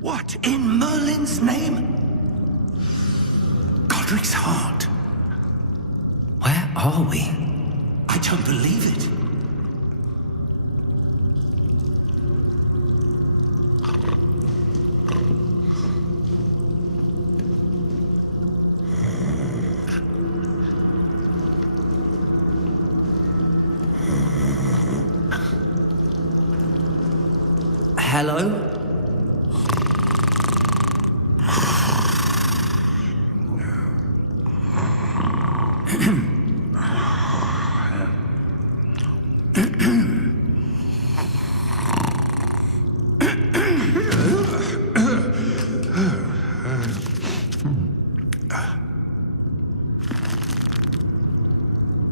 What in Merlin's name? Godric's heart. Where are we? I don't believe it. Hello?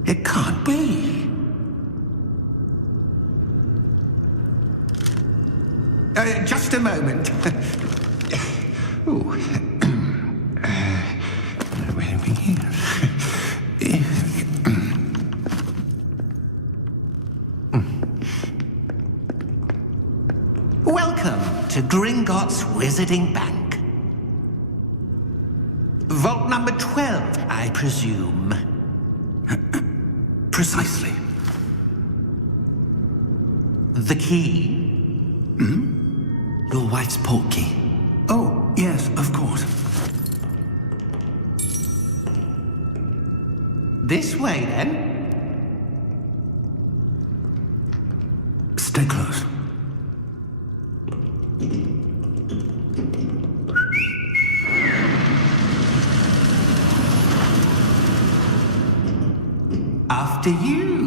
It can't be. Just a moment. Ooh. Where are we here? Welcome to Gringotts Wizarding Bank. Vault number 12, I presume. Precisely. The key? Your wife's portkey. Oh, yes, of course. This way, then. Stay close. After you.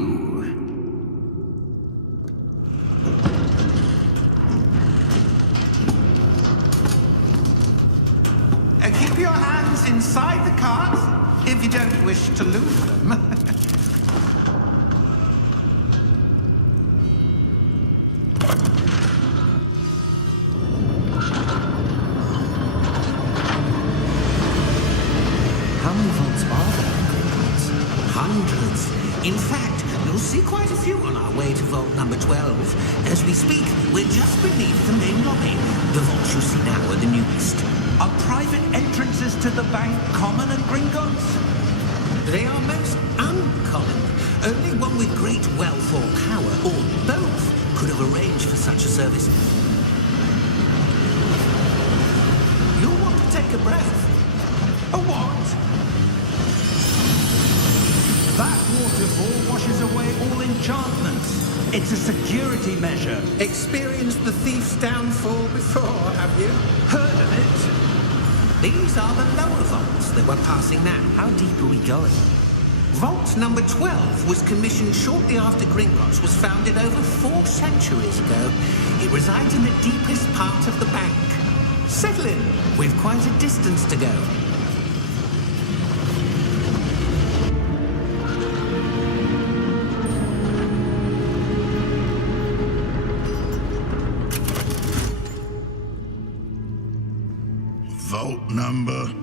Keep your hands inside the carts if you don't wish to lose them. How many vaults are there in Gringotts? Hundreds. In fact, you'll see quite a few on our way to vault number 12. As we speak, we're just beneath the main lobby. The vaults you see now are the newest. Are private entrances to the bank common at Gringotts? They are most uncommon. Only one with great wealth or power, or both, could have arranged for such a service. You'll want to take a breath. A what? That waterfall washes away all enchantments. It's a security measure. Experienced the thief's downfall before, have you? Heard of it? These are the lower vaults that we're passing now. How deep are we going? Vault number 12 was commissioned shortly after Gringotts was founded over 4 centuries ago. It resides in the deepest part of the bank. Settle in. We've quite a distance to go. Vault number?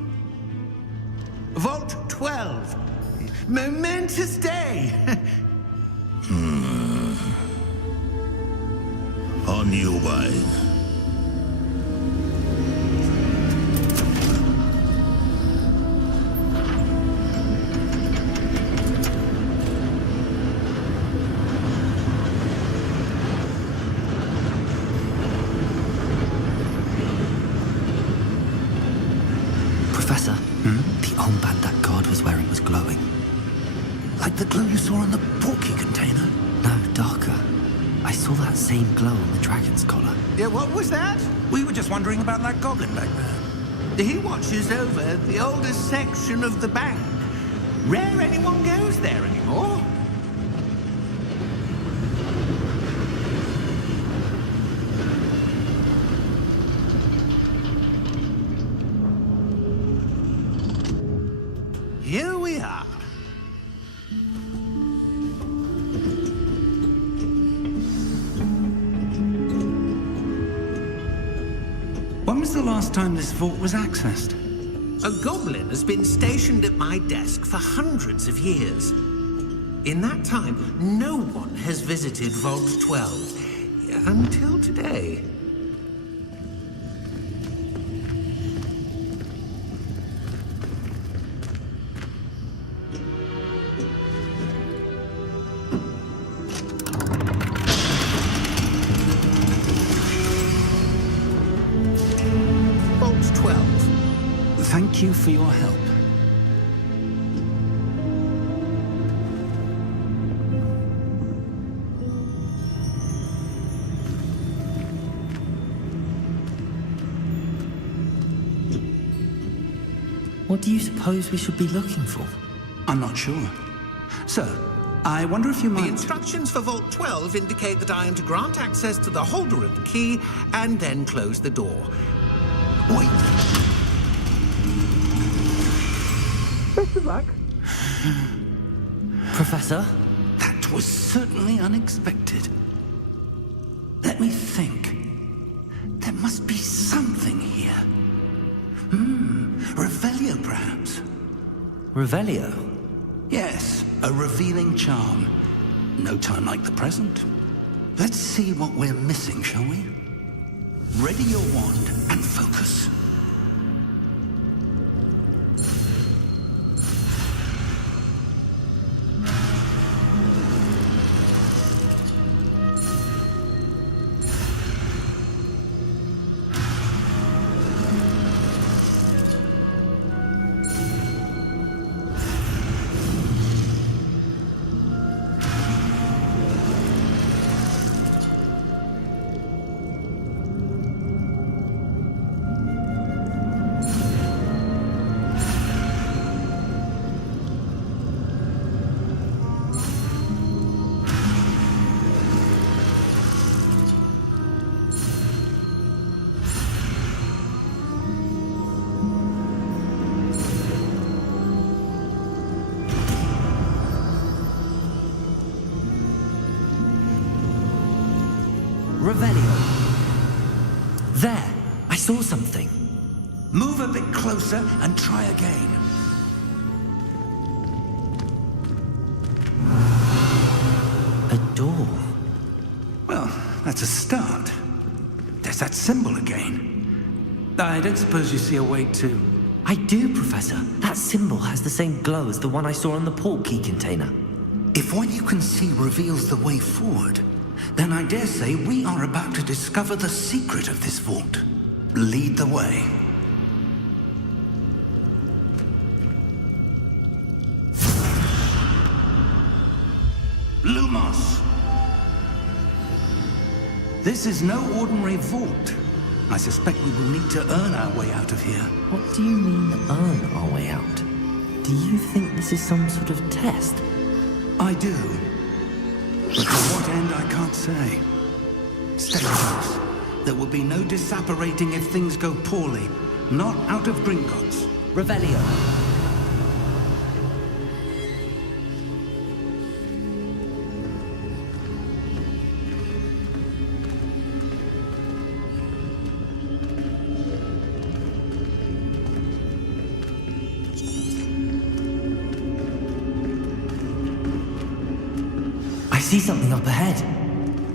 Vault 12. Momentous day. On your way. Professor, the armband that guard was wearing was glowing. Like the glow you saw on the porky container? No, darker. I saw that same glow on the dragon's collar. Yeah, what was that? We were just wondering about that goblin back there. He watches over the oldest section of the bank. Rare anyone goes there anymore. Here we are. When was the last time this vault was accessed? A goblin has been stationed at my desk for hundreds of years. In that time, no one has visited Vault 12 until today. 12. Thank you for your help. What do you suppose we should be looking for? I'm not sure. Sir, I wonder if you The might... instructions for Vault 12 indicate that I am to grant access to the holder of the key and then close the door. Wait! Best of luck. Professor? That was certainly unexpected. Let me think. There must be something here. Revelio, perhaps? Revelio? Yes, a revealing charm. No time like the present. Let's see what we're missing, shall we? Ready your wand and focus. Revelio. There! I saw something. Move a bit closer and try again. A door. Well, that's a start. There's that symbol again. I don't suppose you see a way to... I do, Professor. That symbol has the same glow as the one I saw on the port key container. If what you can see reveals the way forward, then I dare say we are about to discover the secret of this vault. Lead the way. Lumos! This is no ordinary vault. I suspect we will need to earn our way out of here. What do you mean, earn our way out? Do you think this is some sort of test? I do. But to what end, I can't say. Stay close. There will be no disapparating if things go poorly. Not out of Gringotts. Revelio. I see something up ahead.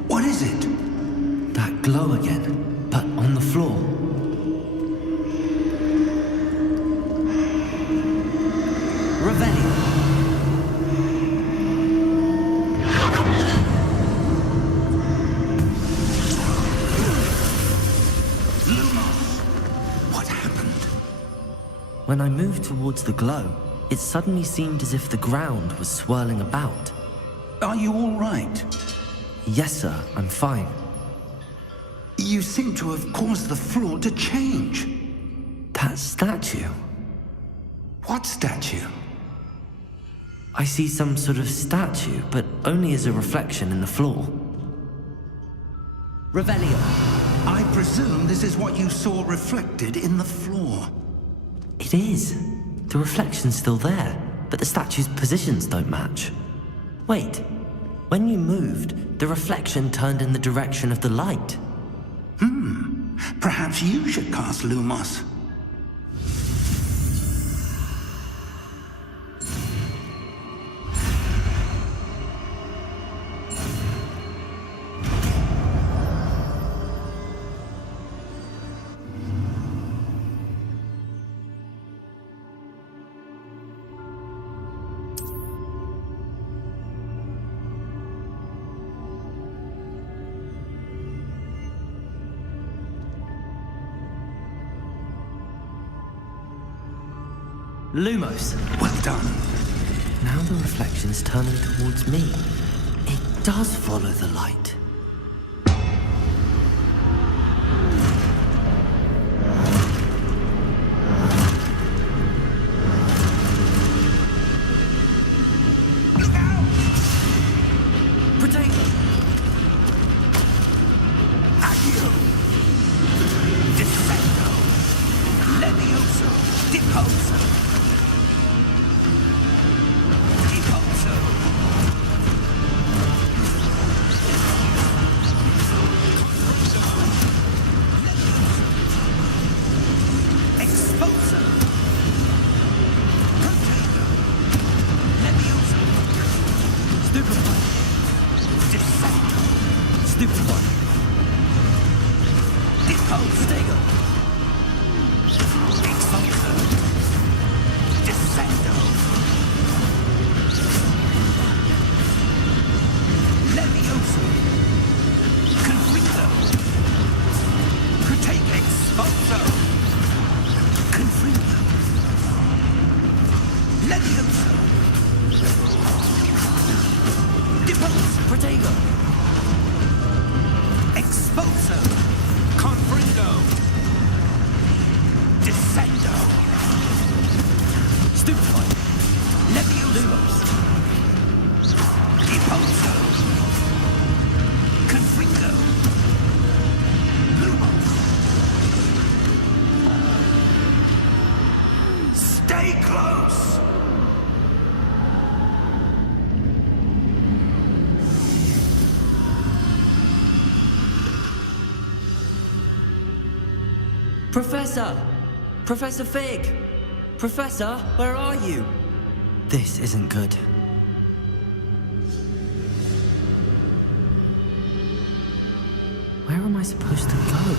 What is it? That glow again, but on the floor. Revelio. Lumos! What happened? When I moved towards the glow, it suddenly seemed as if the ground was swirling about. Are you all right? Yes, sir, I'm fine. You seem to have caused the floor to change. That statue. What statue? I see some sort of statue, but only as a reflection in the floor. Revelio. I presume this is what you saw reflected in the floor. It is. The reflection's still there, but the statue's positions don't match. Wait. When you moved, the reflection turned in the direction of the light. Perhaps you should cast Lumos. Lumos. Well done. Now the reflection's turning towards me. It does follow the light. Look out! Protego! Accio! Descendo! Levioso! Deposo! Deposo! Exposo! Protego! Levioso! Stupefy! Descendo! Stupefy! Deposo! Protego! Exposo! Descendo! Levioso! Confringo! Protego! Exposo! Confringo! Levioso! Deposo! Protego! Exposo! Confringo! Descendo! Stupefy! Levioso! Deposo! Confringo! Lumos! Stay close! Professor! Professor Fig! Professor, where are you? This isn't good. Where am I supposed to go?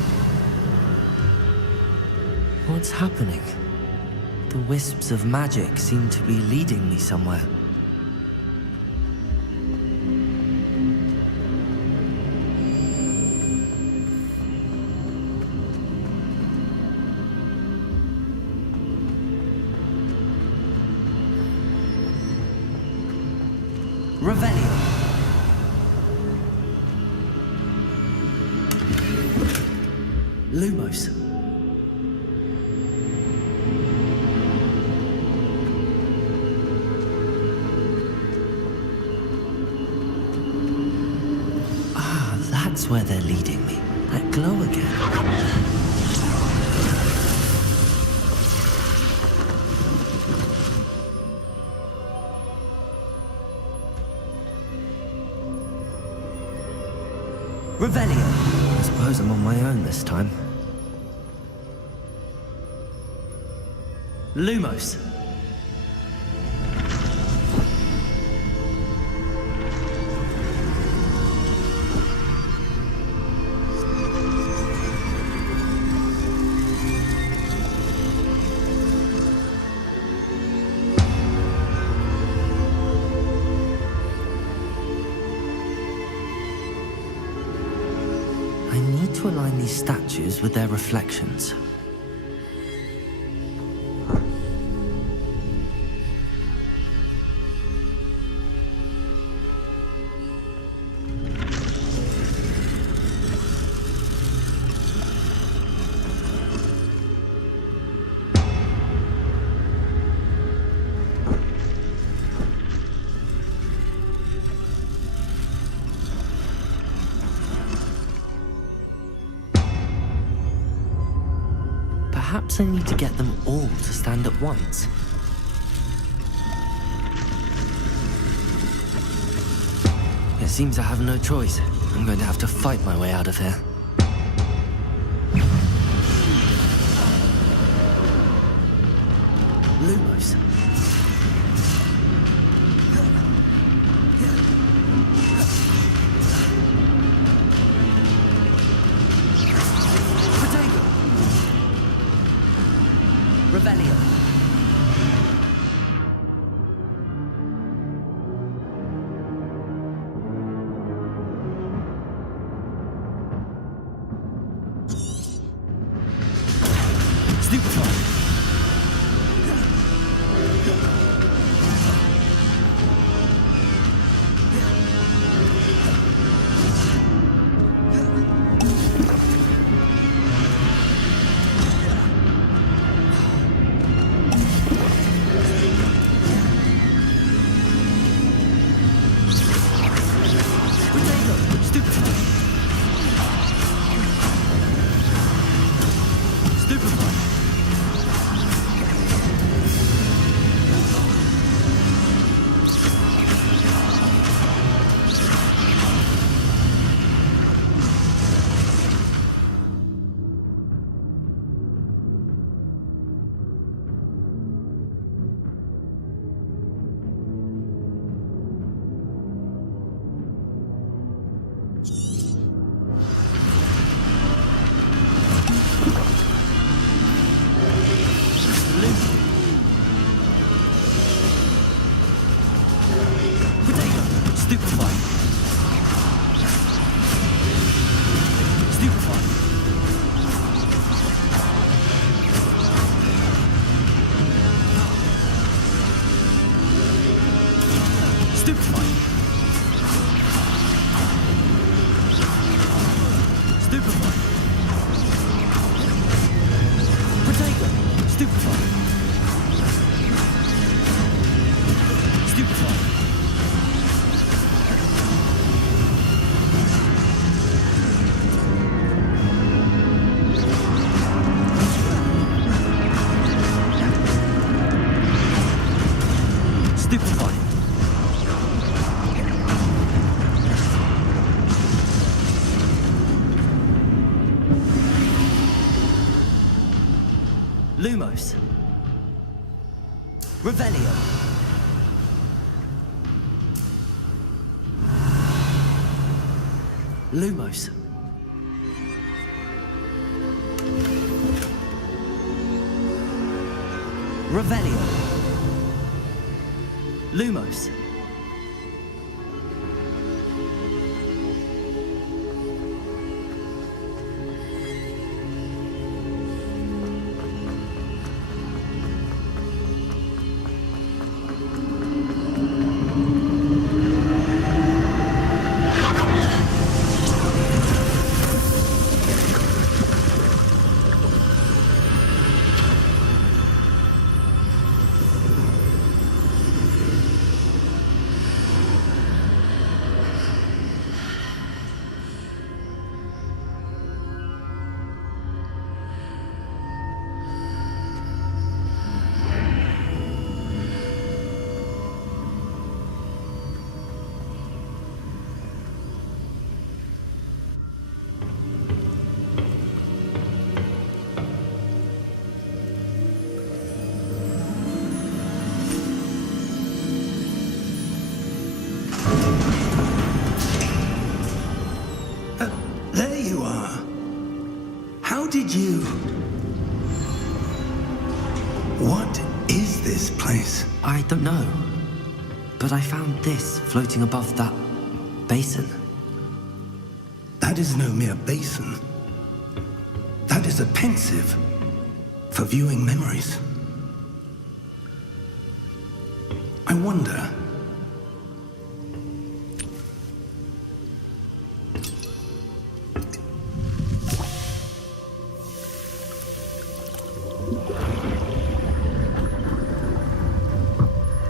What's happening? The wisps of magic seem to be leading me somewhere. Revelio. Lumos. Ah, that's where they're leading me. That glow again. Revelio. I suppose I'm on my own this time. Lumos. I need to align these statues with their reflections. Perhaps I need to get them all to stand at once. It seems I have no choice. I'm going to have to fight my way out of here. Lumos. Protego. Revelio. Stupefy. Lumos. Revelio. Lumos. Revelio. Lumos. There you are. How did you... What is this place? I don't know. But I found this floating above that basin. That is no mere basin. That is a pensive for viewing memories. I wonder...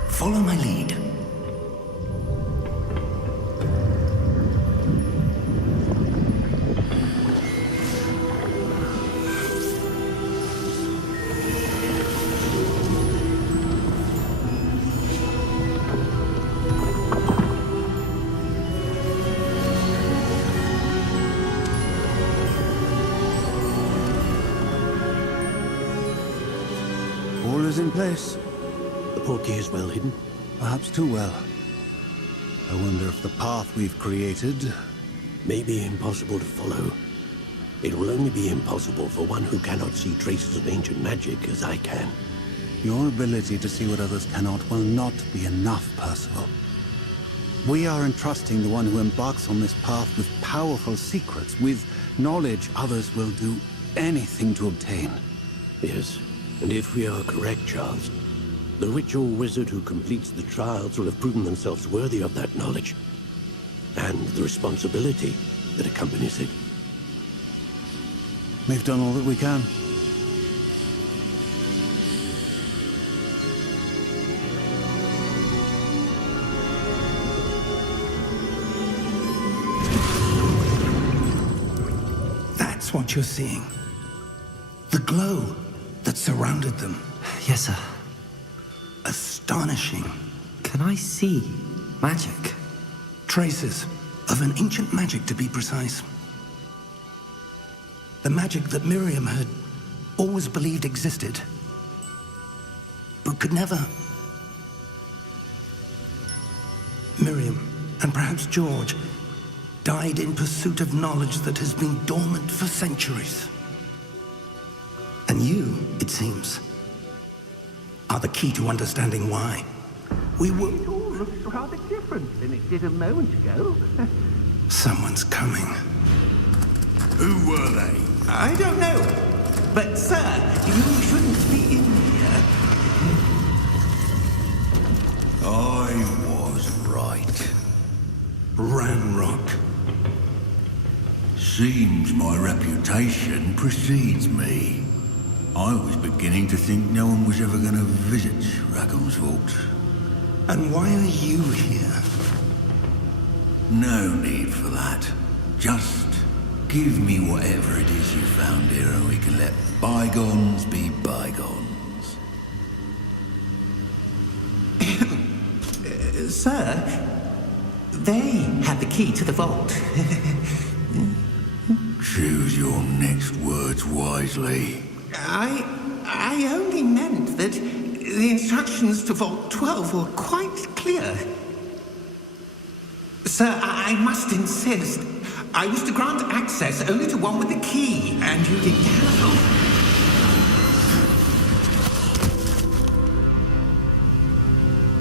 Follow my lead. All is in place. The portkey is well hidden. Perhaps too well. I wonder if the path we've created... May be impossible to follow. It will only be impossible for one who cannot see traces of ancient magic as I can. Your ability to see what others cannot will not be enough, Percival. We are entrusting the one who embarks on this path with powerful secrets, with knowledge others will do anything to obtain. Yes, and if we are correct, Charles, the witch or wizard who completes the trials will have proven themselves worthy of that knowledge, and the responsibility that accompanies it. We've done all that we can. That's what you're seeing. The glow that surrounded them. Yes, sir. Astonishing. Can I see magic? Traces of an ancient magic, to be precise. The magic that Miriam had always believed existed, but could never. Miriam, and perhaps George, died in pursuit of knowledge that has been dormant for centuries. And you, it seems, are the key to understanding why. We were... It all looks rather different than it did a moment ago. Someone's coming. Who were they? I don't know. But, sir, you shouldn't be in here. I was right. Ranrock. Seems my reputation precedes me. I was beginning to think no one was ever going to visit Raggle's vault. And why are you here? No need for that. Just give me whatever it is you found here and we can let bygones be bygones. Sir, they had the key to the vault. Choose your next words wisely. I only meant that the instructions to Vault 12 were quite clear. Sir, I must insist. I was to grant access only to one with the key, and you did cancel.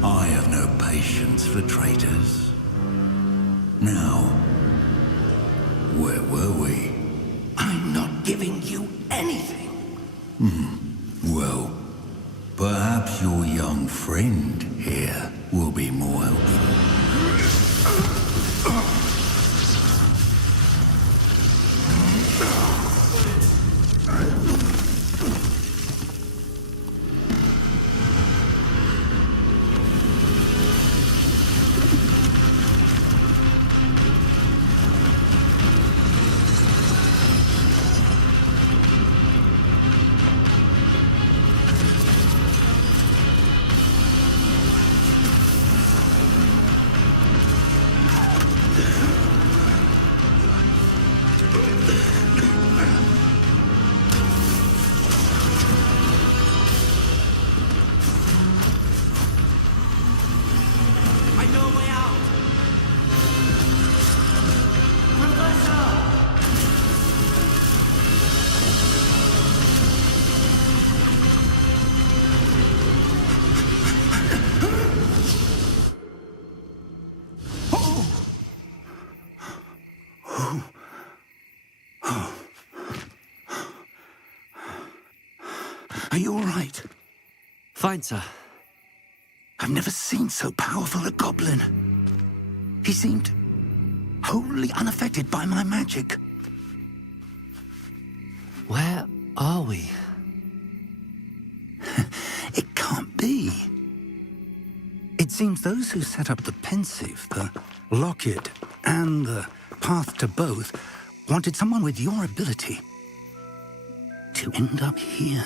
I have no patience for traitors. Now, where were we? I'm not giving you anything. Well, perhaps your young friend here will be more helpful. Are you all right? Fine, sir. I've never seen so powerful a goblin. He seemed wholly unaffected by my magic. Where are we? It can't be. It seems those who set up the pensive, the locket, and the path to both wanted someone with your ability to end up here.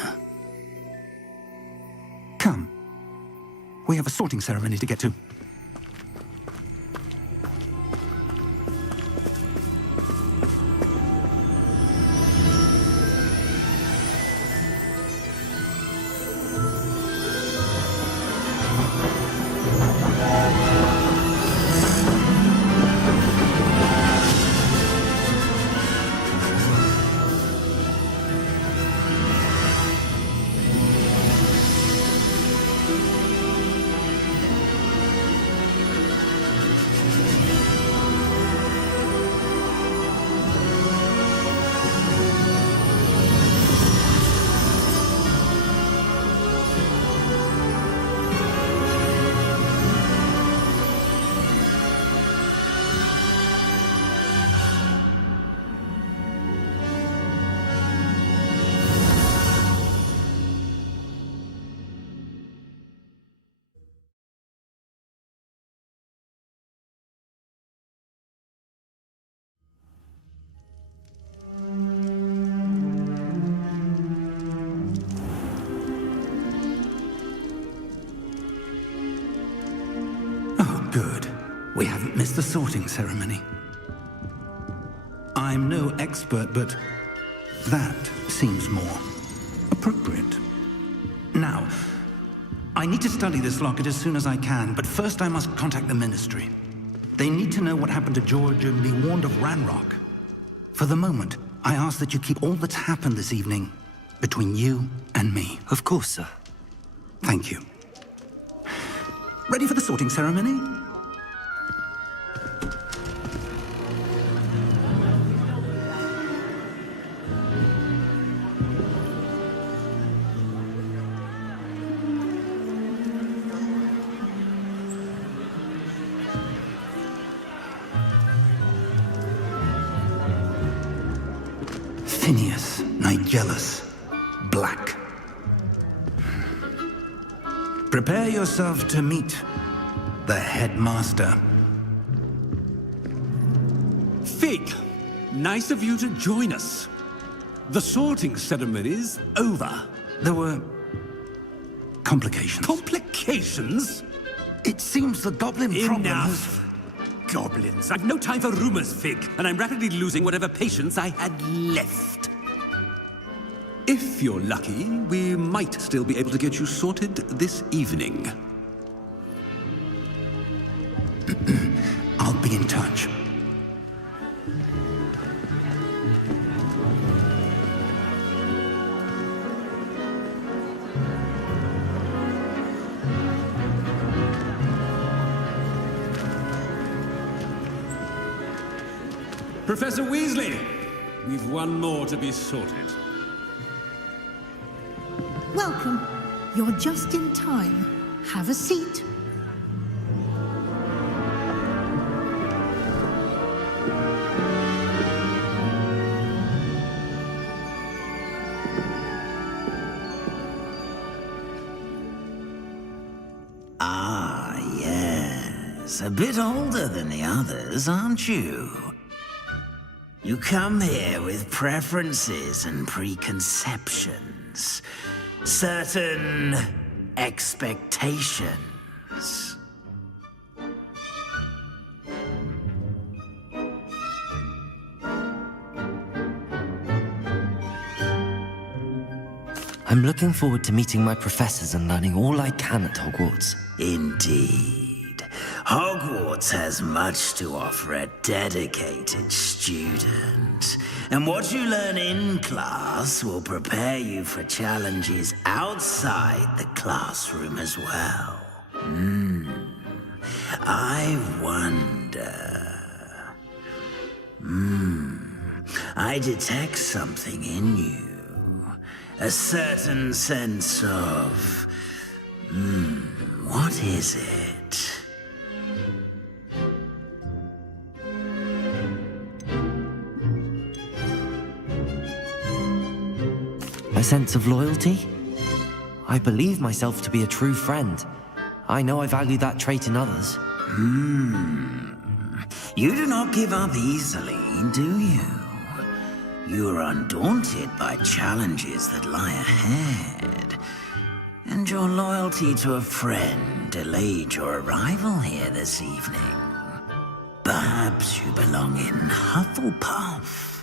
Come. We have a sorting ceremony to get to. Good. We haven't missed the sorting ceremony. I'm no expert, but that seems more appropriate. Now, I need to study this locket as soon as I can, but first I must contact the Ministry. They need to know what happened to George and be warned of Ranrock. For the moment, I ask that you keep all that's happened this evening between you and me. Of course, sir. Thank you. Ready for the sorting ceremony? Phineas Nigellus Black. Prepare yourself to meet the headmaster. Fig, nice of you to join us. The sorting ceremony's over. There were complications. Complications? It seems the goblin problem has... Enough. Goblins. I've no time for rumors, Fig, and I'm rapidly losing whatever patience I had left. If you're lucky, we might still be able to get you sorted this evening. I'll be in touch. Professor Weasley, we've one more to be sorted. Welcome. You're just in time. Have a seat. Ah, yes. A bit older than the others, aren't you? You come here with preferences and preconceptions. Certain expectations. I'm looking forward to meeting my professors and learning all I can at Hogwarts. Indeed. Hogwarts has much to offer a dedicated student. And what you learn in class will prepare you for challenges outside the classroom as well. I wonder... I detect something in you. A certain sense of... what is it? A sense of loyalty? I believe myself to be a true friend. I know I value that trait in others. You do not give up easily, do you? You are undaunted by challenges that lie ahead. And your loyalty to a friend delayed your arrival here this evening. Perhaps you belong in Hufflepuff.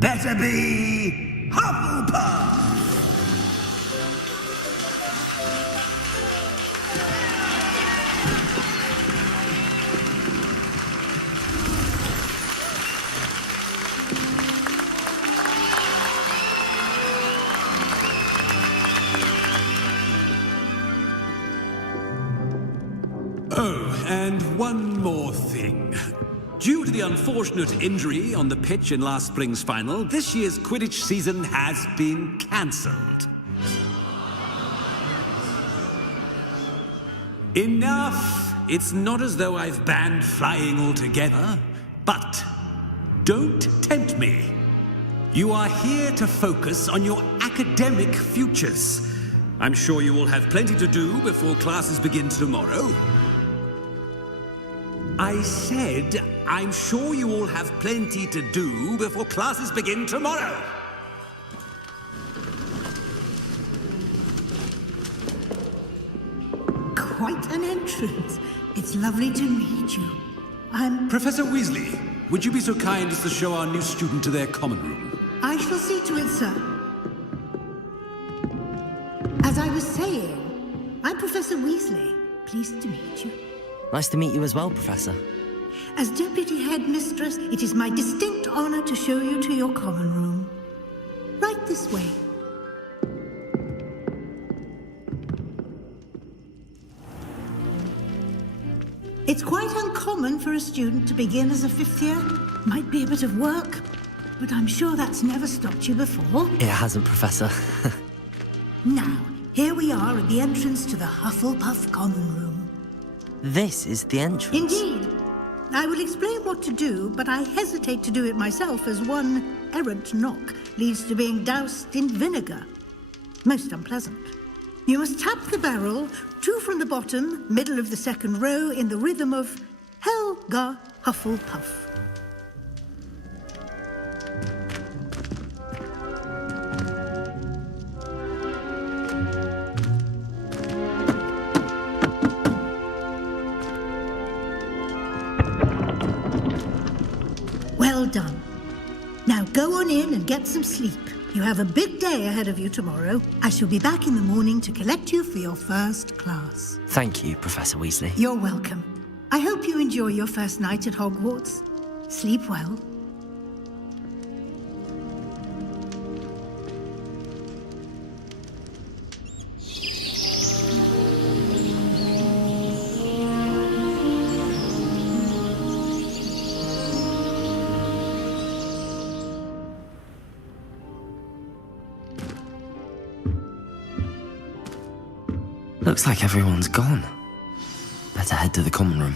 Better be Hufflepuff! Oh, and one more thing. Due to the unfortunate injury on the pitch in last spring's final, this year's Quidditch season has been cancelled. Enough! It's not as though I've banned flying altogether, but don't tempt me. You are here to focus on your academic futures. I'm sure you will have plenty to do before classes begin tomorrow. I said, I'm sure you all have plenty to do before classes begin tomorrow. Quite an entrance. It's lovely to meet you. I'm... Professor Weasley, would you be so kind as to show our new student to their common room? I shall see to it, sir. As I was saying, I'm Professor Weasley. Pleased to meet you. Nice to meet you as well, Professor. As Deputy Headmistress, it is my distinct honor to show you to your common room. Right this way. It's quite uncommon for a student to begin as a fifth year. Might be a bit of work, but I'm sure that's never stopped you before. It hasn't, Professor. Now, here we are at the entrance to the Hufflepuff common room. This is the entrance. Indeed. I will explain what to do, but I hesitate to do it myself as one errant knock leads to being doused in vinegar. Most unpleasant. You must tap the barrel, 2 from the bottom, middle of the second row, in the rhythm of Helga Hufflepuff. Well done. Now go on in and get some sleep. You have a big day ahead of you tomorrow. I shall be back in the morning to collect you for your first class. Thank you, Professor Weasley. You're welcome. I hope you enjoy your first night at Hogwarts. Sleep well. Looks like everyone's gone. Better head to the common room.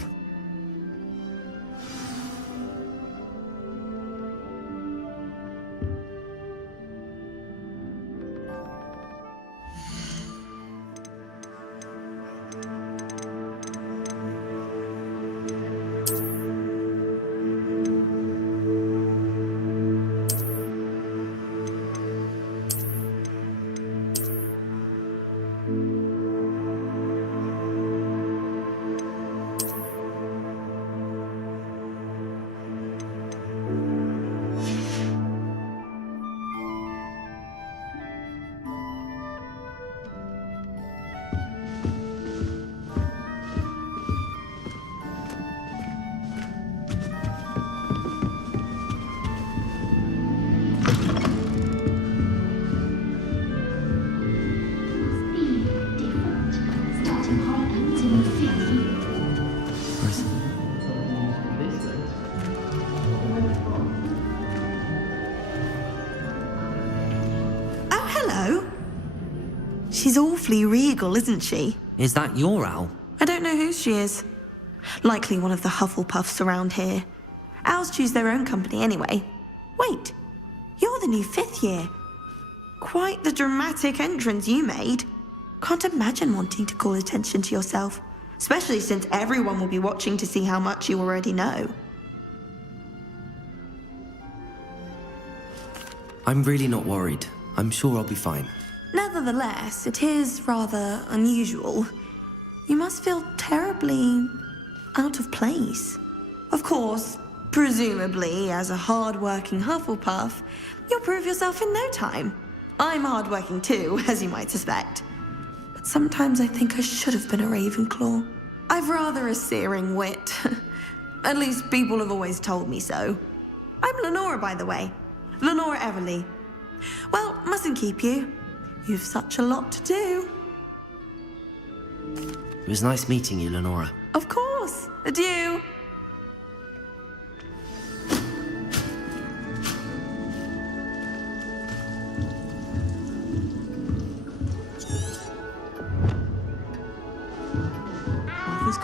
She's awfully regal, isn't she? Is that your owl? I don't know who she is. Likely one of the Hufflepuffs around here. Owls choose their own company anyway. Wait, you're the new 5th year. Quite the dramatic entrance you made. Can't imagine wanting to call attention to yourself, especially since everyone will be watching to see how much you already know. I'm really not worried. I'm sure I'll be fine. Nevertheless, it is rather unusual. You must feel terribly out of place. Of course, presumably, as a hard-working Hufflepuff, you'll prove yourself in no time. I'm hard-working too, as you might suspect. But sometimes I think I should have been a Ravenclaw. I've rather a searing wit. At least people have always told me so. I'm Lenora, by the way. Lenora Everly. Well, mustn't keep you. You've such a lot to do. It was nice meeting you, Lenora. Of course. Adieu.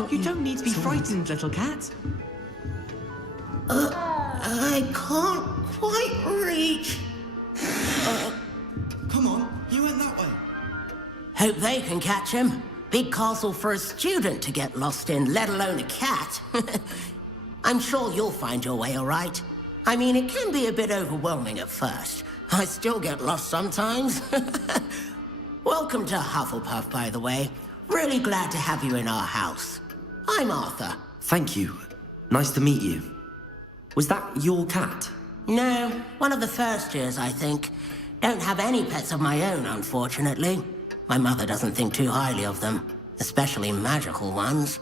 You don't need to be frightened, little cat. I can't quite reach. Come on, you went that way. Hope they can catch him. Big castle for a student to get lost in, let alone a cat. I'm sure you'll find your way all right. I mean, it can be a bit overwhelming at first. I still get lost sometimes. Welcome to Hufflepuff, by the way. Really glad to have you in our house. I'm Arthur. Thank you. Nice to meet you. Was that your cat? No, one of the first years, I think. Don't have any pets of my own, unfortunately. My mother doesn't think too highly of them, especially magical ones.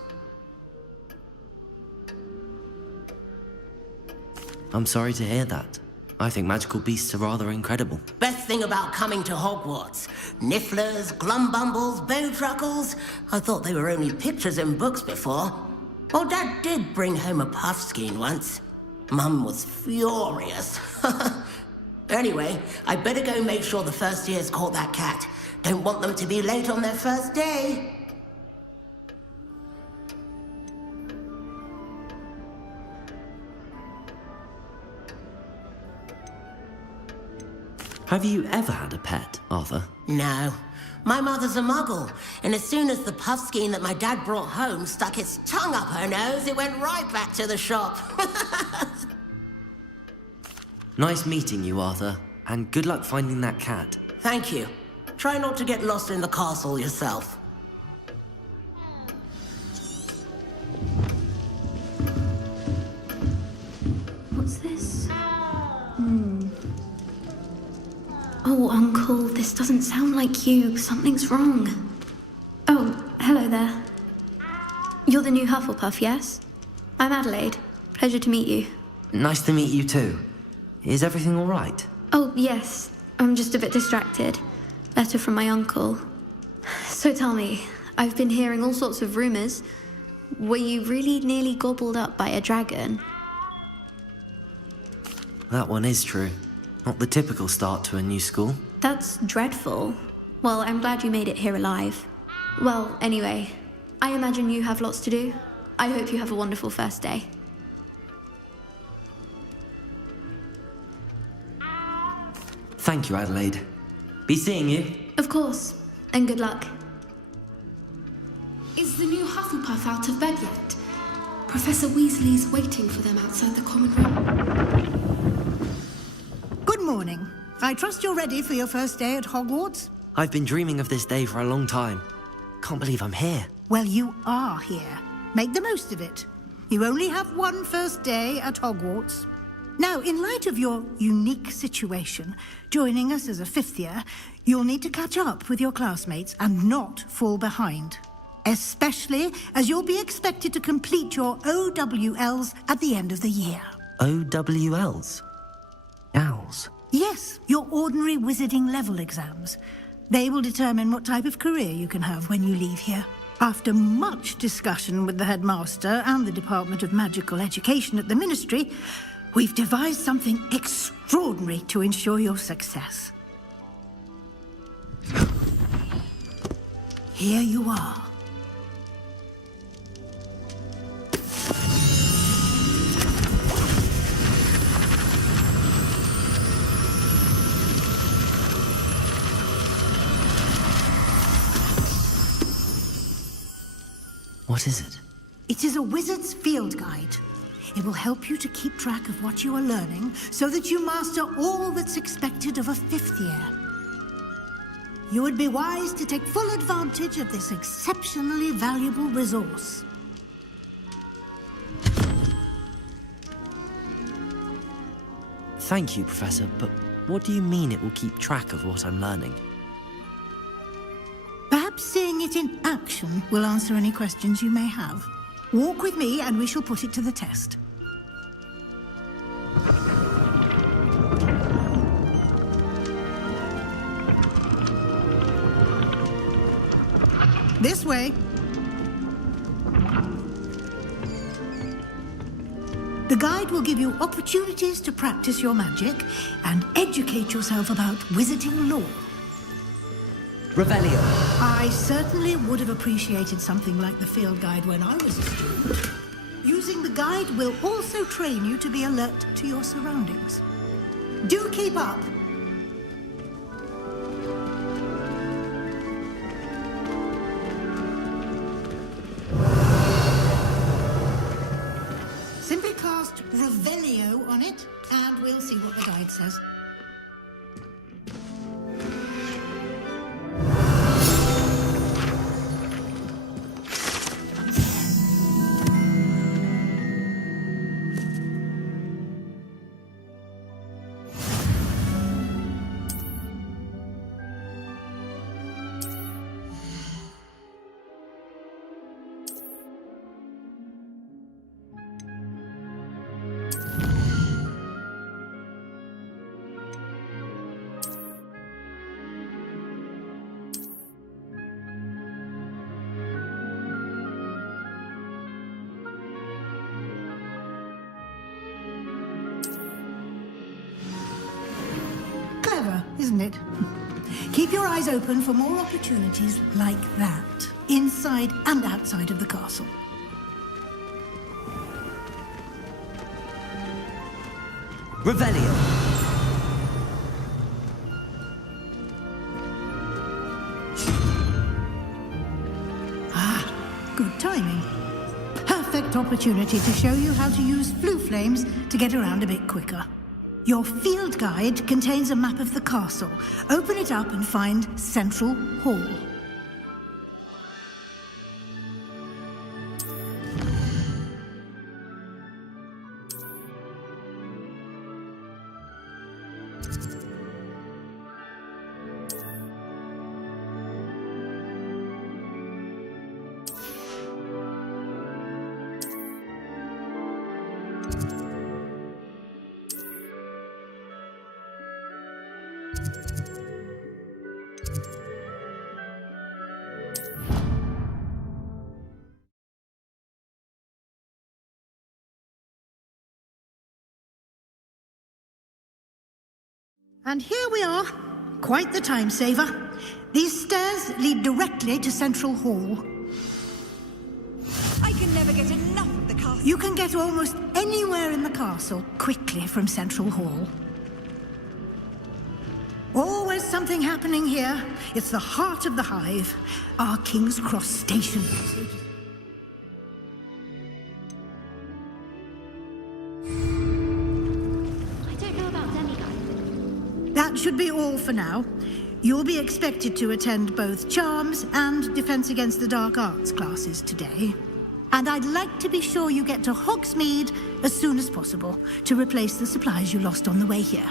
I'm sorry to hear that. I think magical beasts are rather incredible. Best thing about coming to Hogwarts. Nifflers, glumbumbles, bowtruckles. I thought they were only pictures in books before. Well, Dad did bring home a puffskein once. Mum was furious. Anyway, I better go make sure the first years caught that cat. Don't want them to be late on their first day. Have you ever had a pet, Arthur? No. My mother's a muggle, and as soon as the puffskein that my dad brought home stuck its tongue up her nose, it went right back to the shop. Nice meeting you, Arthur, and good luck finding that cat. Thank you. Try not to get lost in the castle yourself. What's this? Oh, Uncle, this doesn't sound like you. Something's wrong. Oh, hello there. You're the new Hufflepuff, yes? I'm Adelaide. Pleasure to meet you. Nice to meet you too. Is everything all right? Oh, yes. I'm just a bit distracted. Letter from my uncle. So tell me, I've been hearing all sorts of rumors. Were you really nearly gobbled up by a dragon? That one is true. Not the typical start to a new school. That's dreadful. Well, I'm glad you made it here alive. Well, anyway, I imagine you have lots to do. I hope you have a wonderful first day. Thank you, Adelaide. Be seeing you. Of course, and good luck. Is the new Hufflepuff out of bed yet? Professor Weasley's waiting for them outside the common room. Good morning. I trust you're ready for your first day at Hogwarts? I've been dreaming of this day for a long time. Can't believe I'm here. Well, you are here. Make the most of it. You only have one first day at Hogwarts. Now, in light of your unique situation, joining us as a fifth year, you'll need to catch up with your classmates and not fall behind. Especially as you'll be expected to complete your OWLs at the end of the year. OWLs? Owls? Yes, your ordinary wizarding level exams. They will determine what type of career you can have when you leave here. After much discussion with the headmaster and the Department of Magical Education at the Ministry, we've devised something extraordinary to ensure your success. Here you are. What is it? It is a wizard's field guide. It will help you to keep track of what you are learning so that you master all that's expected of a fifth year. You would be wise to take full advantage of this exceptionally valuable resource. Thank you, Professor, but what do you mean it will keep track of what I'm learning? Perhaps seeing it in action will answer any questions you may have. Walk with me and we shall put it to the test. This way. The guide will give you opportunities to practice your magic and educate yourself about wizarding lore. Revelio. I certainly would have appreciated something like the field guide when I was a student. Using the guide will also train you to be alert to your surroundings. Do keep up. Simply cast Revelio on it, and we'll see what the guide says. Clever, isn't it? Keep your eyes open for more opportunities like that, inside and outside of the castle. Revelio. opportunity to show you how to use flue flames to get around a bit quicker. Your field guide contains a map of the castle. Open it up and find Central Hall. And here we are. Quite the time saver. These stairs lead directly to Central Hall. I can never get enough of the castle. You can get almost anywhere in the castle quickly from Central Hall. Always something happening here. It's the heart of the hive, our King's Cross station. That should be all for now. You'll be expected to attend both Charms and Defense Against the Dark Arts classes today. And I'd like to be sure you get to Hogsmeade as soon as possible to replace the supplies you lost on the way here.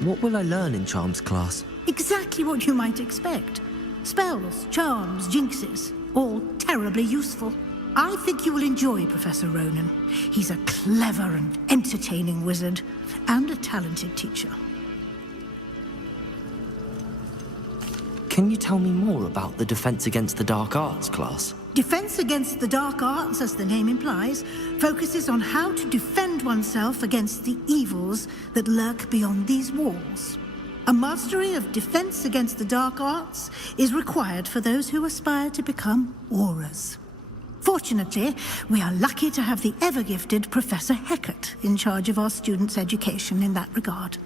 What will I learn in Charms class? Exactly what you might expect. Spells, charms, jinxes, all terribly useful. I think you will enjoy Professor Ronan. He's a clever and entertaining wizard, and a talented teacher. Can you tell me more about the Defense Against the Dark Arts class? Defense Against the Dark Arts, as the name implies, focuses on how to defend oneself against the evils that lurk beyond these walls. A mastery of Defense Against the Dark Arts is required for those who aspire to become Aurors. Fortunately, we are lucky to have the ever-gifted Professor Hecat in charge of our students' education in that regard.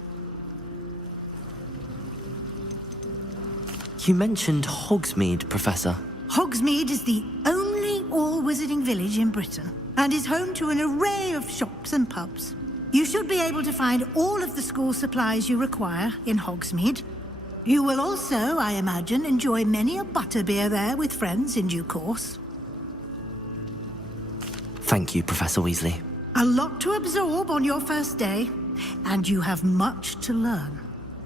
You mentioned Hogsmeade, Professor. Hogsmeade is the only all-wizarding village in Britain, and is home to an array of shops and pubs. You should be able to find all of the school supplies you require in Hogsmeade. You will also, I imagine, enjoy many a butterbeer there with friends in due course. Thank you, Professor Weasley. A lot to absorb on your first day, and you have much to learn.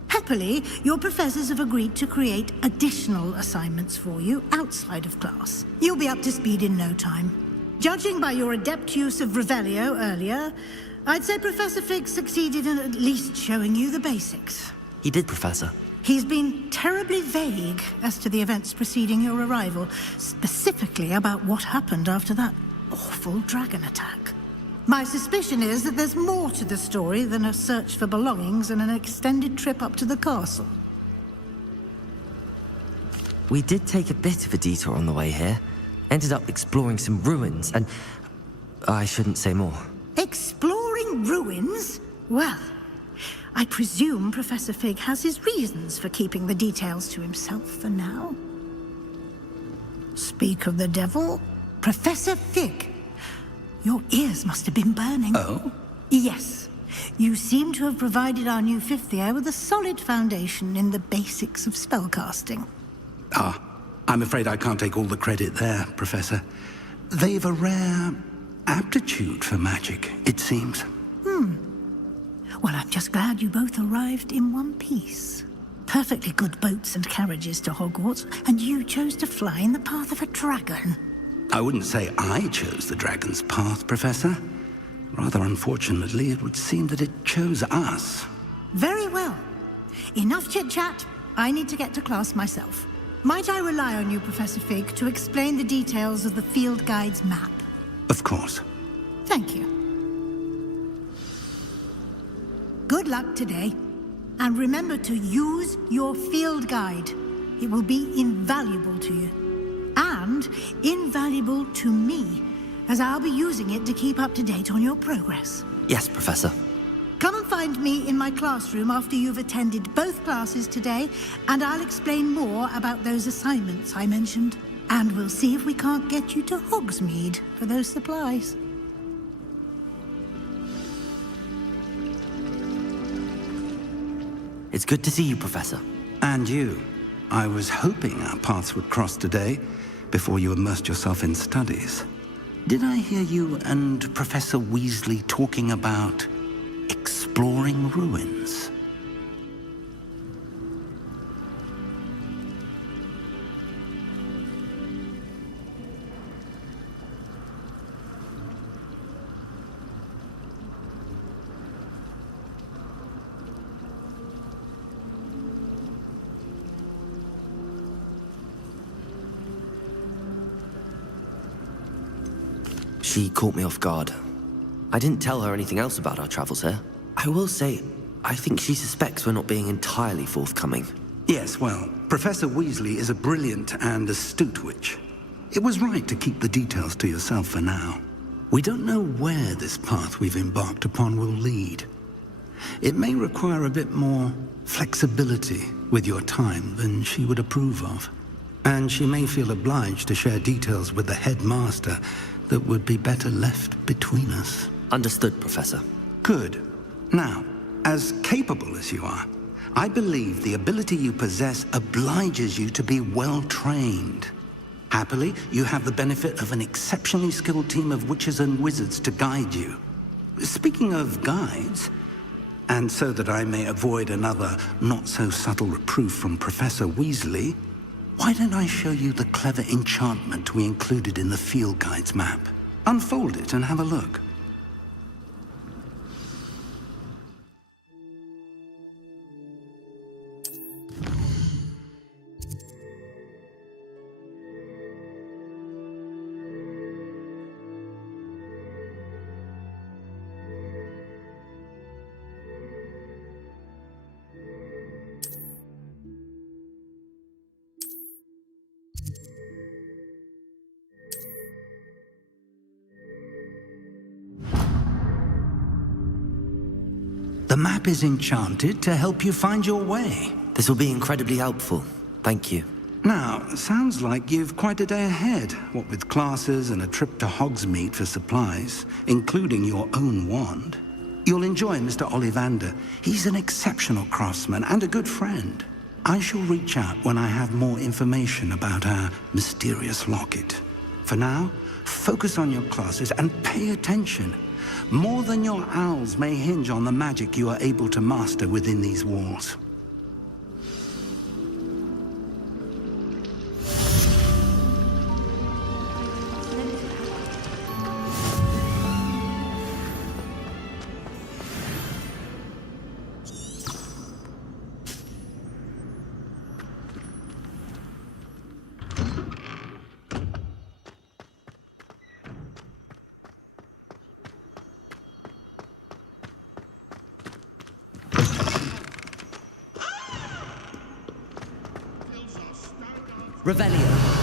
Happily, your professors have agreed to create additional assignments for you outside of class. You'll be up to speed in no time. Judging by your adept use of Revelio earlier, I'd say Professor Fig succeeded in at least showing you the basics. He did, Professor. He's been terribly vague as to the events preceding your arrival, specifically about what happened after that awful dragon attack. My suspicion is that there's more to the story than a search for belongings and an extended trip up to the castle. We did take a bit of a detour on the way here. Ended up exploring some ruins, and I shouldn't say more. Exploring ruins? Well, I presume Professor Fig has his reasons for keeping the details to himself for now. Speak of the devil, Professor Fig. Your ears must have been burning. Oh? Yes. You seem to have provided our new fifth year with a solid foundation in the basics of spellcasting. Ah, I'm afraid I can't take all the credit there, Professor. They've a rare aptitude for magic, it seems. Well, I'm just glad you both arrived in one piece. Perfectly good boats and carriages to Hogwarts, and you chose to fly in the path of a dragon. I wouldn't say I chose the dragon's path, Professor. Rather unfortunately, it would seem that it chose us. Very well. Enough chit-chat. I need to get to class myself. Might I rely on you, Professor Fig, to explain the details of the field guide's map? Of course. Thank you. Good luck today. And remember to use your field guide. It will be invaluable to you. And invaluable to me, as I'll be using it to keep up to date on your progress. Yes, Professor. Come and find me in my classroom after you've attended both classes today, and I'll explain more about those assignments I mentioned. And we'll see if we can't get you to Hogsmeade for those supplies. It's good to see you, Professor. And you. I was hoping our paths would cross today, before you immersed yourself in studies. Did I hear you and Professor Weasley talking about exploring ruins? She caught me off guard. I didn't tell her anything else about our travels here. I will say, I think she suspects we're not being entirely forthcoming. Yes, well, Professor Weasley is a brilliant and astute witch. It was right to keep the details to yourself for now. We don't know where this path we've embarked upon will lead. It may require a bit more flexibility with your time than she would approve of. And she may feel obliged to share details with the headmaster that would be better left between us. Understood, Professor. Good. Now, as capable as you are, I believe the ability you possess obliges you to be well-trained. Happily, you have the benefit of an exceptionally skilled team of witches and wizards to guide you. Speaking of guides, and so that I may avoid another not-so-subtle reproof from Professor Weasley, why don't I show you the clever enchantment we included in the field guide's map? Unfold it and have a look. The map is enchanted to help you find your way. This will be incredibly helpful. Thank you. Now, sounds like you've quite a day ahead, what with classes and a trip to Hogsmeade for supplies, including your own wand. You'll enjoy Mr. Ollivander. He's an exceptional craftsman and a good friend. I shall reach out when I have more information about our mysterious locket. For now, focus on your classes and pay attention. More than your owls may hinge on the magic you are able to master within these walls. Revelio.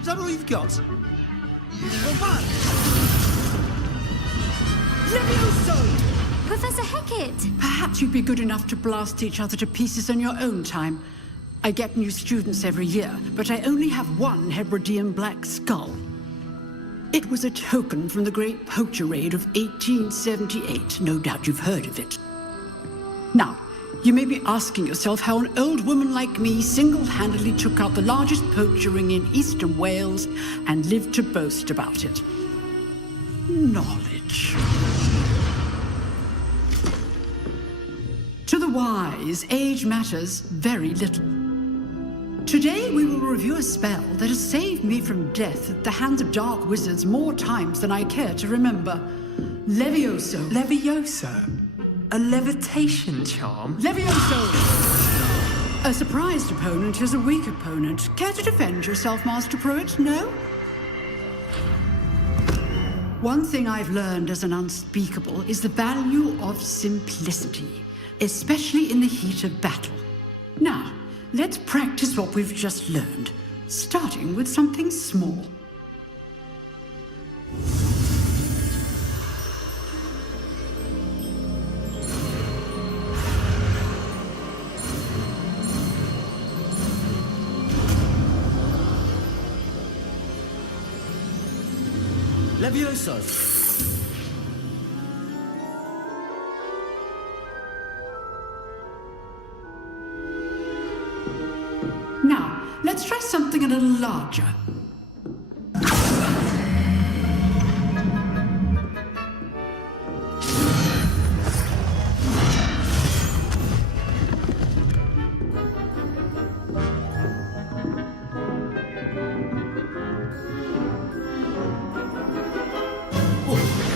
Is that all you've got? Levioso! Professor Hecat! Perhaps you'd be good enough to blast each other to pieces on your own time. I get new students every year, but I only have one Hebridean black skull. It was a token from the Great Poacher Raid of 1878. No doubt you've heard of it. Now, you may be asking yourself how an old woman like me single-handedly took out the largest poacher ring in eastern Wales and lived to boast about it. Knowledge. To the wise, age matters very little. Today we will review a spell that has saved me from death at the hands of dark wizards more times than I care to remember. Levioso. Levioso? A levitation charm? Levioso! A surprised opponent is a weak opponent. Care to defend yourself, Master Pruitt? No? One thing I've learned as an unspeakable is the value of simplicity, especially in the heat of battle. Now, let's practice what we've just learned, starting with something small. Levioso! Now, let's try something a little larger.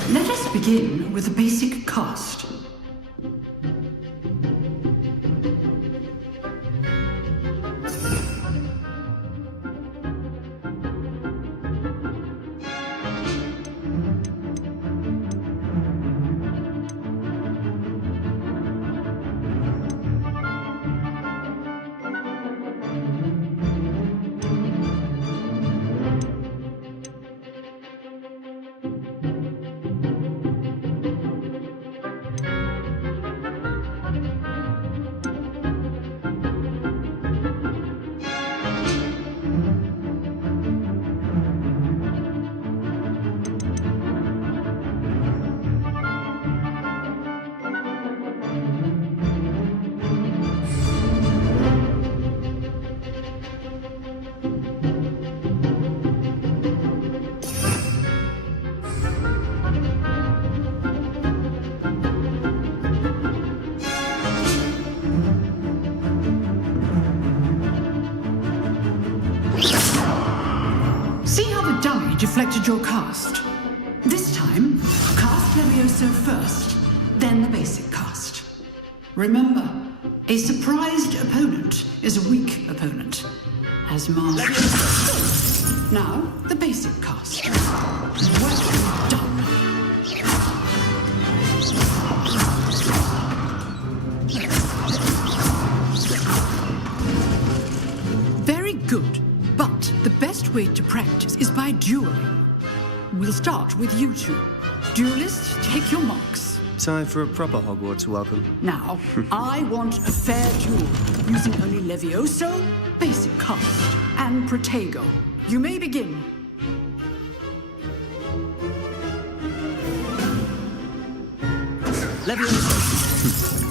Let us begin with the basic cast. Deflected your cast. This time, cast Levioso first, then the basic cast. Remember, a surprised opponent is a weak opponent. As master. Now, the basic cast. Well done. Very good. But the best way to practice is by dueling. We'll start with you two. Duelists, take your marks. Time for a proper Hogwarts welcome. Now, I want a fair duel, using only Levioso, basic cast, and Protego. You may begin. Levioso!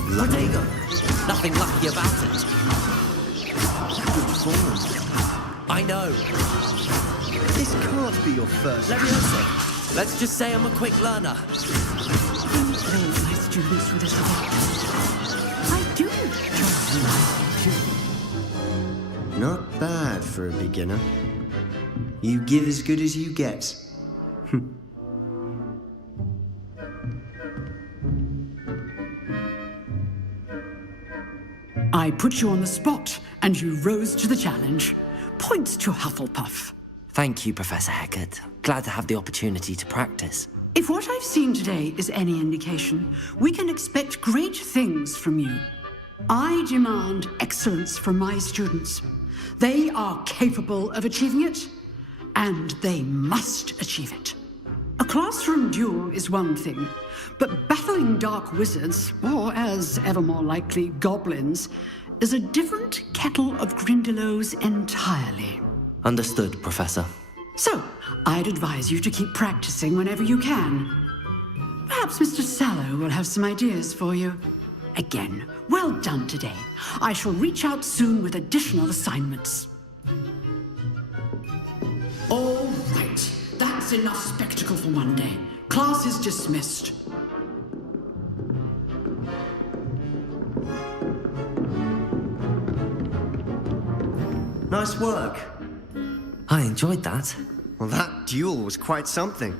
Protego! Nothing lucky about it. Good form. I know. This can't be your first. Levioso, let's just say I'm a quick learner. My students with this I do. Not bad for a beginner. You give as good as you get. I put you on the spot, and you rose to the challenge. Points to Hufflepuff. Thank you, Professor Hecat. Glad to have the opportunity to practice. If what I've seen today is any indication, we can expect great things from you. I demand excellence from my students. They are capable of achieving it, and they must achieve it. A classroom duel is one thing, but battling dark wizards, or as ever more likely, goblins, is a different kettle of Grindylows entirely. Understood, Professor. So, I'd advise you to keep practicing whenever you can. Perhaps Mr. Sallow will have some ideas for you. Again, well done today. I shall reach out soon with additional assignments. All right, that's enough spectacle for one day. Class is dismissed. Nice work. I enjoyed that. Well, that duel was quite something.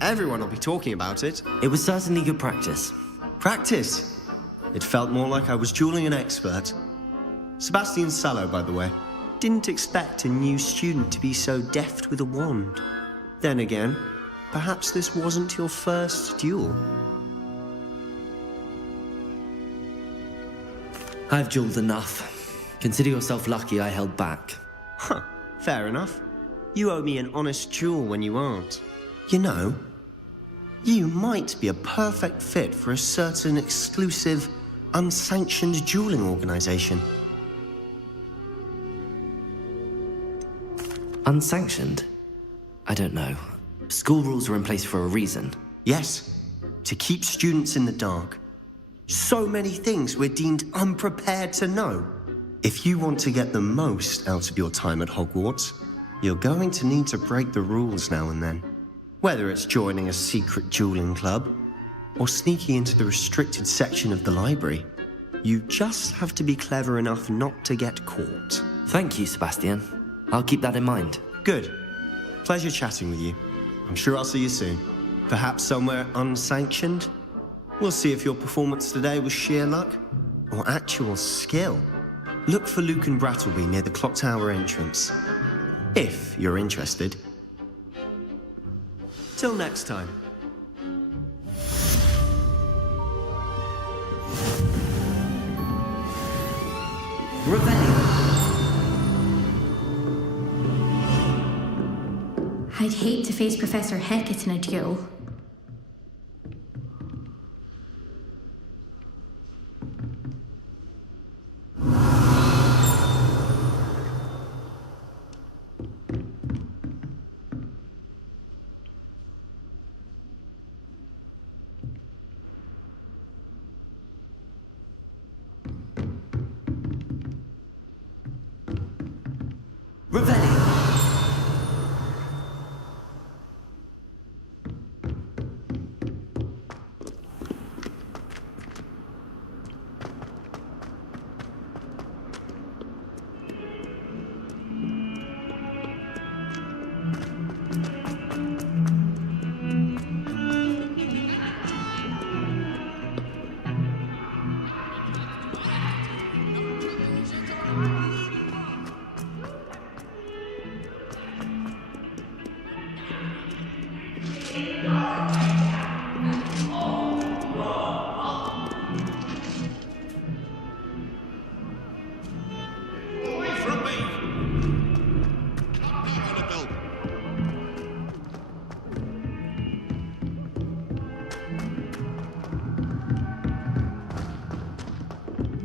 Everyone will be talking about it. It was certainly good practice. Practice? It felt more like I was dueling an expert. Sebastian Sallow, by the way. Didn't expect a new student to be so deft with a wand. Then again, perhaps this wasn't your first duel. I've dueled enough. Consider yourself lucky I held back. Huh, fair enough. You owe me an honest duel when you aren't. You know, you might be a perfect fit for a certain exclusive, unsanctioned dueling organization. Unsanctioned? I don't know. School rules are in place for a reason. Yes, to keep students in the dark. So many things we're deemed unprepared to know. If you want to get the most out of your time at Hogwarts, you're going to need to break the rules now and then. Whether it's joining a secret dueling club, or sneaking into the restricted section of the library, you just have to be clever enough not to get caught. Thank you, Sebastian. I'll keep that in mind. Good. Pleasure chatting with you. I'm sure I'll see you soon. Perhaps somewhere unsanctioned? We'll see if your performance today was sheer luck or actual skill. Look for Luke and Brattleby near the clock tower entrance. If you're interested. Till next time. I'd hate to face Professor Hecat in a duel.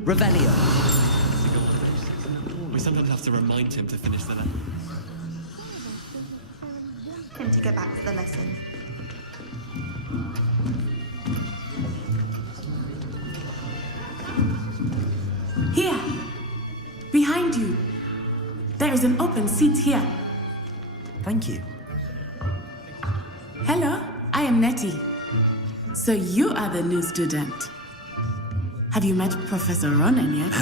Revelio. We sometimes have to remind him to finish the letter. Him to get back to the lesson. Here! Behind you! There is an open seat here. Thank you. Hello, I am Nettie. So you are the new student. Have you met Professor Ronan yet?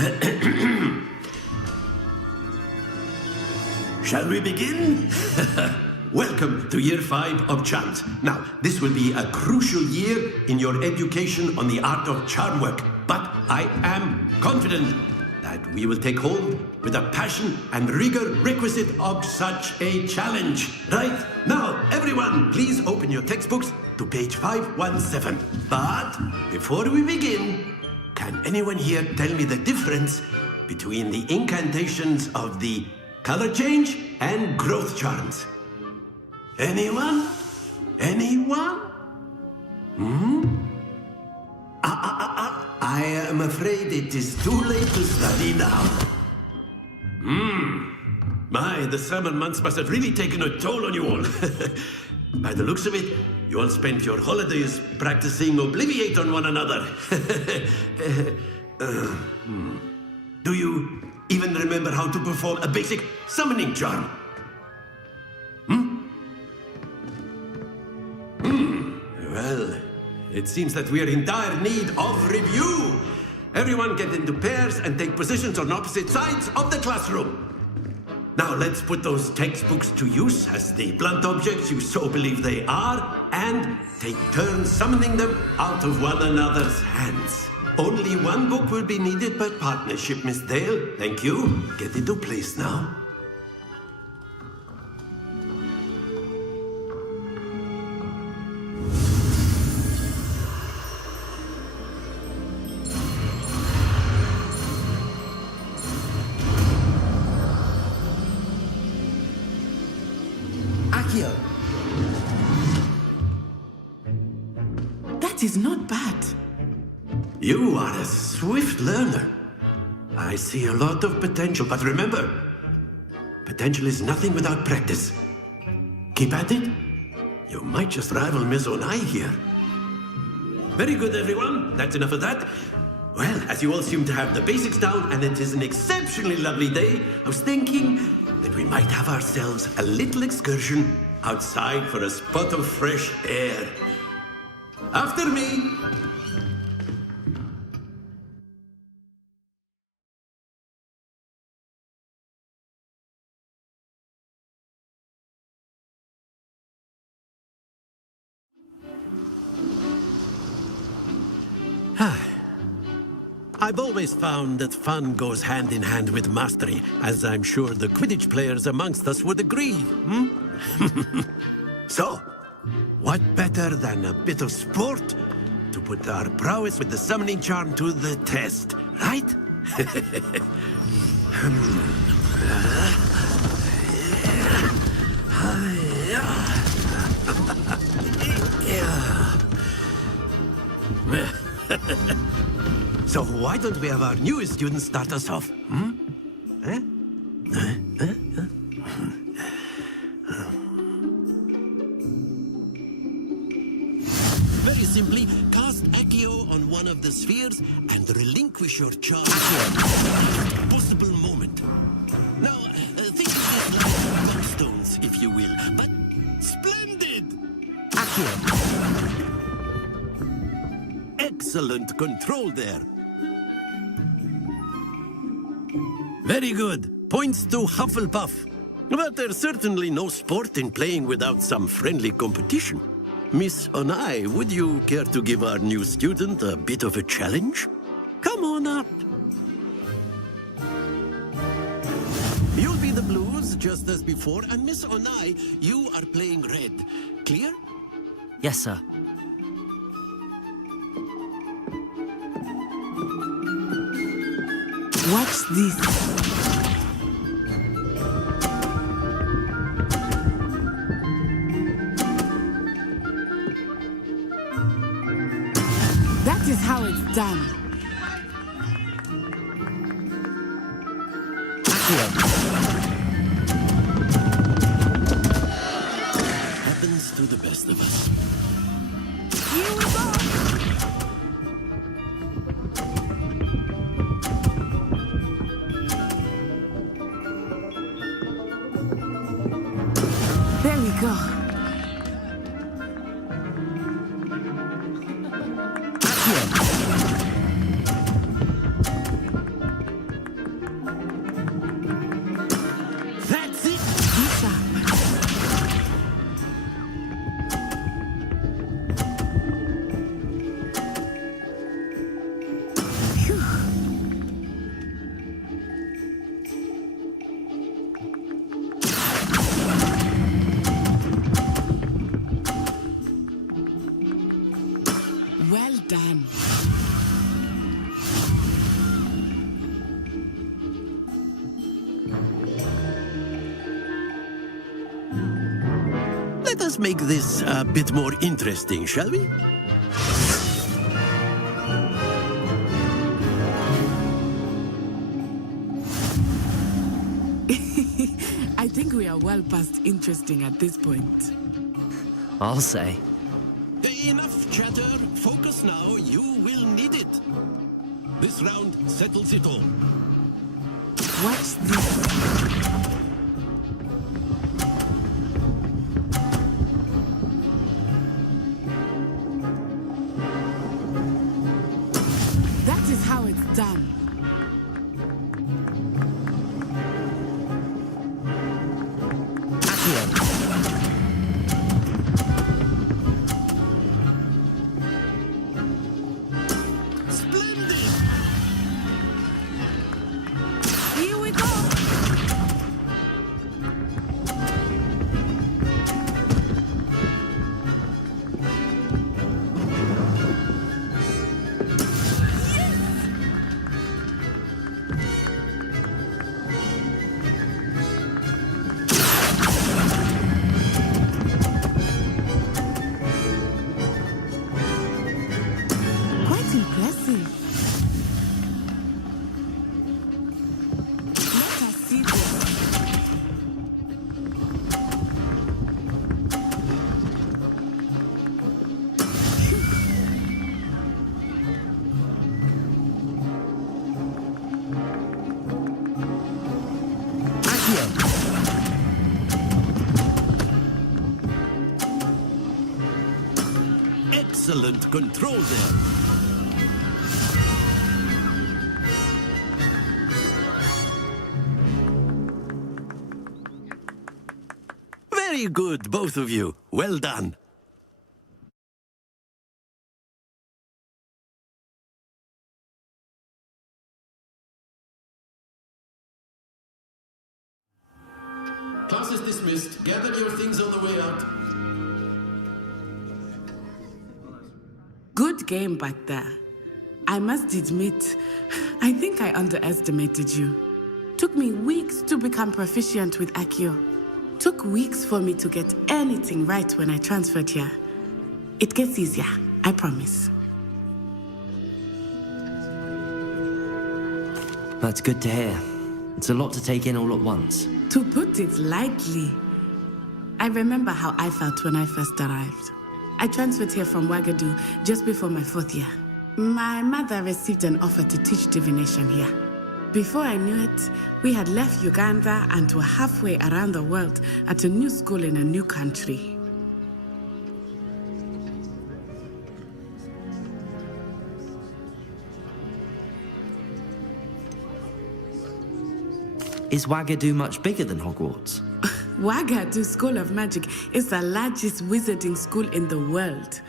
Shall we begin? Welcome to Year 5 of Charms. Now, this will be a crucial year in your education on the art of charm work, but I am confident that we will take hold with the passion and rigor requisite of such a challenge. Right? Now, everyone, please open your textbooks to page 517. But before we begin, can anyone here tell me the difference between the incantations of the color change and growth charms? Anyone? Anyone? I am afraid it is too late to study now. My, the summer months must have really taken a toll on you all. By the looks of it, you all spent your holidays practicing Obliviate on one another. Do you even remember how to perform a basic summoning charm? Well, it seems that we are in dire need of review. Everyone get into pairs and take positions on opposite sides of the classroom. Now let's put those textbooks to use as the blunt objects you so believe they are, and take turns summoning them out of one another's hands. Only one book will be needed per partnership, Miss Dale. Thank you. Get into place now. Akio. That is not bad. You are a swift learner. I see a lot of potential, but remember, potential is nothing without practice. Keep at it. You might just rival Miss Onai here. Very good, everyone. That's enough of that. Well, as you all seem to have the basics down, and it is an exceptionally lovely day, I was thinking that we might have ourselves a little excursion outside for a spot of fresh air. After me. I've always found that fun goes hand in hand with mastery, as I'm sure the Quidditch players amongst us would agree, So, what better than a bit of sport to put our prowess with the summoning charm to the test, right? So why don't we have our newest student start us off? Very simply, cast Accio on one of the spheres and relinquish your charge at a possible moment. Now, think of this like tombstones, if you will, but splendid! Accio. Excellent control there. Very good. Points to Hufflepuff. But there's certainly no sport in playing without some friendly competition. Miss Onai, would you care to give our new student a bit of a challenge? Come on up. You'll be the blues, just as before, and Miss Onai, you are playing red. Clear? Yes, sir. What's this? That is how it's done. Happens to the best of us. Here we go! There we go. That's it. Be sharp. Phew. Well done. Let us make this a bit more interesting, shall we? I think we are well past interesting at this point. I'll say. Enough chatter. Focus now. You will need it. This round settles it all. What's this? That is how it's done. excellent control there. Very good, both of you. Well done. Class is dismissed. Gather your things on the way out. Good game back there. I must admit, I think I underestimated you. Took me weeks to become proficient with Accio. Took weeks for me to get anything right when I transferred here. It gets easier, I promise. That's good to hear. It's a lot to take in all at once. To put it lightly, I remember how I felt when I first arrived. I transferred here from Ouagadougou just before my 4th year. My mother received an offer to teach divination here. Before I knew it, we had left Uganda and were halfway around the world at a new school in a new country. Is Ouagadougou much bigger than Hogwarts? Ouagadougou School of Magic is the largest wizarding school in the world.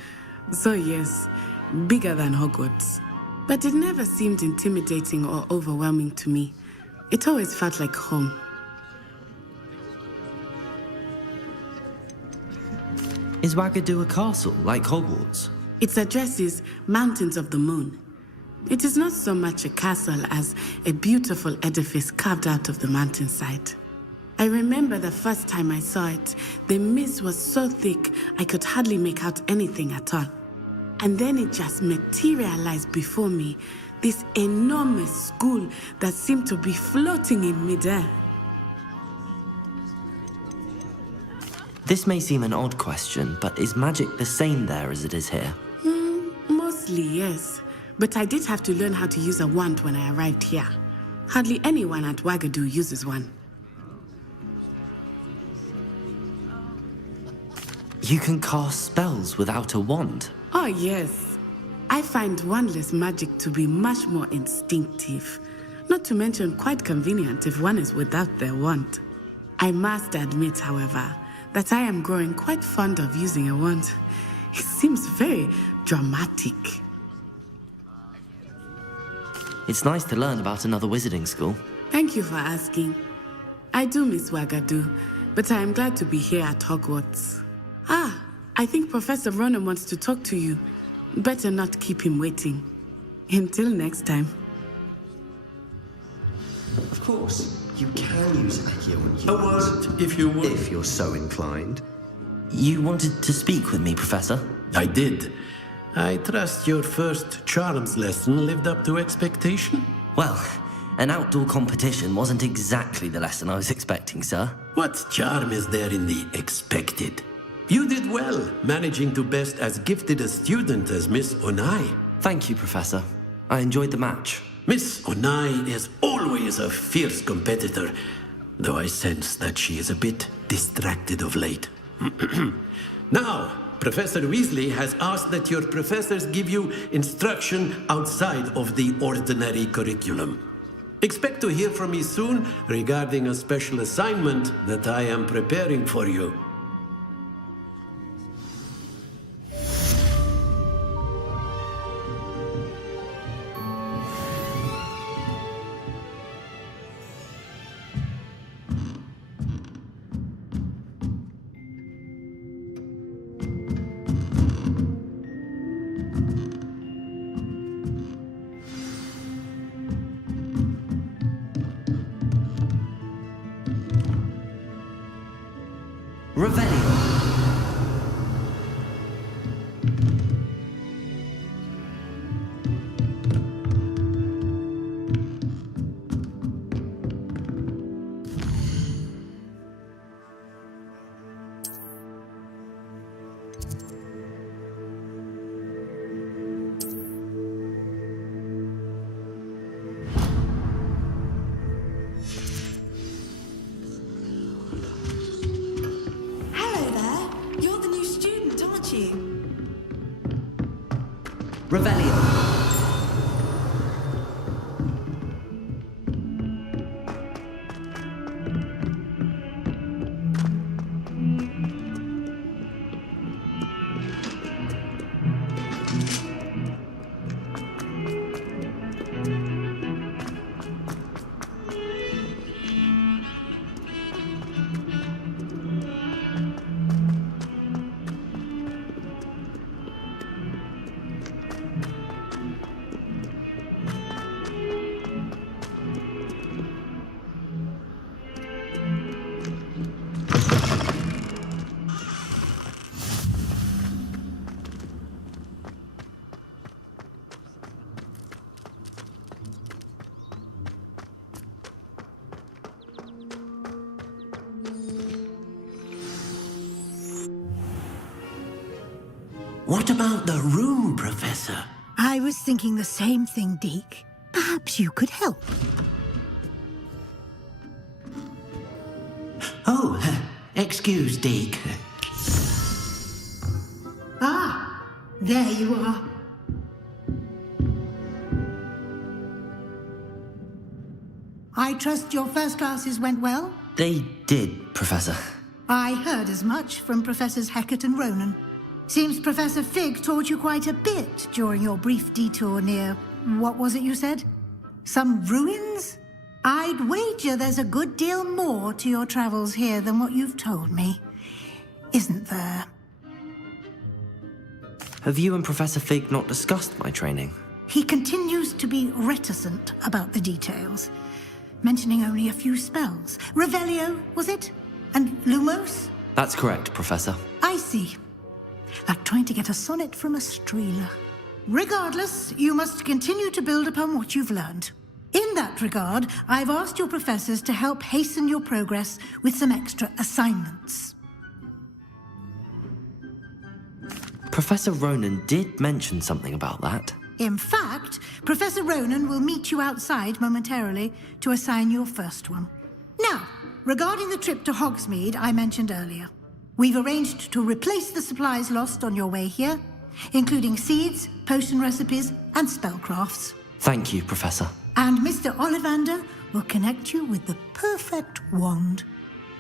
So yes, bigger than Hogwarts. But it never seemed intimidating or overwhelming to me. It always felt like home. Is Ouagadougou a castle, like Hogwarts? Its address is Mountains of the Moon. It is not so much a castle as a beautiful edifice carved out of the mountainside. I remember the first time I saw it, the mist was so thick I could hardly make out anything at all. And then it just materialized before me, this enormous school that seemed to be floating in midair. This may seem an odd question, but is magic the same there as it is here? Mostly, yes. But I did have to learn how to use a wand when I arrived here. Hardly anyone at Ouagadougou uses one. You can cast spells without a wand? Oh, yes. I find wandless magic to be much more instinctive. Not to mention quite convenient if one is without their wand. I must admit, however, that I am growing quite fond of using a wand. It seems very dramatic. It's nice to learn about another wizarding school. Thank you for asking. I do miss Ouagadougou, but I am glad to be here at Hogwarts. I think Professor Ronan wants to talk to you. Better not keep him waiting. Until next time. Of course, you can use Accio on humans. A word, if you would. If you're so inclined. You wanted to speak with me, Professor? I did. I trust your first charms lesson lived up to expectation? Well, an outdoor competition wasn't exactly the lesson I was expecting, sir. What charm is there in the expected? You did well, managing to best as gifted a student as Miss Onai. Thank you, Professor. I enjoyed the match. Miss Onai is always a fierce competitor, though I sense that she is a bit distracted of late. Now, Professor Weasley has asked that your professors give you instruction outside of the ordinary curriculum. Expect to hear from me soon regarding a special assignment that I am preparing for you. Revelio. What about the room, Professor? I was thinking the same thing, Deke. Perhaps you could help. Oh, excuse, Deke. Ah, there you are. I trust your first classes went well? They did, Professor. I heard as much from Professors Hecat and Ronan. Seems Professor Fig taught you quite a bit during your brief detour near... what was it you said? Some ruins? I'd wager there's a good deal more to your travels here than what you've told me. Isn't there? Have you and Professor Fig not discussed my training? He continues to be reticent about the details, mentioning only a few spells. Revelio, was it? And Lumos? That's correct, Professor. I see. Like trying to get a sonnet from a streeler. Regardless, you must continue to build upon what you've learned. In that regard, I've asked your professors to help hasten your progress with some extra assignments. Professor Ronan did mention something about that. In fact, Professor Ronan will meet you outside momentarily to assign your first one. Now, regarding the trip to Hogsmeade I mentioned earlier, we've arranged to replace the supplies lost on your way here, including seeds, potion recipes, and spellcrafts. Thank you, Professor. And Mr. Ollivander will connect you with the perfect wand.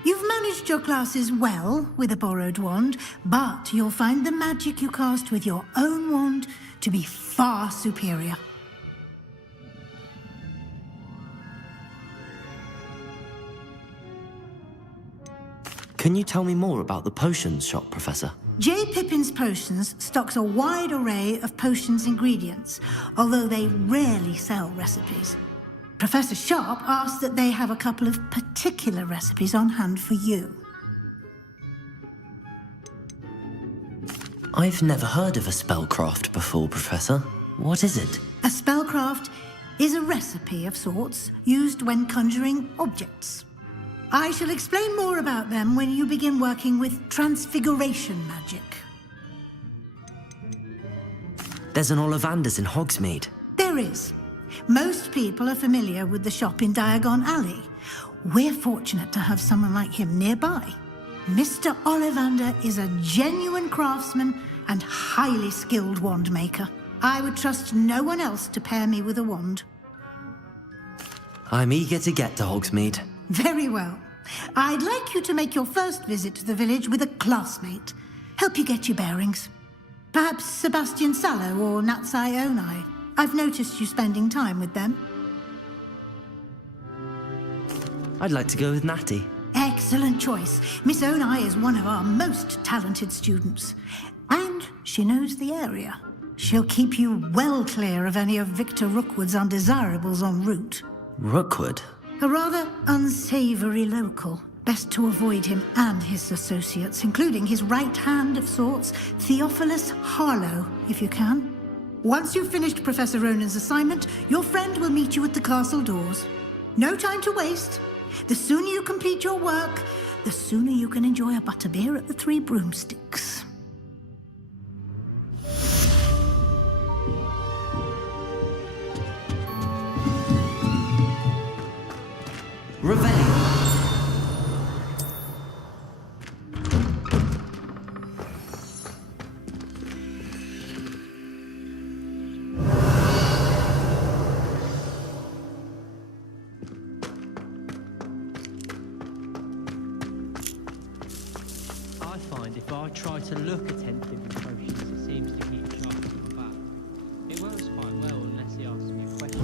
You've managed your classes well with a borrowed wand, but you'll find the magic you cast with your own wand to be far superior. Can you tell me more about the potions shop, Professor? J. Pippin's Potions stocks a wide array of potions ingredients, although they rarely sell recipes. Professor Sharp asked that they have a couple of particular recipes on hand for you. I've never heard of a spellcraft before, Professor. What is it? A spellcraft is a recipe of sorts used when conjuring objects. I shall explain more about them when you begin working with transfiguration magic. There's an Ollivander's in Hogsmeade. There is. Most people are familiar with the shop in Diagon Alley. We're fortunate to have someone like him nearby. Mr. Ollivander is a genuine craftsman and highly skilled wand maker. I would trust no one else to pair me with a wand. I'm eager to get to Hogsmeade. Very well. I'd like you to make your first visit to the village with a classmate. Help you get your bearings. Perhaps Sebastian Sallow or Natsai Onai. I've noticed you spending time with them. I'd like to go with Natty. Excellent choice. Miss Onai is one of our most talented students. And she knows the area. She'll keep you well clear of any of Victor Rookwood's undesirables en route. Rookwood? A rather unsavory local. Best to avoid him and his associates, including his right hand of sorts, Theophilus Harlow, if you can. Once you've finished Professor Ronan's assignment, your friend will meet you at the castle doors. No time to waste. The sooner you complete your work, the sooner you can enjoy a butterbeer at the Three Broomsticks. Revelio. try to look attentive in motions, it seems to keep sharpening the back. It works quite well unless he asks me a question.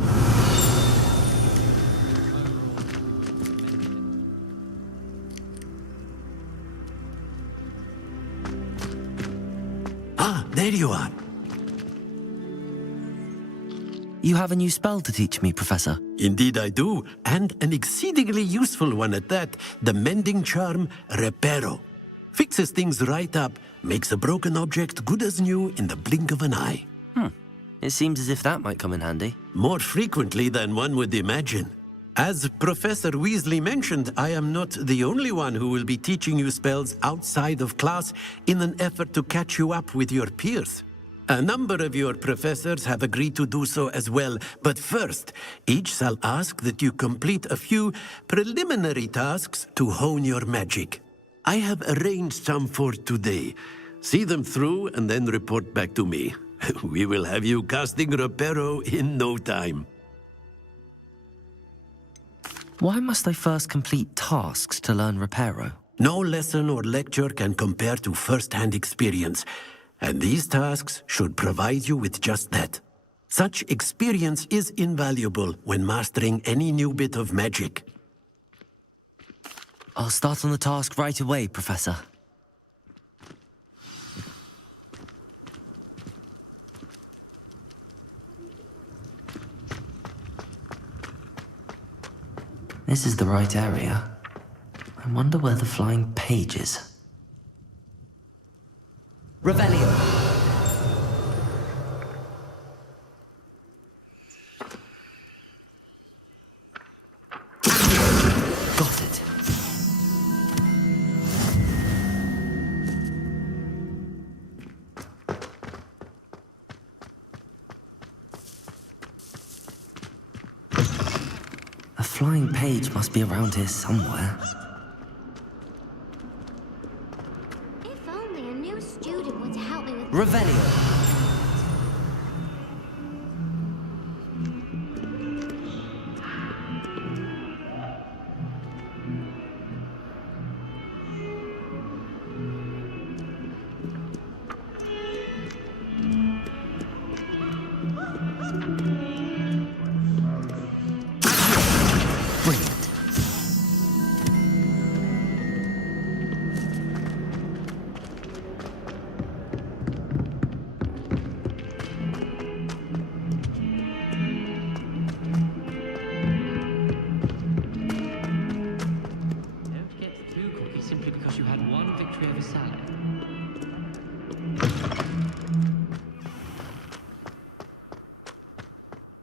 Ah, there you are. You have a new spell to teach me, Professor. Indeed I do, and an exceedingly useful one at that. The mending charm, Reparo. Fixes things right up, makes a broken object good as new in the blink of an eye. It seems as if that might come in handy. More frequently than one would imagine. As Professor Weasley mentioned, I am not the only one who will be teaching you spells outside of class in an effort to catch you up with your peers. A number of your professors have agreed to do so as well, but first, each shall ask that you complete a few preliminary tasks to hone your magic. I have arranged some for today. See them through and then report back to me. We will have you casting Reparo in no time. Why must I first complete tasks to learn Reparo? No lesson or lecture can compare to first-hand experience, and these tasks should provide you with just that. Such experience is invaluable when mastering any new bit of magic. I'll start on the task right away, Professor. This is the right area. I wonder where the flying page is. Revelio! Got it. A flying page must be around here somewhere. If only a new student were to help me with... Revelio!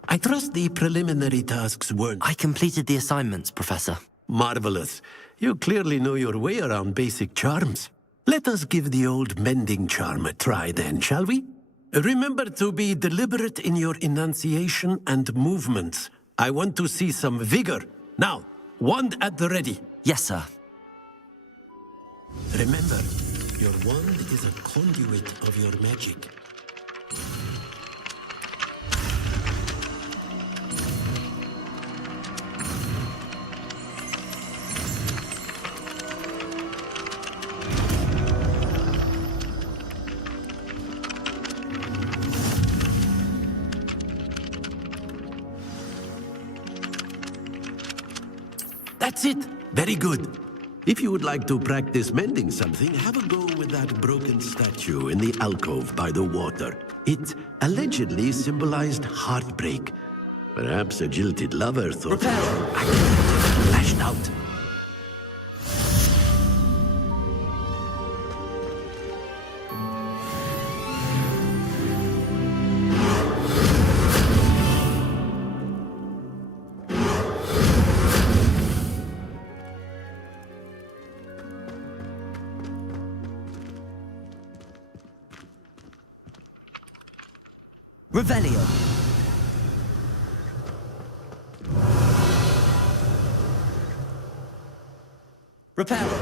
I trust the preliminary tasks weren't... I completed the assignments, Professor. Marvelous. You clearly know your way around basic charms. Let us give the old mending charm a try then, shall we? Remember to be deliberate in your enunciation and movements. I want to see some vigor. Now, wand at the ready. Yes, sir. Remember, your wand is a conduit of your magic. That's it. Very good. If you would like to practice mending something, have a go with that broken statue in the alcove by the water. It allegedly symbolized heartbreak. Perhaps a jilted lover thought... Reparo! Lashed out. Revelio! Reparo!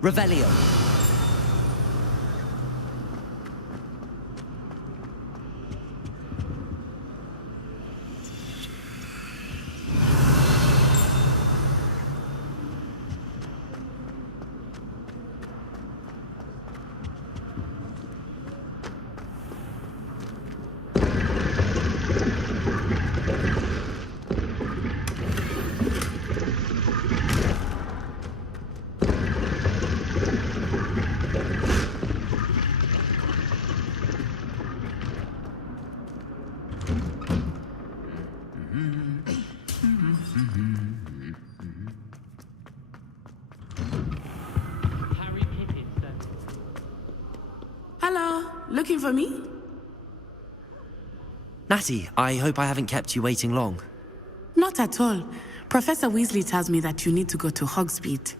Revelio. Hello, looking for me? Natty, I hope I haven't kept you waiting long. Not at all. Professor Weasley tells me that you need to go to Hogsmeade.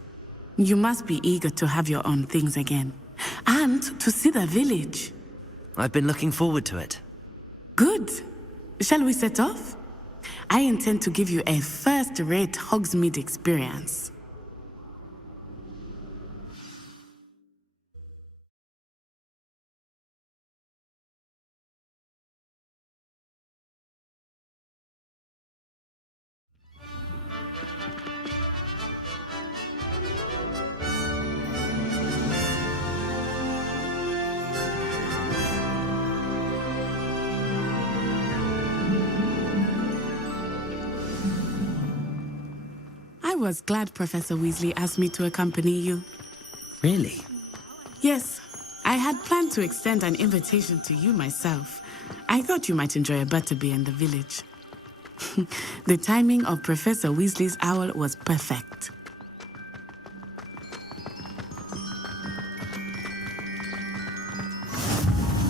You must be eager to have your own things again. And to see the village. I've been looking forward to it. Good. Shall we set off? I intend to give you a first-rate Hogsmeade experience. I was glad Professor Weasley asked me to accompany you. Really? Yes, I had planned to extend an invitation to you myself. I thought you might enjoy a butterbeer in the village. The timing of Professor Weasley's owl was perfect.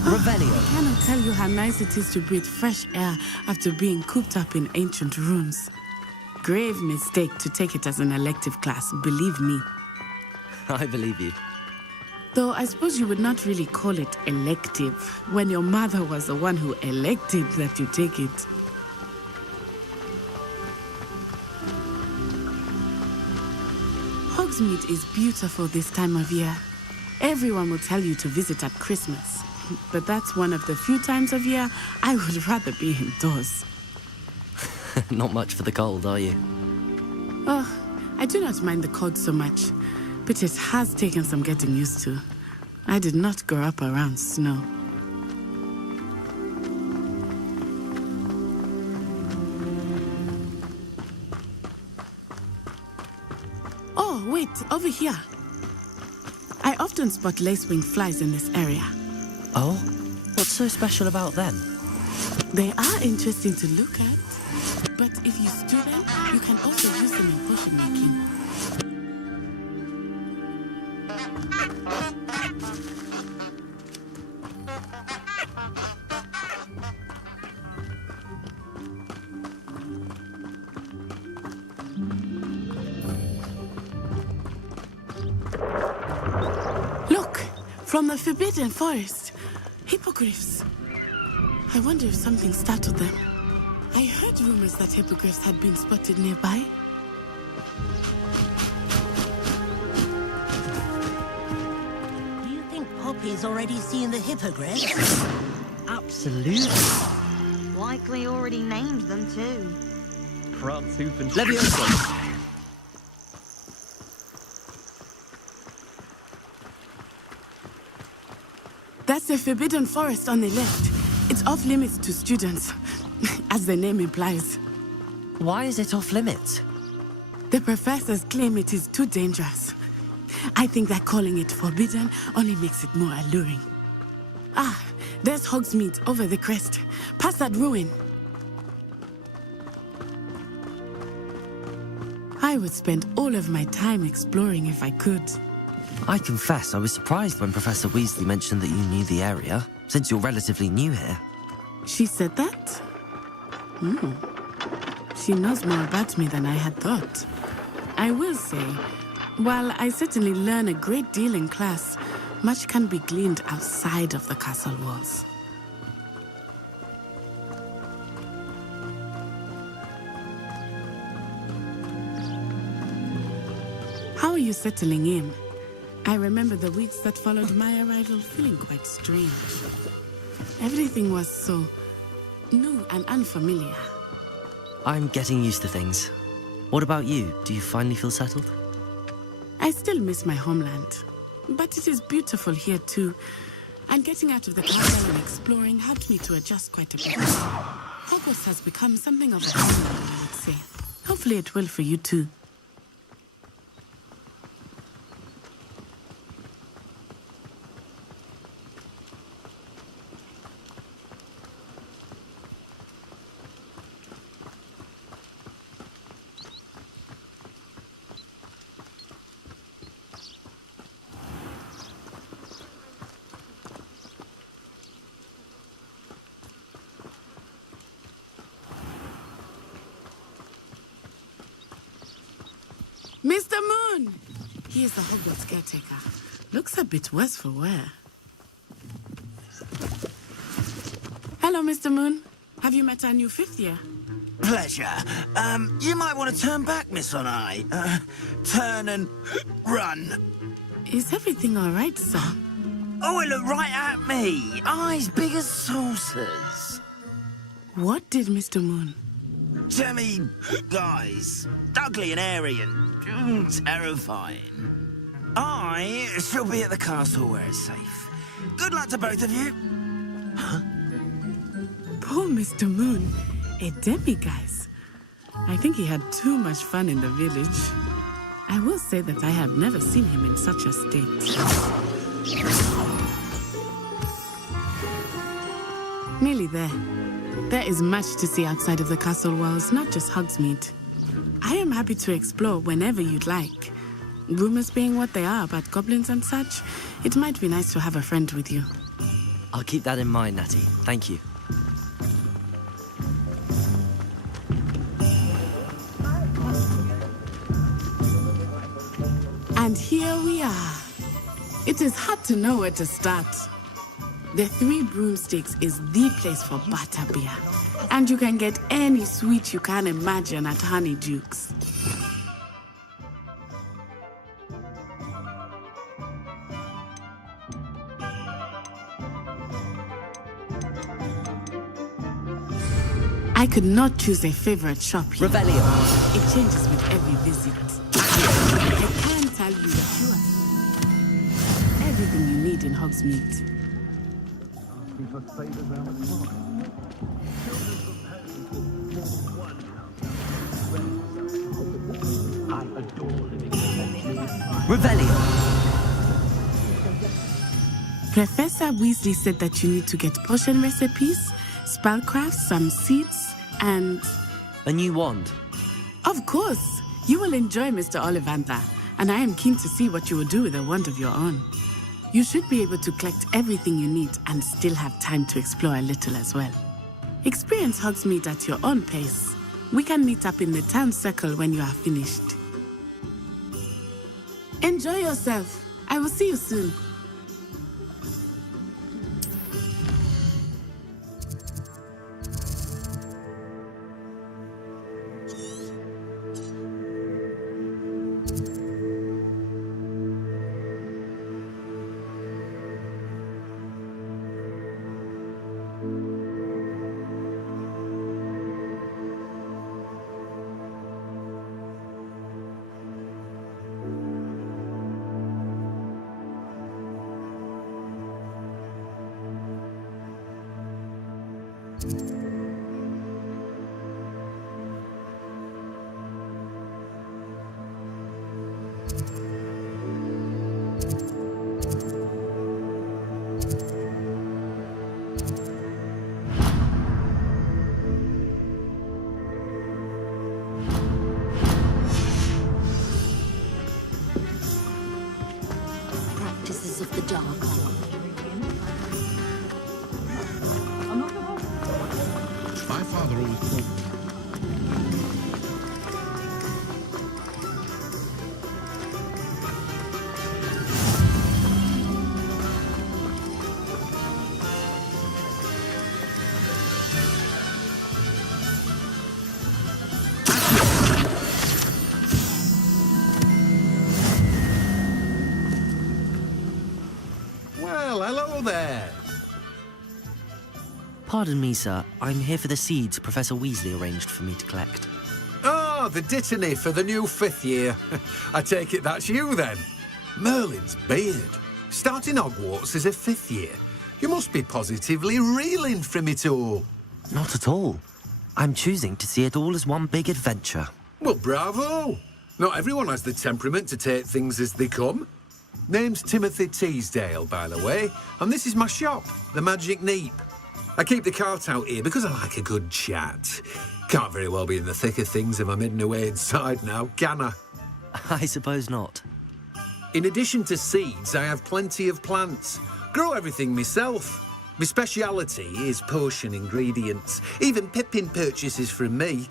Revelio. I cannot tell you how nice it is to breathe fresh air after being cooped up in ancient rooms. Grave mistake to take it as an elective class, believe me. I believe you. Though I suppose you would not really call it elective when your mother was the one who elected that you take it. Hogsmeade is beautiful this time of year. Everyone will tell you to visit at Christmas, but that's one of the few times of year I would rather be indoors. Not much for the cold, are you? Oh, I do not mind the cold so much, but it has taken some getting used to. I did not grow up around snow. Oh, wait, over here. I often spot lacewing flies in this area. Oh? What's so special about them? They are interesting to look at. But if you stew them, you can also use them in potion making. Look! From the Forbidden Forest. Hippogriffs. I wonder if something startled them. I heard rumors that hippogriffs had been spotted nearby. Do you think Poppy's already seen the hippogriffs? Absolutely. Likely already named them too. Prance, hoof, and Leviosa. That's the Forbidden Forest on the left. It's off limits to students, as the name implies. Why is it off limits? The professors claim it is too dangerous. I think that calling it forbidden only makes it more alluring. Ah, there's Hogsmeade over the crest. Past that ruin. I would spend all of my time exploring if I could. I confess I was surprised when Professor Weasley mentioned that you knew the area, since you're relatively new here. She said that? She knows more about me than I had thought. I will say, while I certainly learn a great deal in class, much can be gleaned outside of the castle walls. How are you settling in? I remember the weeks that followed my arrival feeling quite strange. Everything was so new and unfamiliar. I'm getting used to things. What about you? Do you finally feel settled? I still miss my homeland, but it is beautiful here too. And getting out of the castle and exploring helped me to adjust quite a bit. Hogwarts has become something of a family, I would say. Hopefully it will for you too. Mr. Moon! He is the Hogwarts caretaker. Looks a bit worse for wear. Hello, Mr. Moon. Have you met our new fifth year? Pleasure. You might want to turn back, Miss Onai. Turn and run. Is everything all right, sir? Oh, it looked right at me. Eyes big as saucers. What did Mr. Moon? Jemmy guys. Ugly and airy and terrifying. I shall be at the castle where it's safe. Good luck to both of you. Huh? Poor Mr. Moon. A demiguise. I think he had too much fun in the village. I will say that I have never seen him in such a state. Nearly there. There is much to see outside of the castle walls, not just Hogsmeade. I am happy to explore whenever you'd like. Rumors being what they are about goblins and such, it might be nice to have a friend with you. I'll keep that in mind, Natty. Thank you. And here we are. It is hard to know where to start. The Three Broomsticks is the place for butterbeer. And you can get any sweet you can imagine at Honeyduke's. I could not choose a favorite shop here. Revelio. It changes with every visit. I can tell you that you are everything you need in Hogsmeade. Revelio. Professor Weasley said that you need to get potion recipes, spellcrafts, some seeds, and... a new wand. Of course! You will enjoy Mr. Ollivander, and I am keen to see what you will do with a wand of your own. You should be able to collect everything you need and still have time to explore a little as well. Experience Hogsmeade at your own pace. We can meet up in the town circle when you are finished. Enjoy yourself. I will see you soon. Practices of the dark. My father always told me. Pardon me, sir. I'm here for the seeds Professor Weasley arranged for me to collect. Oh, the dittany for the new 5th year. I take it that's you, then. Merlin's beard. Starting Hogwarts as a 5th year. You must be positively reeling from it all. Not at all. I'm choosing to see it all as one big adventure. Well, bravo! Not everyone has the temperament to take things as they come. Name's Timothy Teasdale, by the way, and this is my shop, the Magic Neep. I keep the cart out here because I like a good chat. Can't very well be in the thick of things if I'm hidden away inside now, can I? I suppose not. In addition to seeds, I have plenty of plants. Grow everything myself. My speciality is potion ingredients. Even Pippin purchases from me.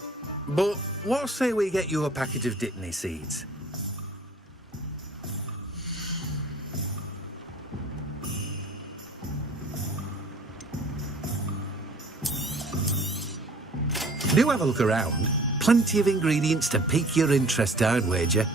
But what say we get you a packet of dittany seeds? Do have a look around. Plenty of ingredients to pique your interest, I'd wager.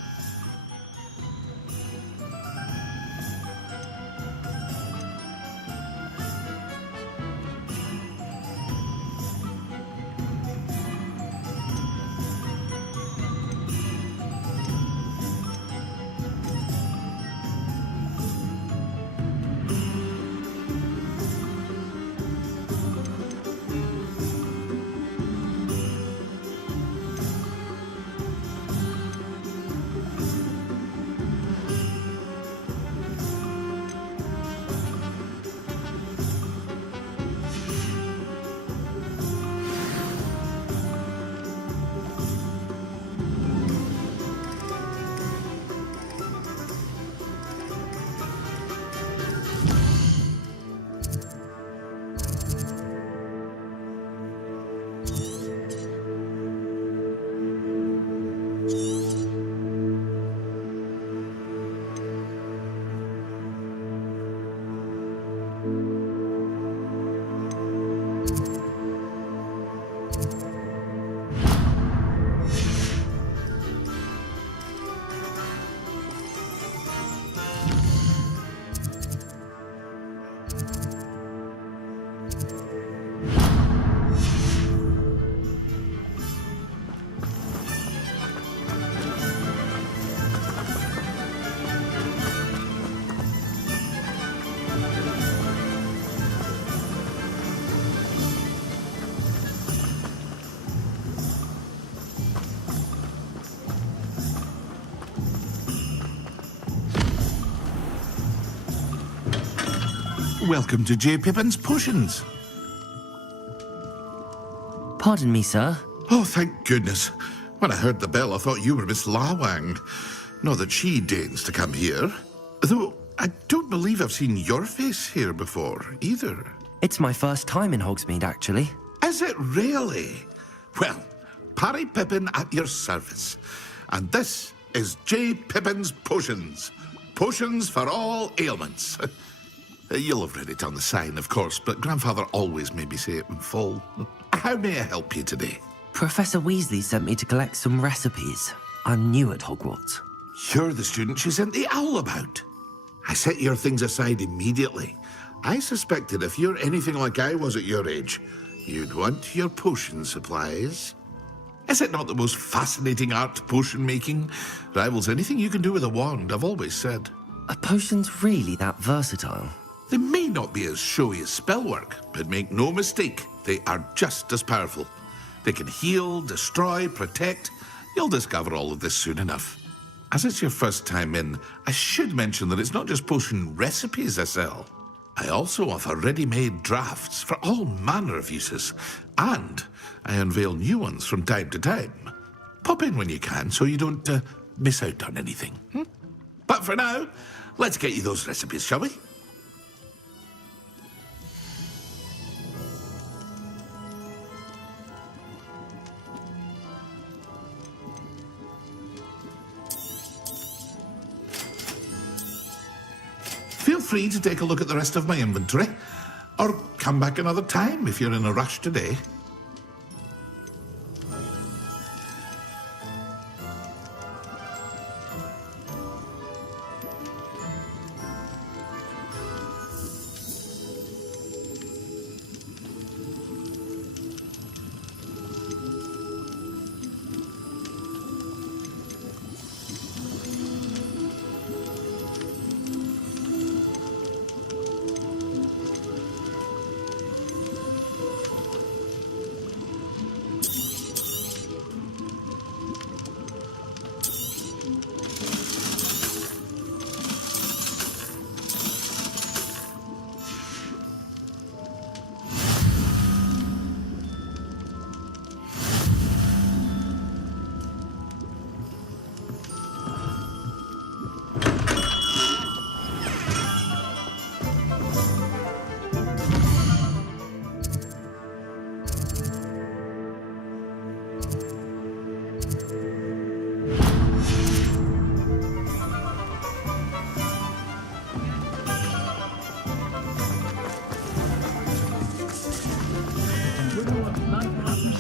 Welcome to J. Pippin's Potions. Pardon me, sir. Oh, thank goodness. When I heard the bell, I thought you were Miss Lawang. Not that she deigns to come here. Though, I don't believe I've seen your face here before, either. It's my first time in Hogsmeade, actually. Is it really? Well, Parry Pippin at your service. And this is J. Pippin's Potions. Potions for all ailments. You'll have read it on the sign, of course, but Grandfather always made me say it in full. How may I help you today? Professor Weasley sent me to collect some recipes. I'm new at Hogwarts. You're the student she sent the owl about. I set your things aside immediately. I suspected if you're anything like I was at your age, you'd want your potion supplies. Is it not the most fascinating art, potion making? Rivals anything you can do with a wand, I've always said. Are potions really that versatile? They may not be as showy as spellwork, but make no mistake, they are just as powerful. They can heal, destroy, protect. You'll discover all of this soon enough. As it's your first time in, I should mention that it's not just potion recipes I sell. I also offer ready-made drafts for all manner of uses, and I unveil new ones from time to time. Pop in when you can so you don't miss out on anything. But for now, let's get you those recipes, shall we? Feel free to take a look at the rest of my inventory, or come back another time if you're in a rush today.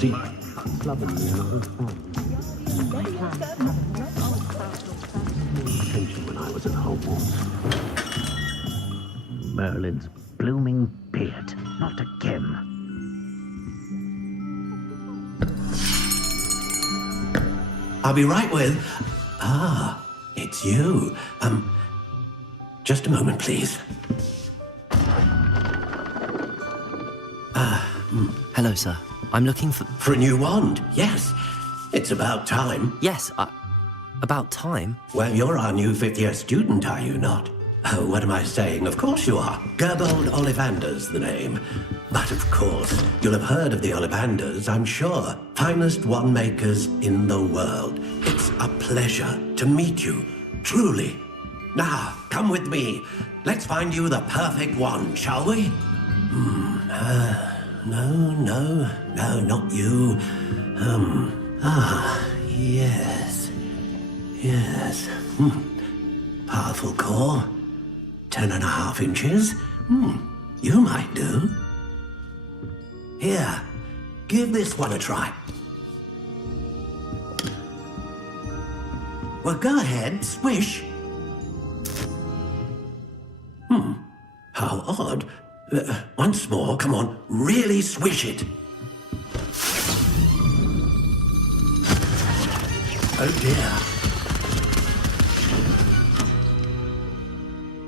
See, slovenly and unfun. Attention when I was at Hogwarts. Merlin's blooming beard. Not again. I'll be right with... Ah, it's you. Just a moment, please. Hello, sir. I'm looking for... For a new wand, yes. It's about time. Yes, about time? Well, you're our new fifth-year student, are you not? Oh, what am I saying? Of course you are. Gerbold Ollivander's the name. But of course, you'll have heard of the Ollivanders, I'm sure. Finest wand makers in the world. It's a pleasure to meet you, truly. Now, come with me. Let's find you the perfect wand, shall we? No, not you. Yes. Powerful core. 10.5 inches. You might do. Here, give this one a try. Well, go ahead, swish. How odd. Once more, come on, really swish it. Oh dear.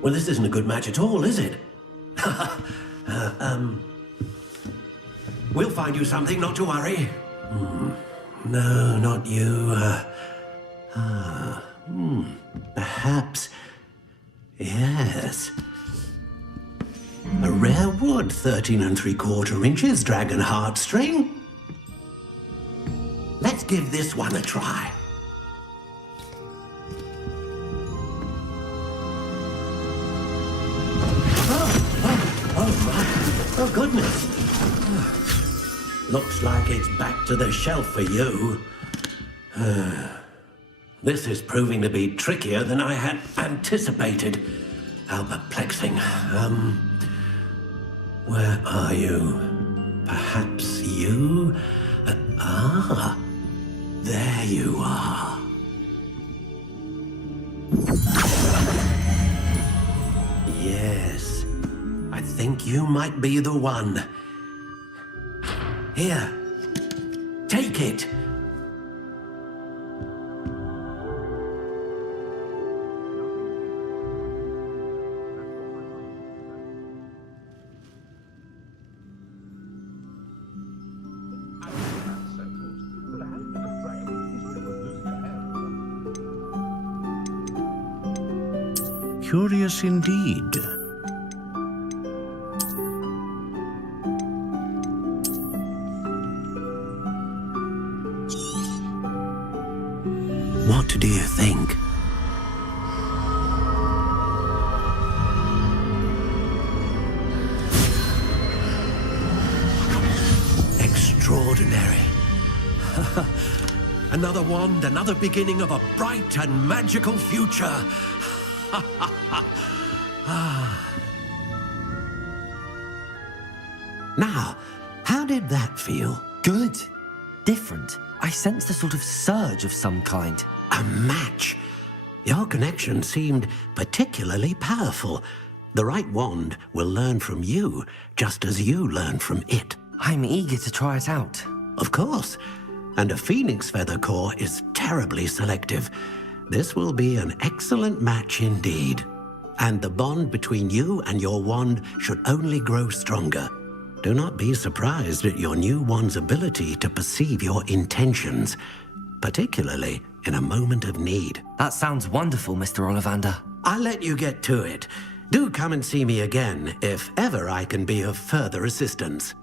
Well, this isn't a good match at all, is it? We'll find you something, not to worry. No, not you. Perhaps. Yes. A rare wood, 13 3/4 inches, dragon heartstring. Let's give this one a try. Oh, goodness. Looks like it's back to the shelf for you. This is proving to be trickier than I had anticipated. How perplexing. Where are you? Perhaps you? There you are. Yes, I think you might be the one. Here, take it. Curious indeed. What do you think? Extraordinary. Another wand, another beginning of a bright and magical future. Now, how did that feel? Good. Different. I sensed a sort of surge of some kind. A match. Your connection seemed particularly powerful. The right wand will learn from you, just as you learn from it. I'm eager to try it out. Of course. And a phoenix feather core is terribly selective. This will be an excellent match indeed. And the bond between you and your wand should only grow stronger. Do not be surprised at your new wand's ability to perceive your intentions, particularly in a moment of need. That sounds wonderful, Mr. Ollivander. I'll let you get to it. Do come and see me again if ever I can be of further assistance.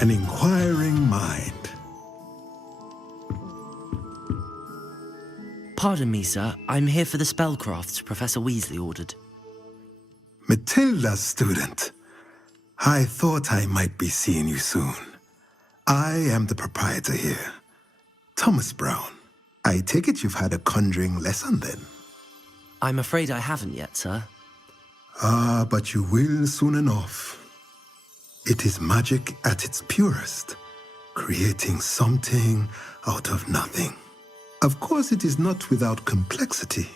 An inquiring mind. Pardon me, sir. I'm here for the spellcrafts Professor Weasley ordered. Matilda, student. I thought I might be seeing you soon. I am the proprietor here, Thomas Brown. I take it you've had a conjuring lesson then? I'm afraid I haven't yet, sir. Ah, but you will soon enough. It is magic at its purest, creating something out of nothing. Of course, it is not without complexity,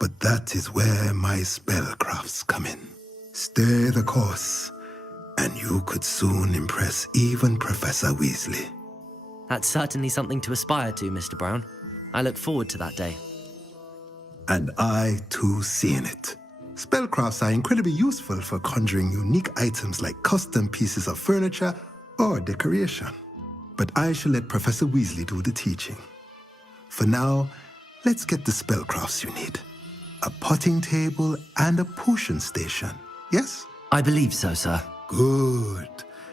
but that is where my spellcrafts come in. Stay the course, and you could soon impress even Professor Weasley. That's certainly something to aspire to, Mr. Brown. I look forward to that day. And I, too, seeing it. Spellcrafts are incredibly useful for conjuring unique items like custom pieces of furniture or decoration. But I shall let Professor Weasley do the teaching. For now, let's get the spellcrafts you need. A potting table and a potion station, yes? I believe so, sir. Good.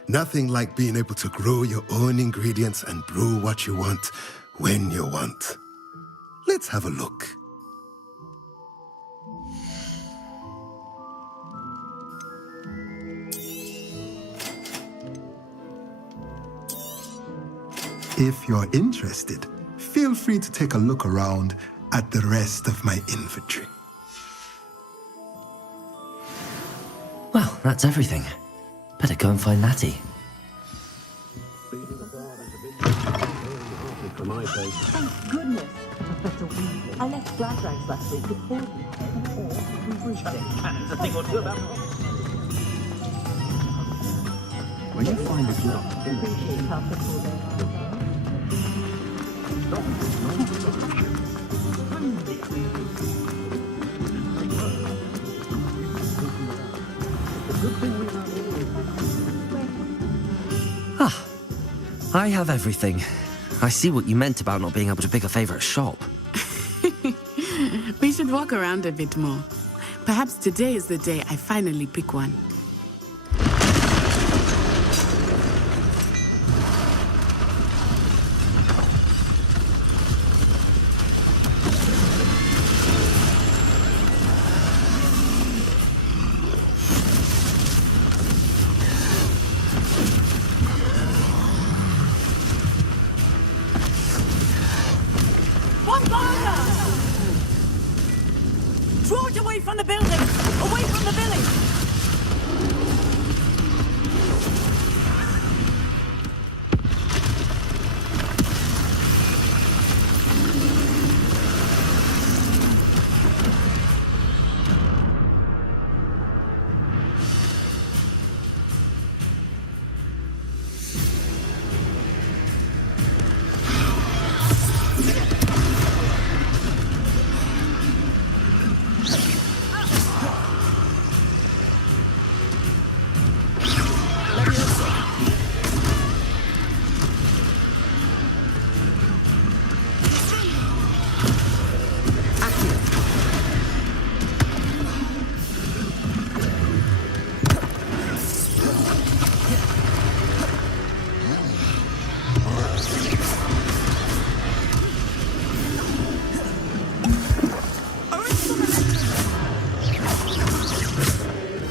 Nothing like being able to grow your own ingredients and brew what you want when you want. Let's have a look. If you're interested, feel free to take a look around at the rest of my inventory. Well, that's everything. Better go and find Natty. Thank goodness, Professor Weasley. I left flat rags last week with 40 cannons, a thing or two about. When you find a good Appreciate how simple they are. Ah, I have everything. I see what you meant about not being able to pick a favorite shop. We should walk around a bit more. Perhaps today is the day I finally pick one. George, away from the building! Away from the village!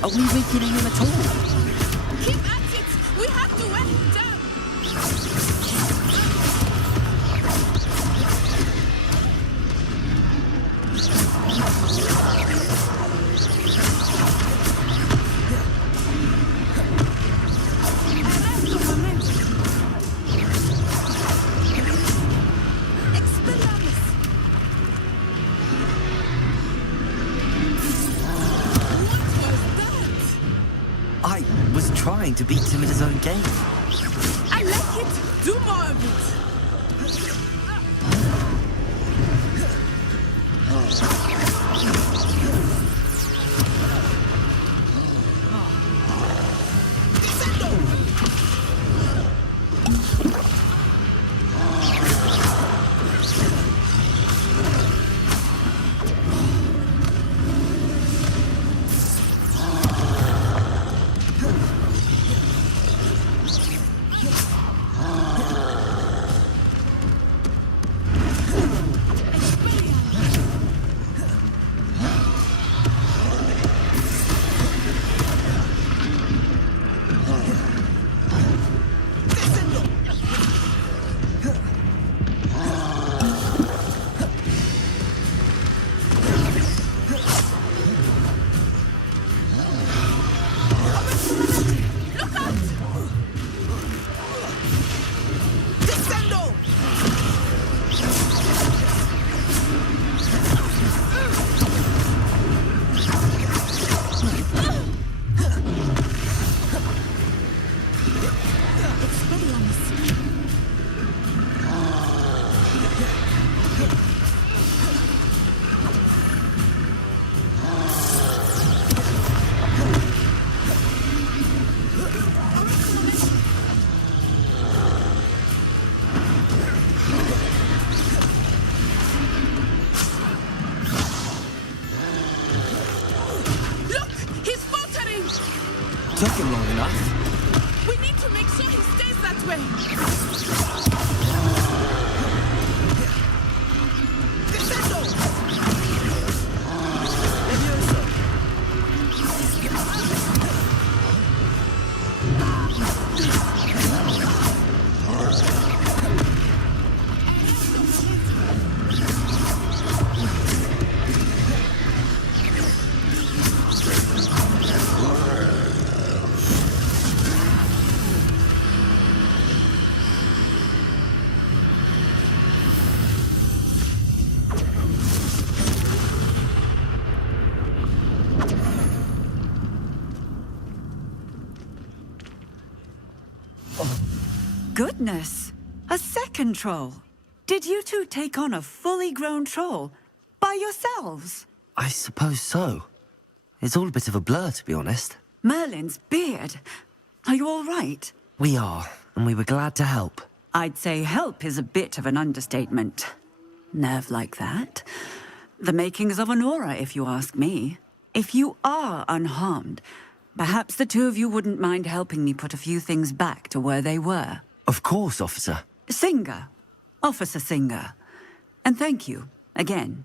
Are we weakening him at all? Keep at it! We have to wear him down! I was trying to beat him at his own game. I like it! Do more of it! took him long enough. We need to make sure he stays that way. Goodness! A second troll! Did you two take on a fully grown troll? By yourselves? I suppose so. It's all a bit of a blur, to be honest. Merlin's beard. Are you all right? We are, and we were glad to help. I'd say help is a bit of an understatement. Nerve like that. The makings of an aura, if you ask me. If you are unharmed, perhaps the two of you wouldn't mind helping me put a few things back to where they were. Of course, officer. Singer. Officer Singer. And thank you, again.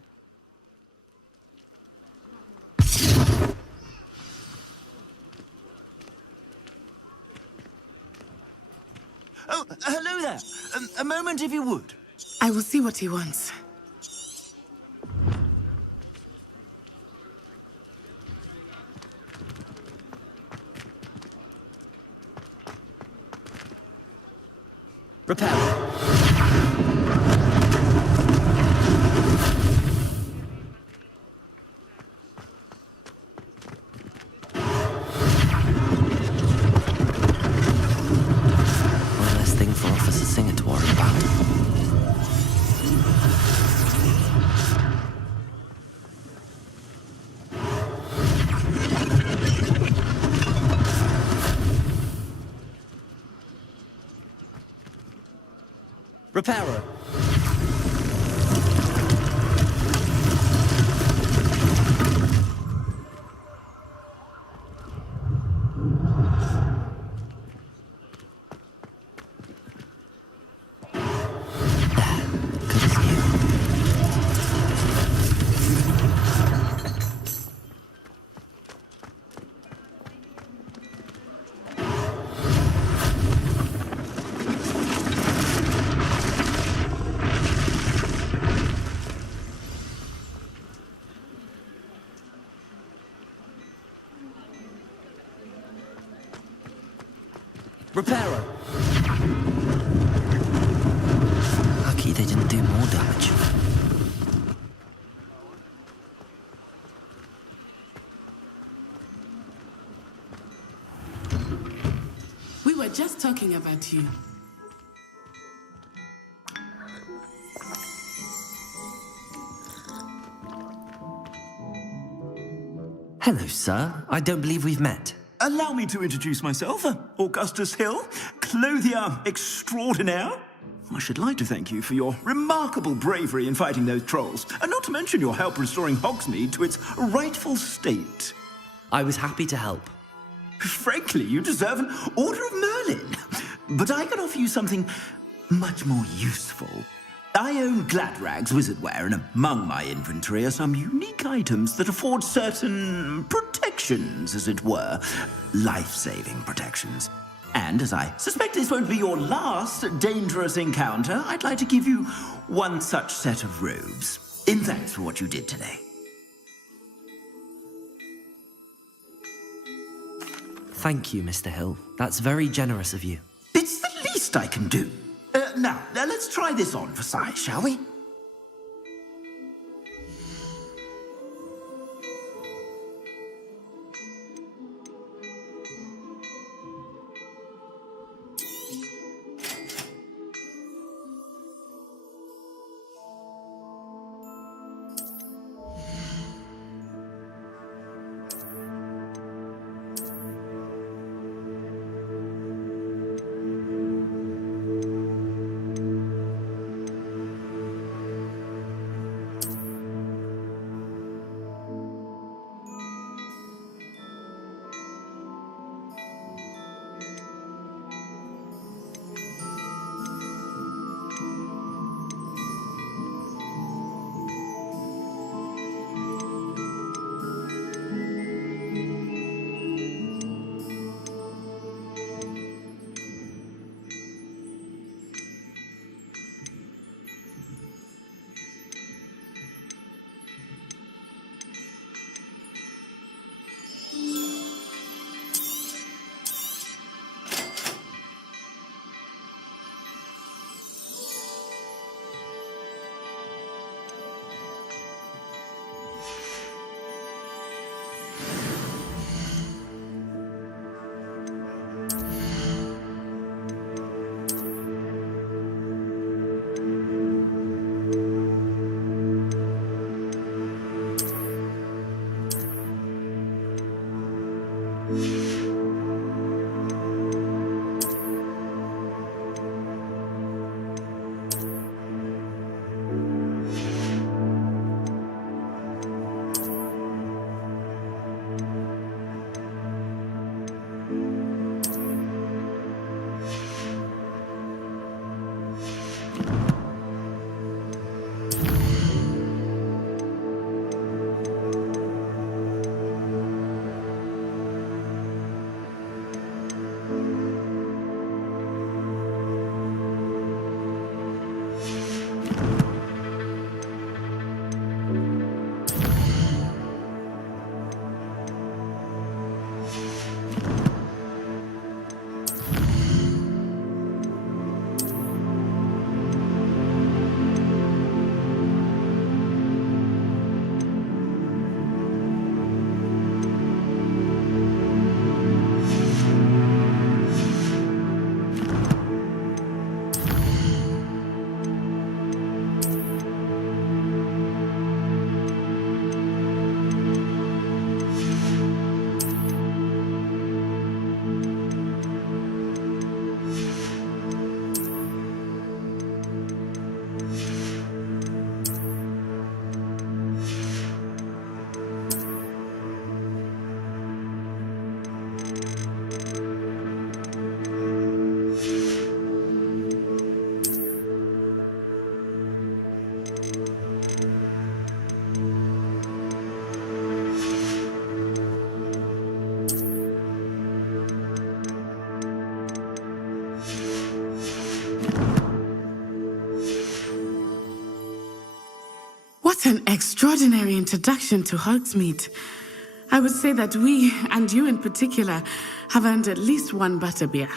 Oh, hello there. A moment, if you would. I will see what he wants. Repair. One less thing for Officer Singer to worry about. Repairer. Repairer. Lucky they didn't do more damage. We were just talking about you. Hello, sir. I don't believe we've met. Allow me to introduce myself, Augustus Hill, clothier extraordinaire. I should like to thank you for your remarkable bravery in fighting those trolls, and not to mention your help restoring Hogsmeade to its rightful state. I was happy to help. Frankly, you deserve an Order of Merlin. But I can offer you something much more useful. I own Gladrag's wizardware, and among my inventory are some unique items that afford certain protections, as it were. Life-saving protections. And as I suspect this won't be your last dangerous encounter, I'd like to give you one such set of robes, in thanks for what you did today. Thank you, Mr. Hill. That's very generous of you. It's the least I can do. Now, let's try this on for size, shall we? What an extraordinary introduction to Hogsmeade. I would say that we, and you in particular, have earned at least one butterbeer.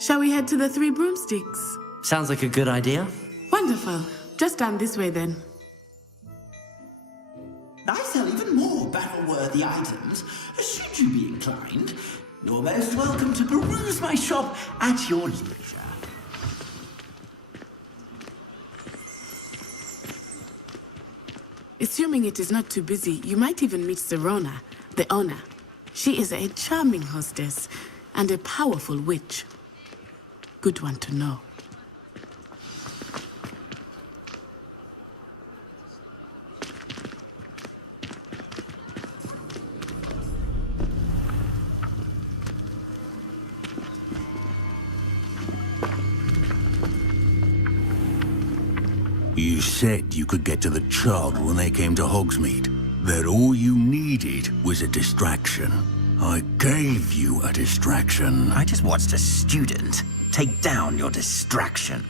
Shall we head to the Three Broomsticks? Sounds like a good idea. Wonderful. Just down this way then. I sell even more battle-worthy items. Should you be inclined, you're most welcome to peruse my shop at your leisure. Assuming it is not too busy, you might even meet Sirona, the owner. She is a charming hostess and a powerful witch. Good one to know. You said you could get to the child when they came to Hogsmeade. That all you needed was a distraction. I gave you a distraction. I just watched a student take down your distraction.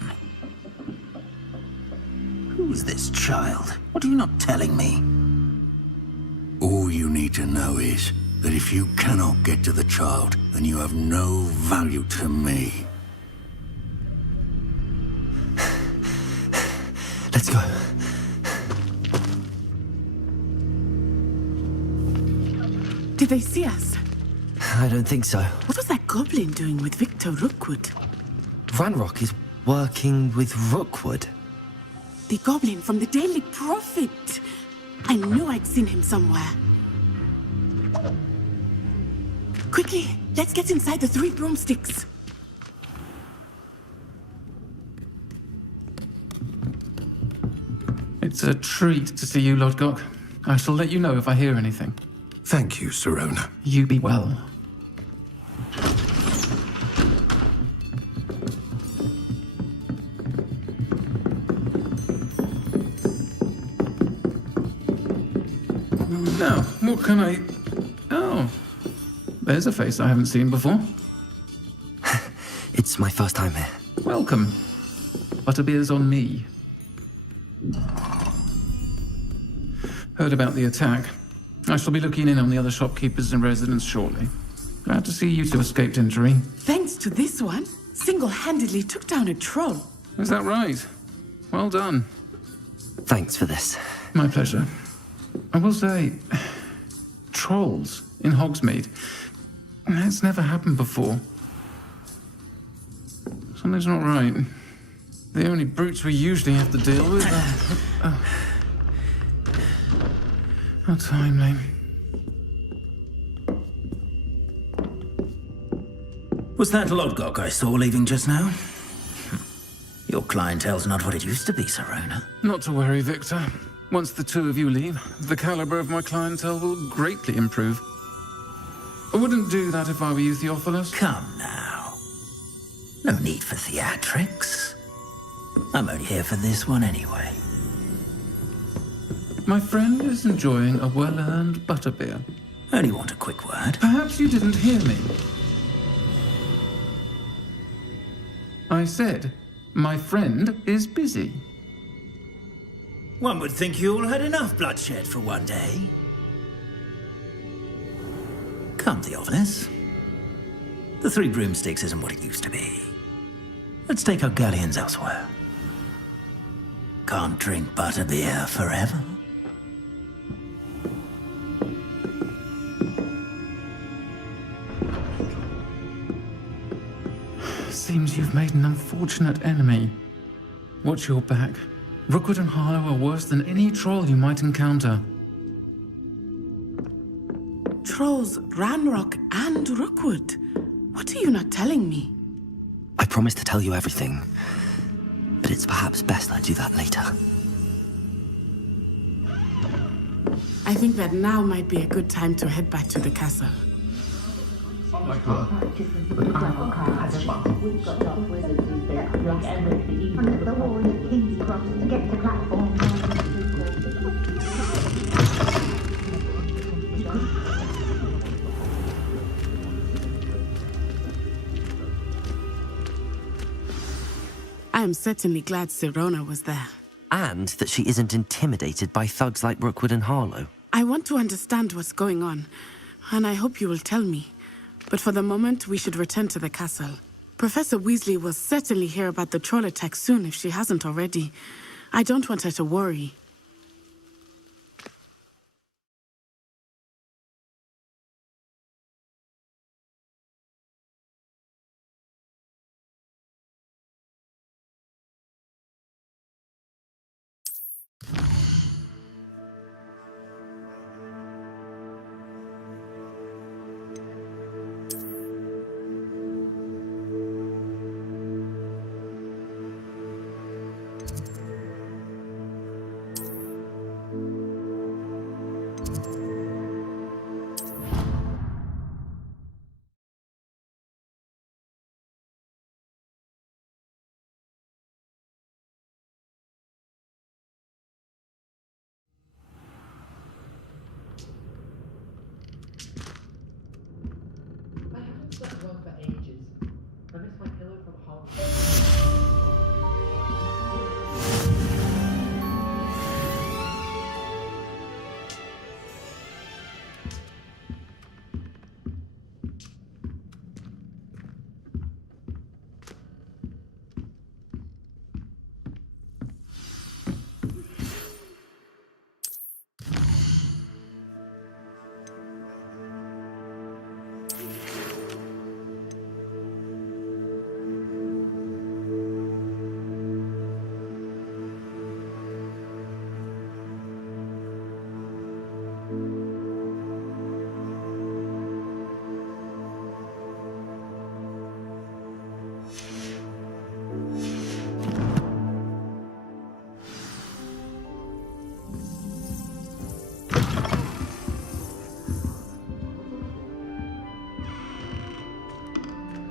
Who's this child? What are you not telling me? All you need to know is that if you cannot get to the child, then you have no value to me. Let's go. Did they see us? I don't think so. What was that goblin doing with Victor Rookwood? Ranrock is working with Rookwood. The goblin from the Daily Prophet. I knew I'd seen him somewhere. Quickly, let's get inside the Three Broomsticks. It's a treat to see you, Lodgok. I shall let you know if I hear anything. Thank you, Sirona. You be well. Now, what can I... Oh, there's a face I haven't seen before. It's my first time here. Welcome. Butterbeer's on me. Heard about the attack. I shall be looking in on the other shopkeepers and residents shortly. Glad to see you two escaped injury. Thanks to this one, single-handedly took down a troll. Is that right? Well done. Thanks for this. My pleasure. I will say, trolls in Hogsmeade. It's never happened before. Something's not right. The only brutes we usually have to deal with are... How timely. Was that Lodgok I saw leaving just now? Your clientele's not what it used to be, Sirona. Not to worry, Victor. Once the two of you leave, the caliber of my clientele will greatly improve. I wouldn't do that if I were you, Theophilus. Come now. No need for theatrics. I'm only here for this one anyway. My friend is enjoying a well-earned butterbeer. Only want a quick word. Perhaps you didn't hear me. I said, my friend is busy. One would think you all had enough bloodshed for one day. Come, Theophilus. The Three Broomsticks isn't what it used to be. Let's take our galleons elsewhere. Can't drink butterbeer forever. Seems you've made an unfortunate enemy. Watch your back. Rookwood and Harlow are worse than any troll you might encounter. Trolls, Ranrock, and Rookwood. What are you not telling me? I promised to tell you everything, but it's perhaps best I do that later. I think that now might be a good time to head back to the castle. I am certainly glad Sirona was there. And that she isn't intimidated by thugs like Rookwood and Harlow. I want to understand what's going on, and I hope you will tell me. But for the moment, we should return to the castle. Professor Weasley will certainly hear about the troll attack soon if she hasn't already. I don't want her to worry.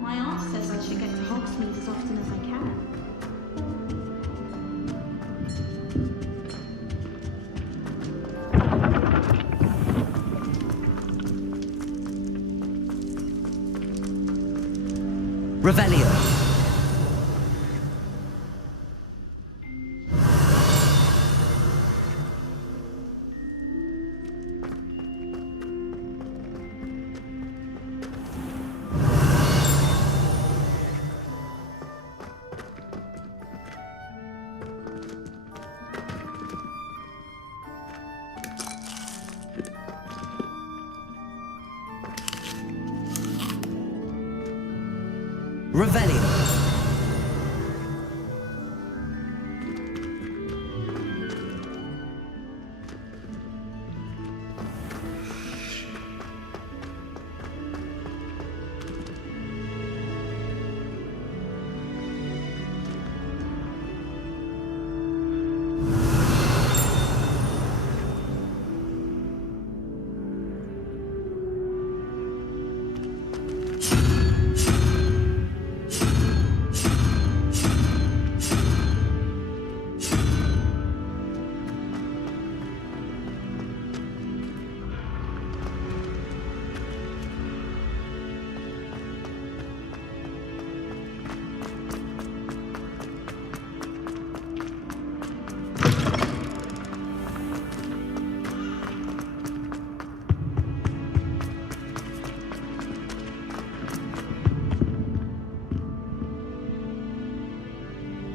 My aunt says I should get to Hogsmeade as often as I can. Revelio. Revelio.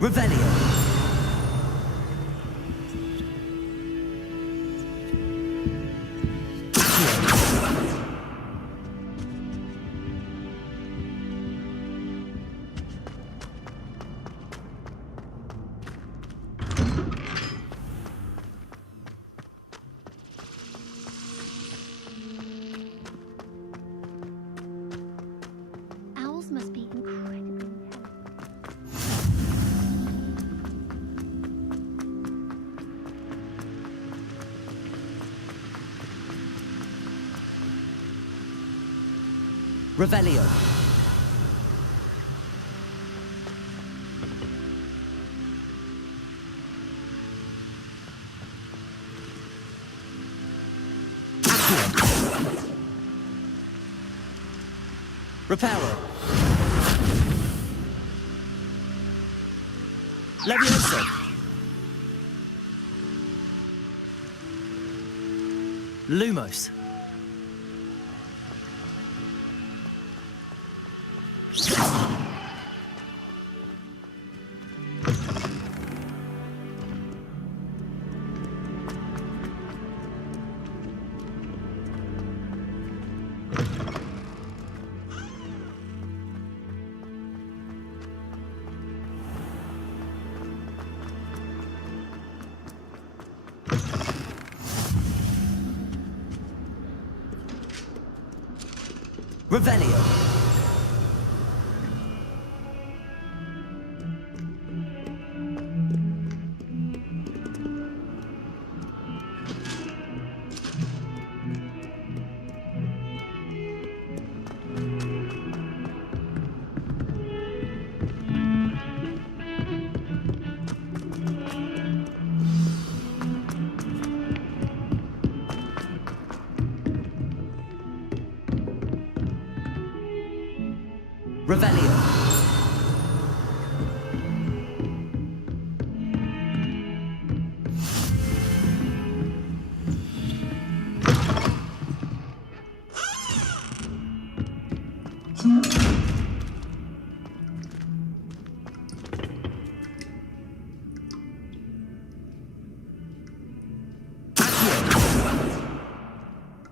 Revelio. Owls must be incredibly Revelio. Reparo. Levioso. Lumos. Revelio. Revelio.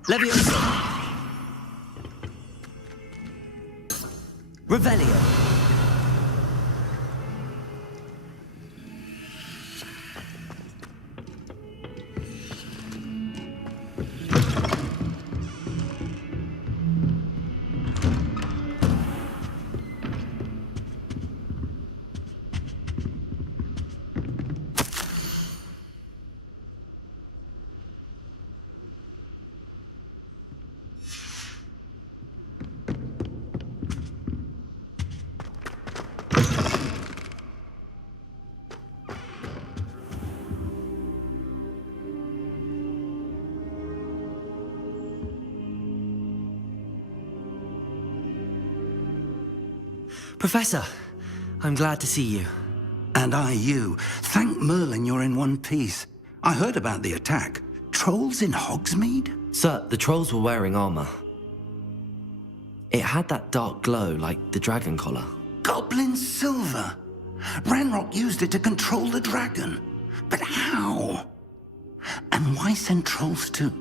Leviosa. Revelio. Professor, I'm glad to see you. And I you. Thank Merlin you're in one piece. I heard about the attack. Trolls in Hogsmeade? Sir, the trolls were wearing armor. It had that dark glow like the dragon collar. Goblin silver. Ranrock used it to control the dragon. But how? And why send trolls too?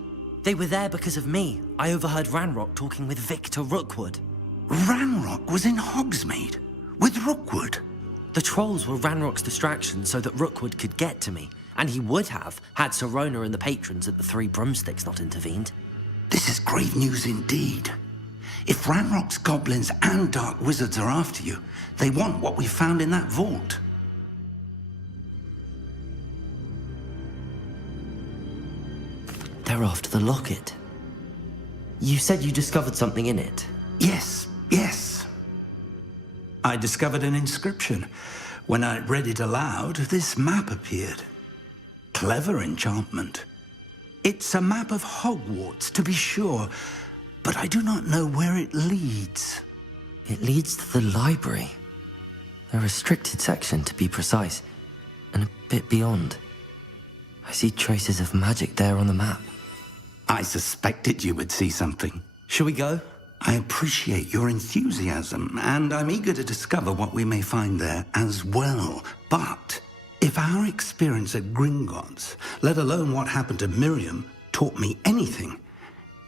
They were there because of me. I overheard Ranrock talking with Victor Rookwood. Ranrock was in Hogsmeade? With Rookwood? The trolls were Ranrock's distraction so that Rookwood could get to me. And he would have, had Sirona and the patrons at the Three Broomsticks not intervened. This is grave news indeed. If Ranrock's goblins and dark wizards are after you, they want what we found in that vault. They're after the locket. You said you discovered something in it. Yes. I discovered an inscription. When I read it aloud, this map appeared. Clever enchantment. It's a map of Hogwarts, to be sure, but I do not know where it leads. It leads to the library. A restricted section, to be precise, and a bit beyond. I see traces of magic there on the map. I suspected you would see something. Shall we go? I appreciate your enthusiasm, and I'm eager to discover what we may find there as well. But if our experience at Gringotts, let alone what happened to Miriam, taught me anything,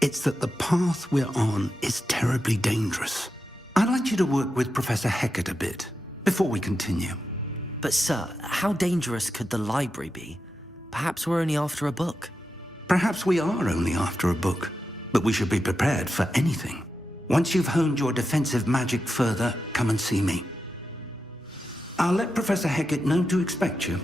it's that the path we're on is terribly dangerous. I'd like you to work with Professor Hecat a bit before we continue. But sir, how dangerous could the library be? Perhaps we're only after a book. Perhaps we are only after a book, but we should be prepared for anything. Once you've honed your defensive magic further, come and see me. I'll let Professor Hecat know to expect you.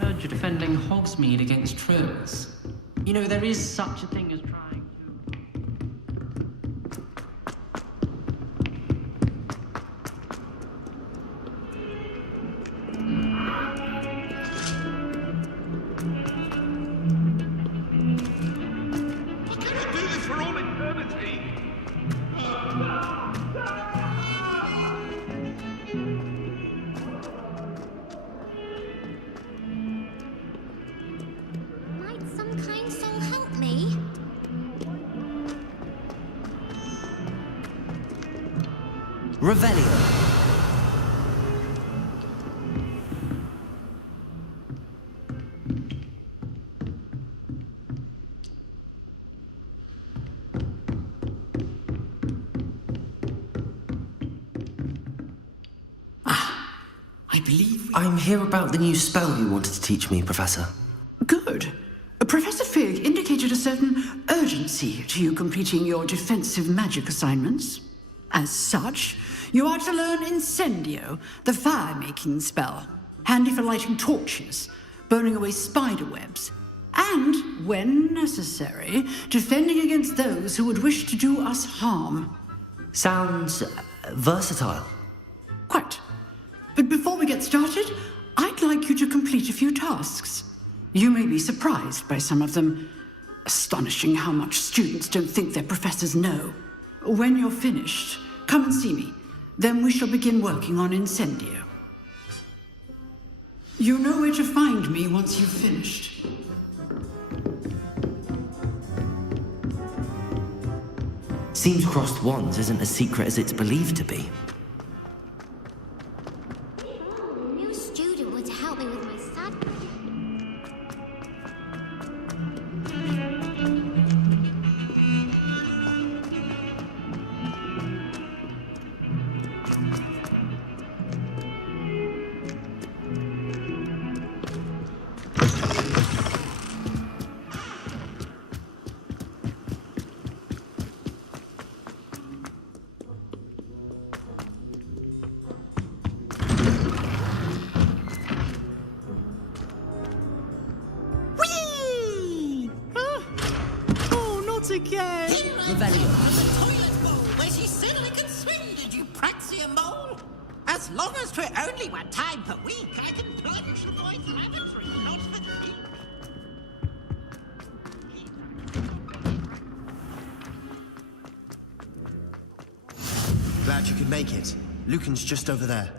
Heard you're defending Hogsmeade against trolls. You know, there is such a thing as trying... Revelio. I believe I'm here about the new spell you wanted to teach me, Professor. Good. Professor Fig indicated a certain urgency to you completing your defensive magic assignments. As such, you are to learn Incendio, the fire-making spell, handy for lighting torches, burning away spider webs, and, when necessary, defending against those who would wish to do us harm. Sounds versatile. Quite. But before we get started, I'd like you to complete a few tasks. You may be surprised by some of them. Astonishing how much students don't think their professors know. When you're finished, come and see me. Then we shall begin working on Incendio. You know where to find me once you've finished. Seems crossed wands isn't as secret as it's believed to be. A new student would help me with my study. Again! Revelio. The toilet bowl where she suddenly can swim, did you praxia mole? As long as 'twere only 1 time per week, I can plunge the boy's lavatory, not the deep. Glad you could make it. Lucan's just over there.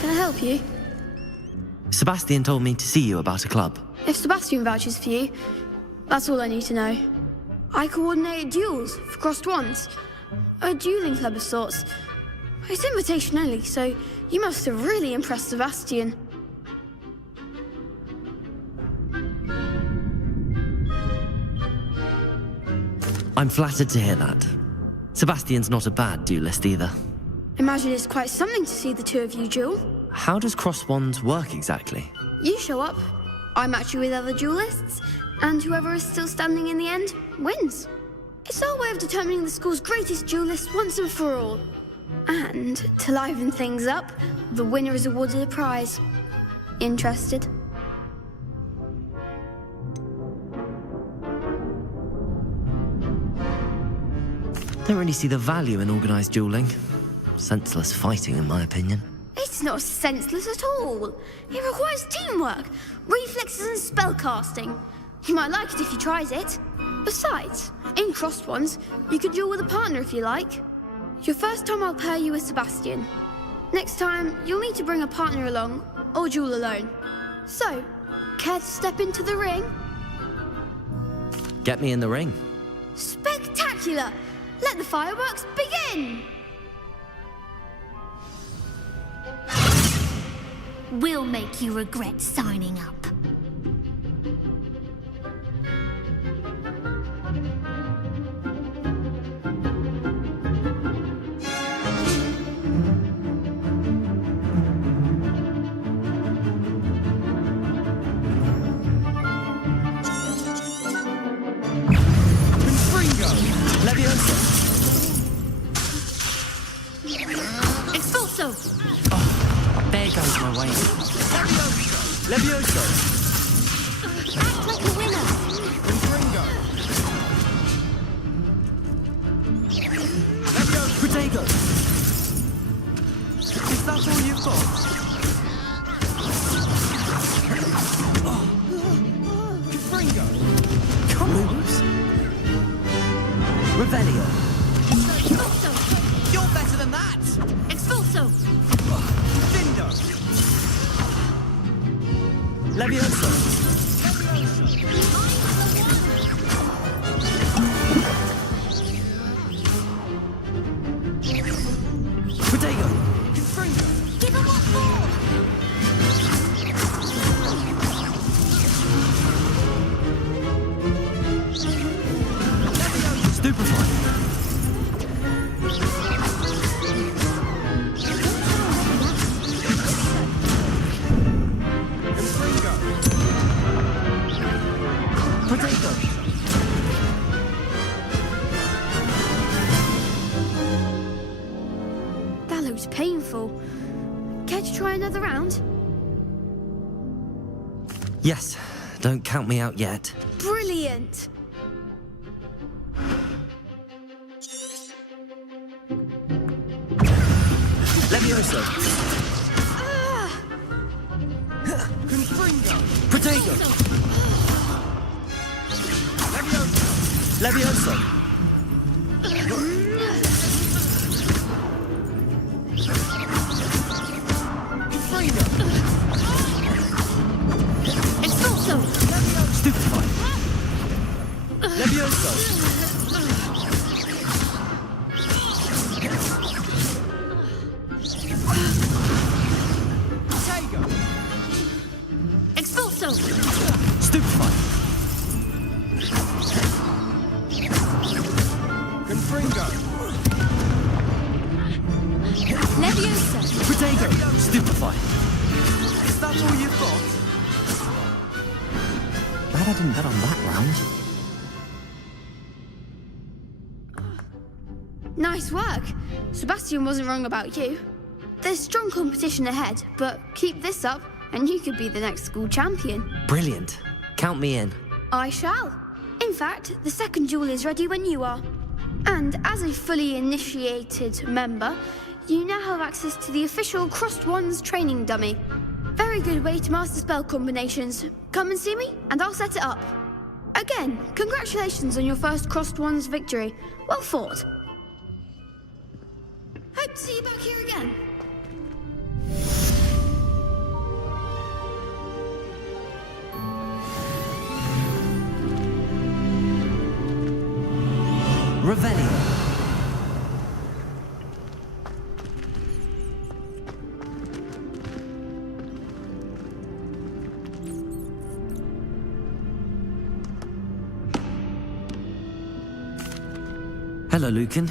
Can I help you? Sebastian told me to see you about a club. If Sebastian vouches for you, that's all I need to know. I coordinate duels for crossed wands. A dueling club of sorts. It's invitation only, so you must have really impressed Sebastian. I'm flattered to hear that. Sebastian's not a bad duelist either. Imagine it's quite something to see the two of you duel. How does cross wands work exactly? You show up, I match you with other duelists, and whoever is still standing in the end wins. It's our way of determining the school's greatest duelist once and for all. And to liven things up, the winner is awarded a prize. Interested? Don't really see the value in organised duelling. Senseless fighting, in my opinion. It's not senseless at all. It requires teamwork, reflexes and spellcasting. You might like it if you tried it. Besides, in crossed ones, you could duel with a partner if you like. Your first time I'll pair you with Sebastian. Next time, you'll need to bring a partner along, or duel alone. So, care to step into the ring? Get me in the ring. Spectacular! Let the fireworks begin! We'll make you regret signing up. Expulso! There goes my way. Levioso! Act like a winner! Protego! Is that all you've got? Combos! Revelio! Expulso! You're better than that! Expulso! Findo! Levioso! Protego! Give him what for! Stupefy! That looks painful. Care to try another round? Yes, don't count me out yet. Brilliant! Levioso! Protego! Levioso! Expulso! Stupefy! Levioso! Expulso! Stupefy! Leviosa! Protego! Stupefy! Is that all you've got? Glad I didn't bet on that round. Nice work. Sebastian wasn't wrong about you. There's strong competition ahead, but keep this up and you could be the next school champion. Brilliant. Count me in. I shall. In fact, the second duel is ready when you are. And as a fully initiated member, you now have access to the official Crossed Wands training dummy. Very good way to master spell combinations. Come and see me, and I'll set it up. Again, congratulations on your first Crossed Wands victory. Well fought. Hope to see you back here again. Revelio. Hello, Lucan.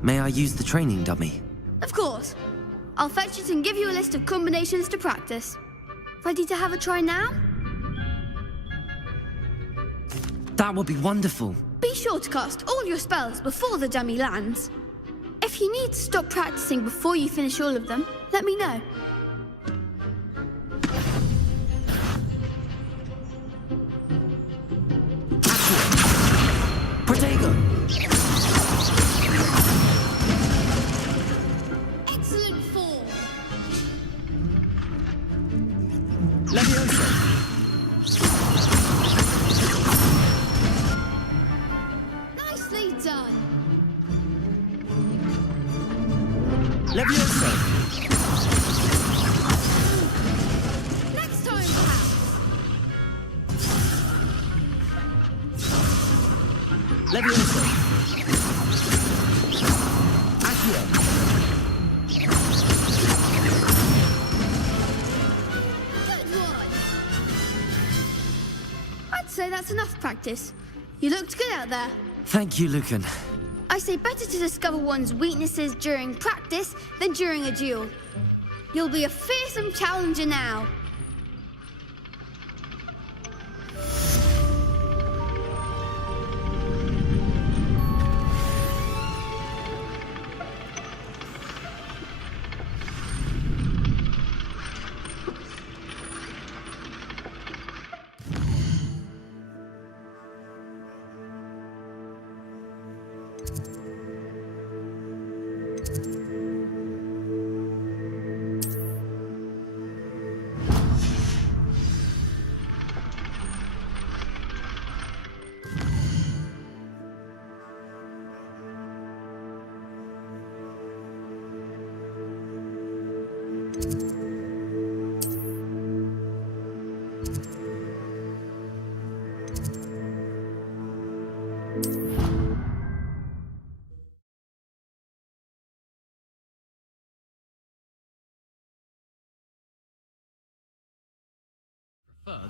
May I use the training dummy? Of course. I'll fetch it and give you a list of combinations to practice. Ready to have a try now? That would be wonderful. Be sure to cast all your spells before the dummy lands. If you need to stop practicing before you finish all of them, let me know. Protego! Excellent form! Leviosa! Nicely done! Leviosa! Next time, perhaps! Leviosa! Accio! Good one! I'd say that's enough practice. You looked good out there. Thank you, Lucan. I say better to discover one's weaknesses during practice than during a duel. You'll be a fearsome challenger now.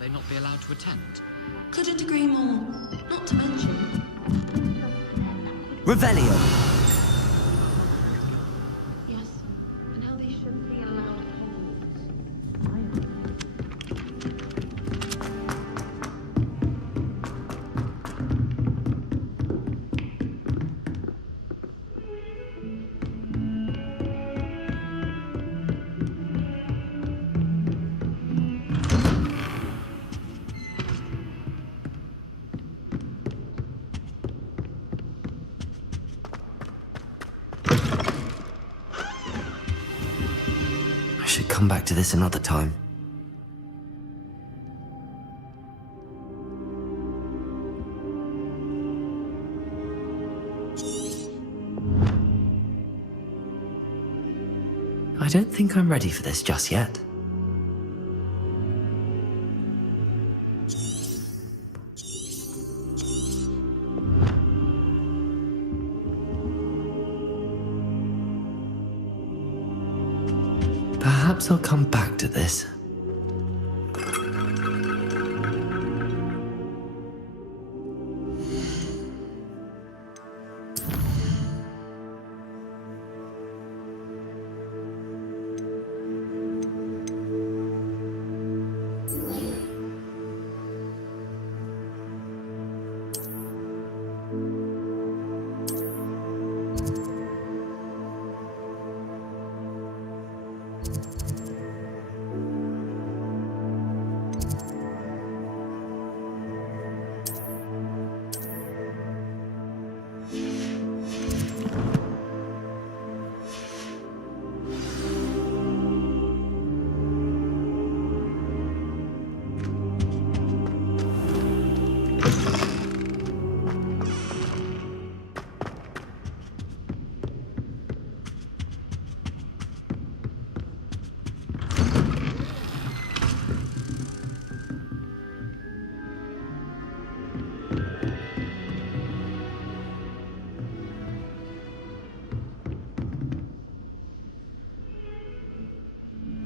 They not be allowed to attend. Couldn't agree more. Not to mention. Revelio! Yes, and how they shouldn't be allowed I should come back to this another time. I don't think I'm ready for this just yet. Perhaps I'll come back to this.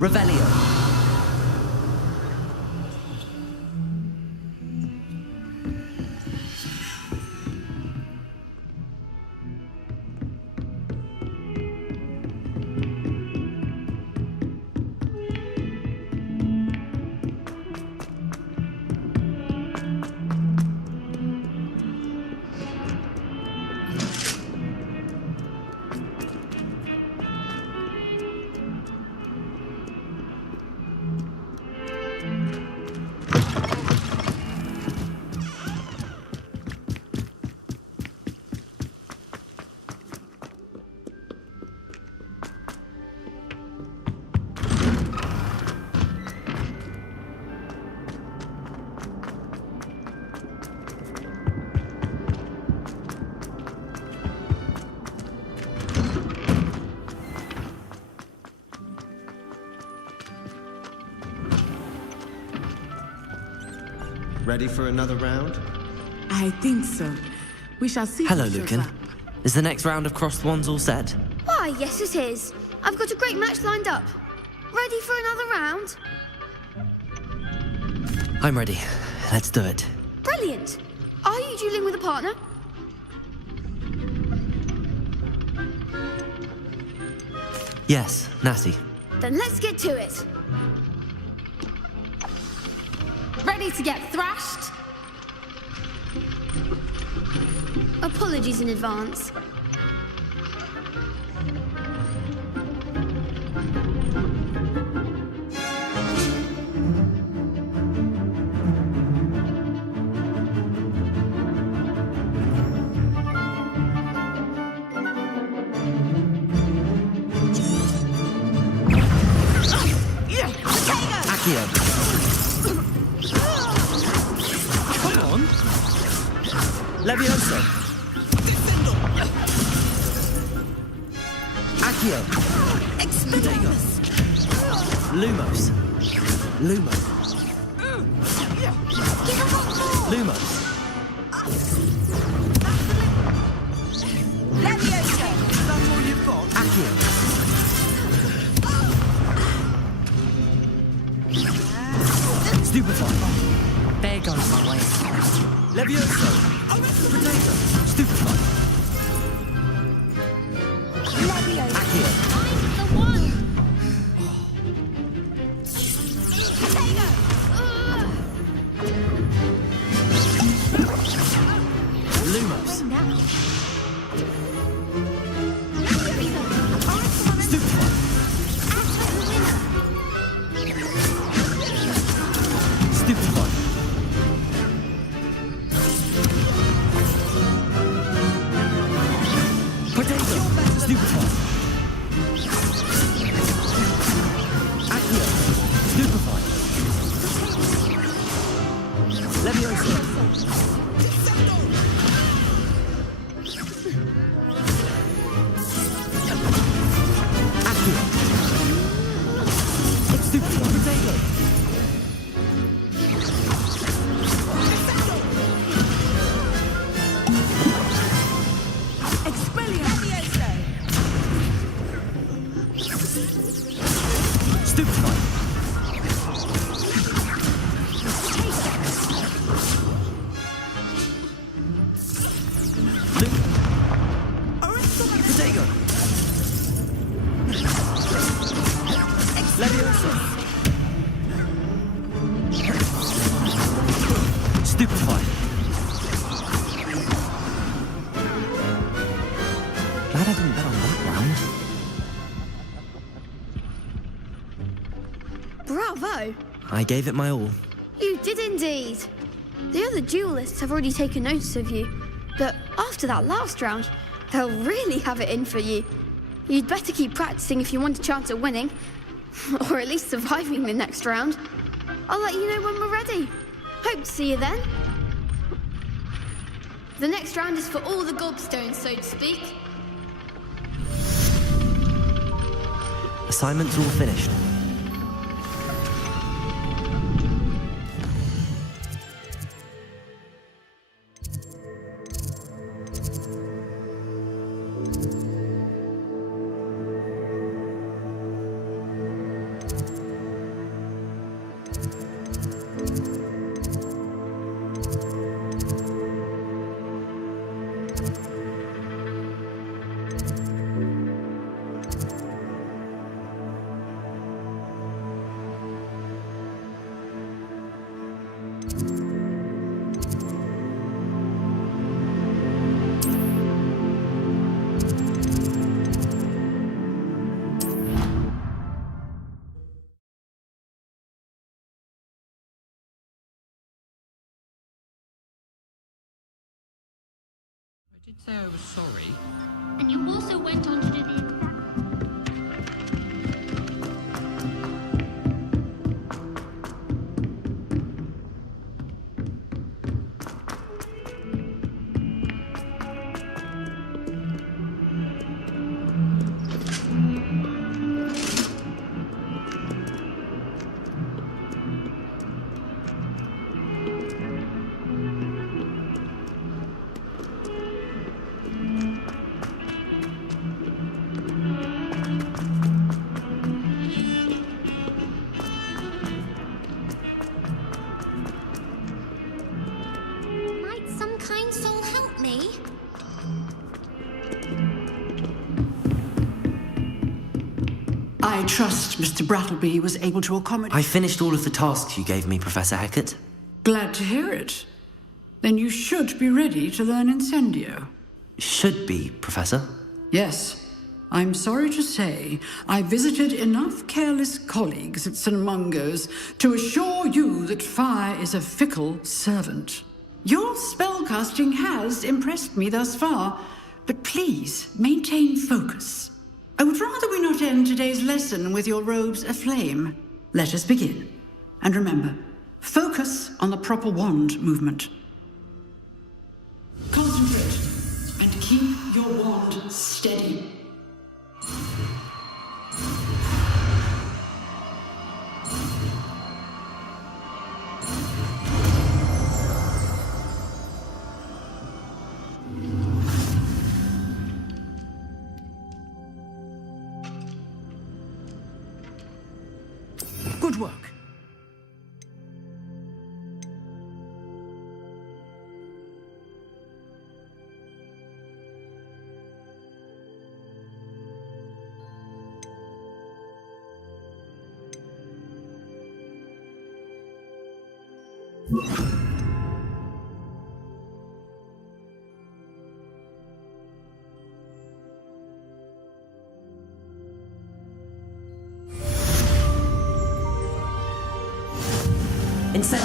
Revelio. Ready for another round? I think so. We shall see. Hello, who shows Lucan. up. Is the next round of crossed ones all set? Why, yes it is. I've got a great match lined up. Ready for another round? I'm ready. Let's do it. Brilliant. Are you dueling with a partner? Yes, Natty. Then let's get to it. Ready to get thrashed? Apologies in advance. Accio. Come on. Levioso. Accio. Expelliarmus. Lumos. Lumos. Lumos. Levioso. Is that all you've got? Accio. Stupefy. There goes my way. Levioso. Potato. Stupefy. Levioso. Accio. The one. Lumos. Stupefy. Stupefy. Potato. Stupefy. Accio. Stupefy. Levioso. Accio. Stupefy. Potato. Stupefy. Potato. Levioso. Stupefy. Glad I didn't bet on that round. Bravo. I gave it my all. You did indeed. The other duelists have already taken notice of you, but after that last round, they'll really have it in for you. You'd better keep practicing if you want a chance at winning, or at least surviving the next round. I'll let you know when we're ready. Hope to see you then. The next round is for all the gobstones, so to speak. Assignments all finished. I did say I was sorry. And you also went on to do the exact... I trust Mr. Brattleby was able to accommodate... I finished all of the tasks you gave me, Professor Hecat. Glad to hear it. Then you should be ready to learn Incendio. Should be, Professor? Yes. I'm sorry to say, I visited enough careless colleagues at St. Mungo's to assure you that fire is a fickle servant. Your spellcasting has impressed me thus far, but please maintain focus. I would rather we not end today's lesson with your robes aflame. Let us begin. And remember, focus on the proper wand movement. Concentrate and keep your wand steady. Good work. Incendio!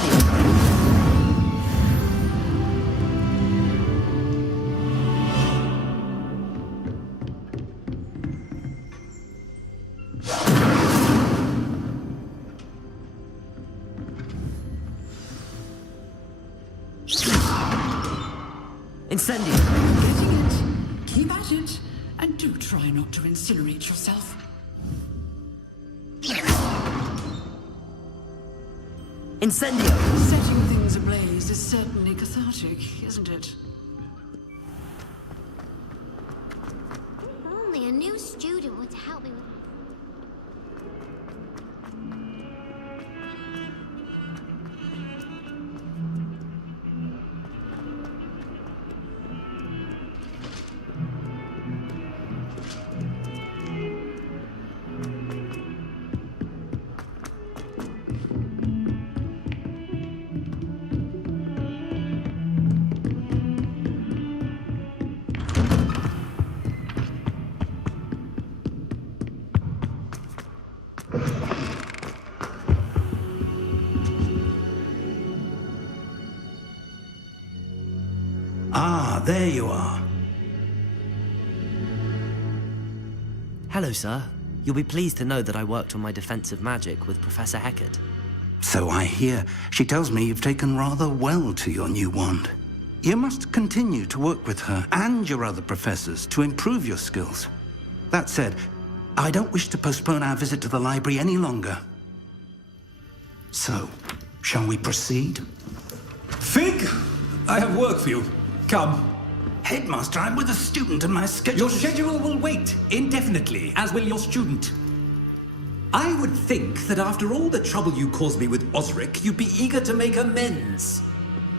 Incendio! Getting it. Keep at it. And do try not to incinerate yourself. Incendio! Setting things ablaze is certainly cathartic, isn't it? If only a new student were to help me with... Ah, there you are. Hello, sir. You'll be pleased to know that I worked on my defensive magic with Professor Hecat. So I hear. She tells me you've taken rather well to your new wand. You must continue to work with her and your other professors to improve your skills. That said, I don't wish to postpone our visit to the library any longer. So, shall we proceed? Fig, I have work for you. Come. Headmaster, I'm with a student and my schedule... Your schedule will wait indefinitely, as will your student. I would think that after all the trouble you caused me with Osric, you'd be eager to make amends.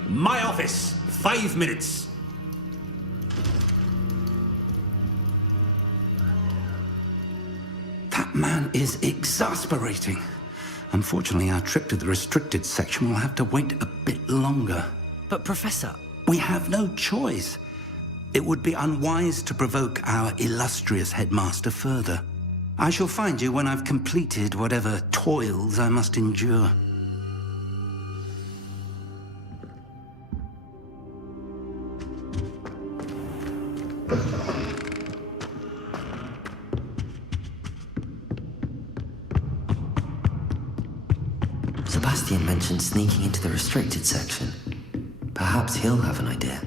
My office, 5 minutes. That man is exasperating. Unfortunately, our trip to the restricted section will have to wait a bit longer. But, Professor... We have no choice. It would be unwise to provoke our illustrious headmaster further. I shall find you when I've completed whatever toils I must endure. Sebastian mentioned sneaking into the restricted section. Perhaps he'll have an idea.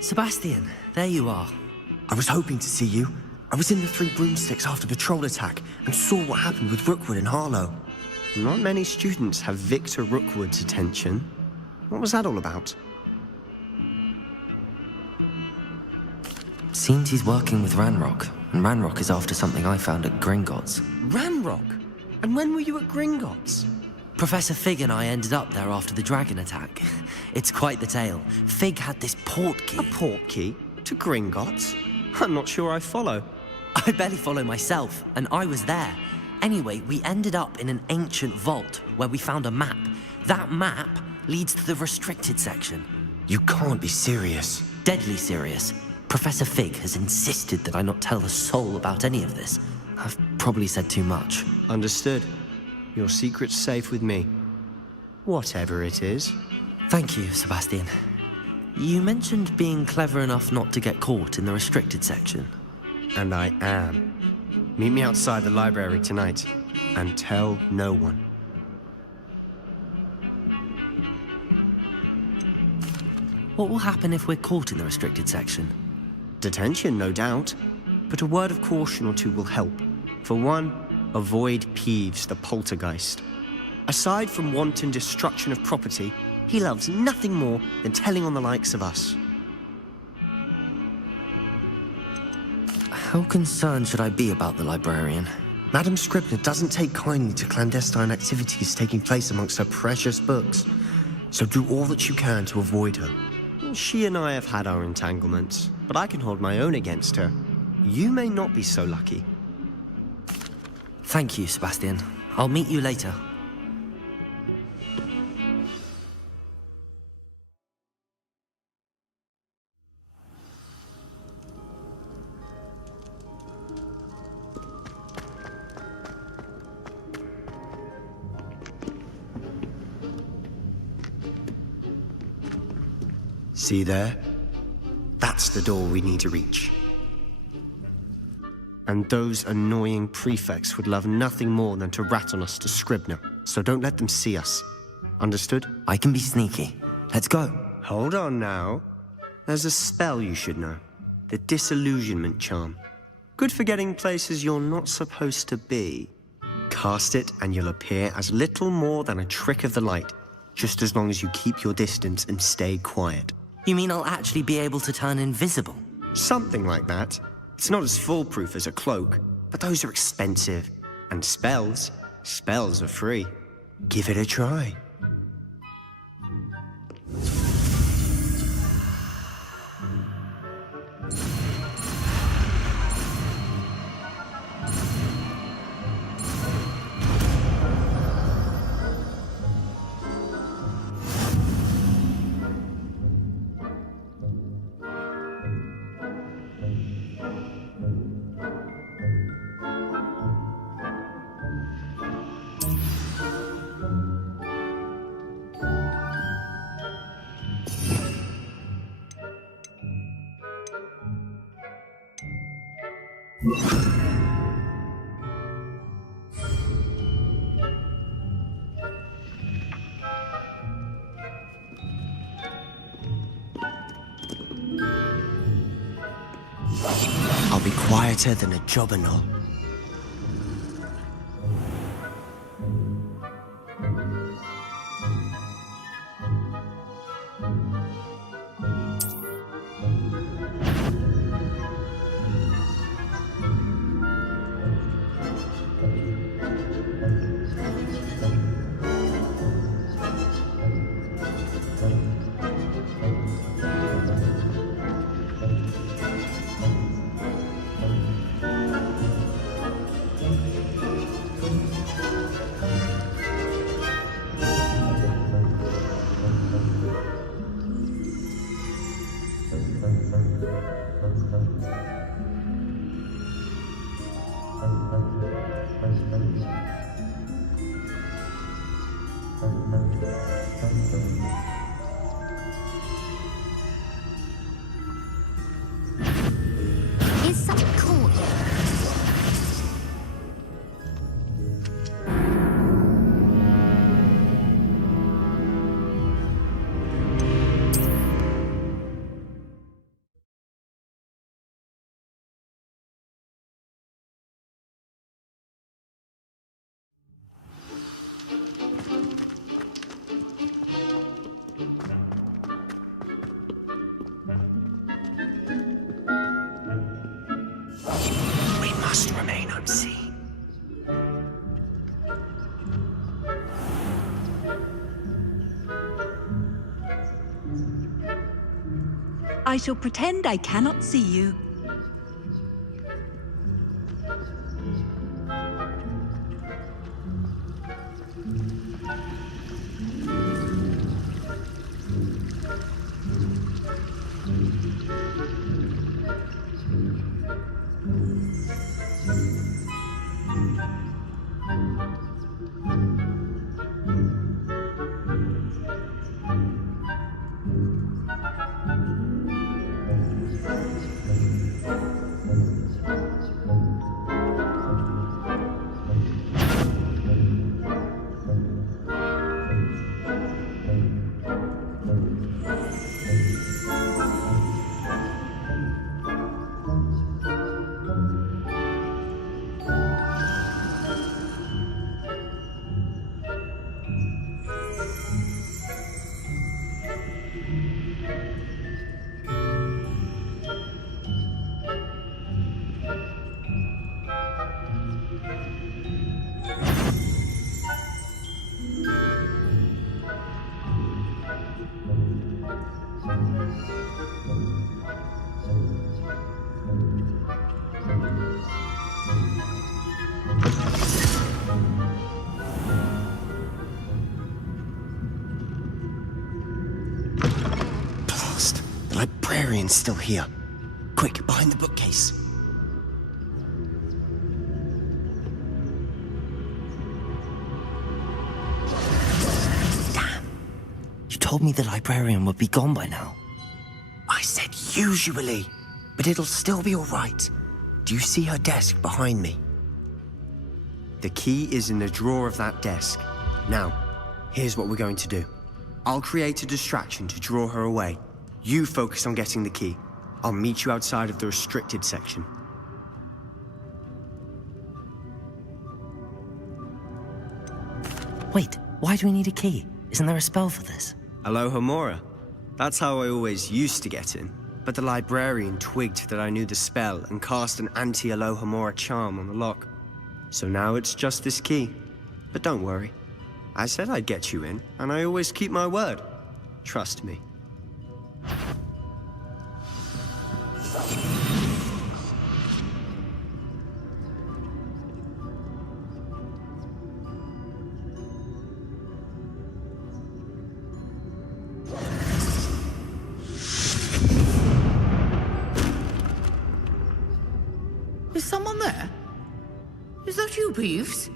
Sebastian, there you are. I was hoping to see you. I was in the Three Broomsticks after the troll attack and saw what happened with Rookwood and Harlow. Not many students have Victor Rookwood's attention. What was that all about? Seems he's working with Ranrock, and Ranrock is after something I found at Gringotts. Ranrock? And when were you at Gringotts? Professor Fig and I ended up there after the dragon attack. It's quite the tale. Fig had this port key. A port key? To Gringotts? I'm not sure I follow. I barely follow myself, and I was there. Anyway, we ended up in an ancient vault where we found a map. That map leads to the restricted section. You can't be serious. Deadly serious. Professor Fig has insisted that I not tell a soul about any of this. I've probably said too much. Understood. Your secret's safe with me. Whatever it is. Thank you, Sebastian. You mentioned being clever enough not to get caught in the restricted section. And I am. Meet me outside the library tonight, and tell no one. What will happen if we're caught in the restricted section? Detention, no doubt. But a word of caution or two will help. For one, avoid Peeves, the poltergeist. Aside from wanton destruction of property, he loves nothing more than telling on the likes of us. How concerned should I be about the librarian? Madam Scribner doesn't take kindly to clandestine activities taking place amongst her precious books, so do all that you can to avoid her. She and I have had our entanglements, but I can hold my own against her. You may not be so lucky. Thank you, Sebastian. I'll meet you later. See there? That's the door we need to reach. And those annoying prefects would love nothing more than to rat on us to Scribner, so don't let them see us. Understood? I can be sneaky. Let's go. Hold on now. There's a spell you should know. The Disillusionment Charm. Good for getting places you're not supposed to be. Cast it and you'll appear as little more than a trick of the light, just as long as you keep your distance and stay quiet. You mean I'll actually be able to turn invisible? Something like that. It's not as foolproof as a cloak, but those are expensive. And spells are free. Give it a try. I'll be quieter than a jobberknoll. must remain unseen. I shall pretend I cannot see you. Librarian's still here. Quick, behind the bookcase. Damn. You told me the librarian would be gone by now. I said usually, but it'll still be all right. Do you see her desk behind me? The key is in the drawer of that desk. Now, here's what we're going to do. I'll create a distraction to draw her away. You focus on getting the key. I'll meet you outside of the restricted section. Wait, why do we need a key? Isn't there a spell for this? Alohomora. That's how I always used to get in. But the librarian twigged that I knew the spell and cast an anti-Alohomora charm on the lock. So now it's just this key. But don't worry. I said I'd get you in, and I always keep my word. Trust me. Is someone there? Is that you, Peeves?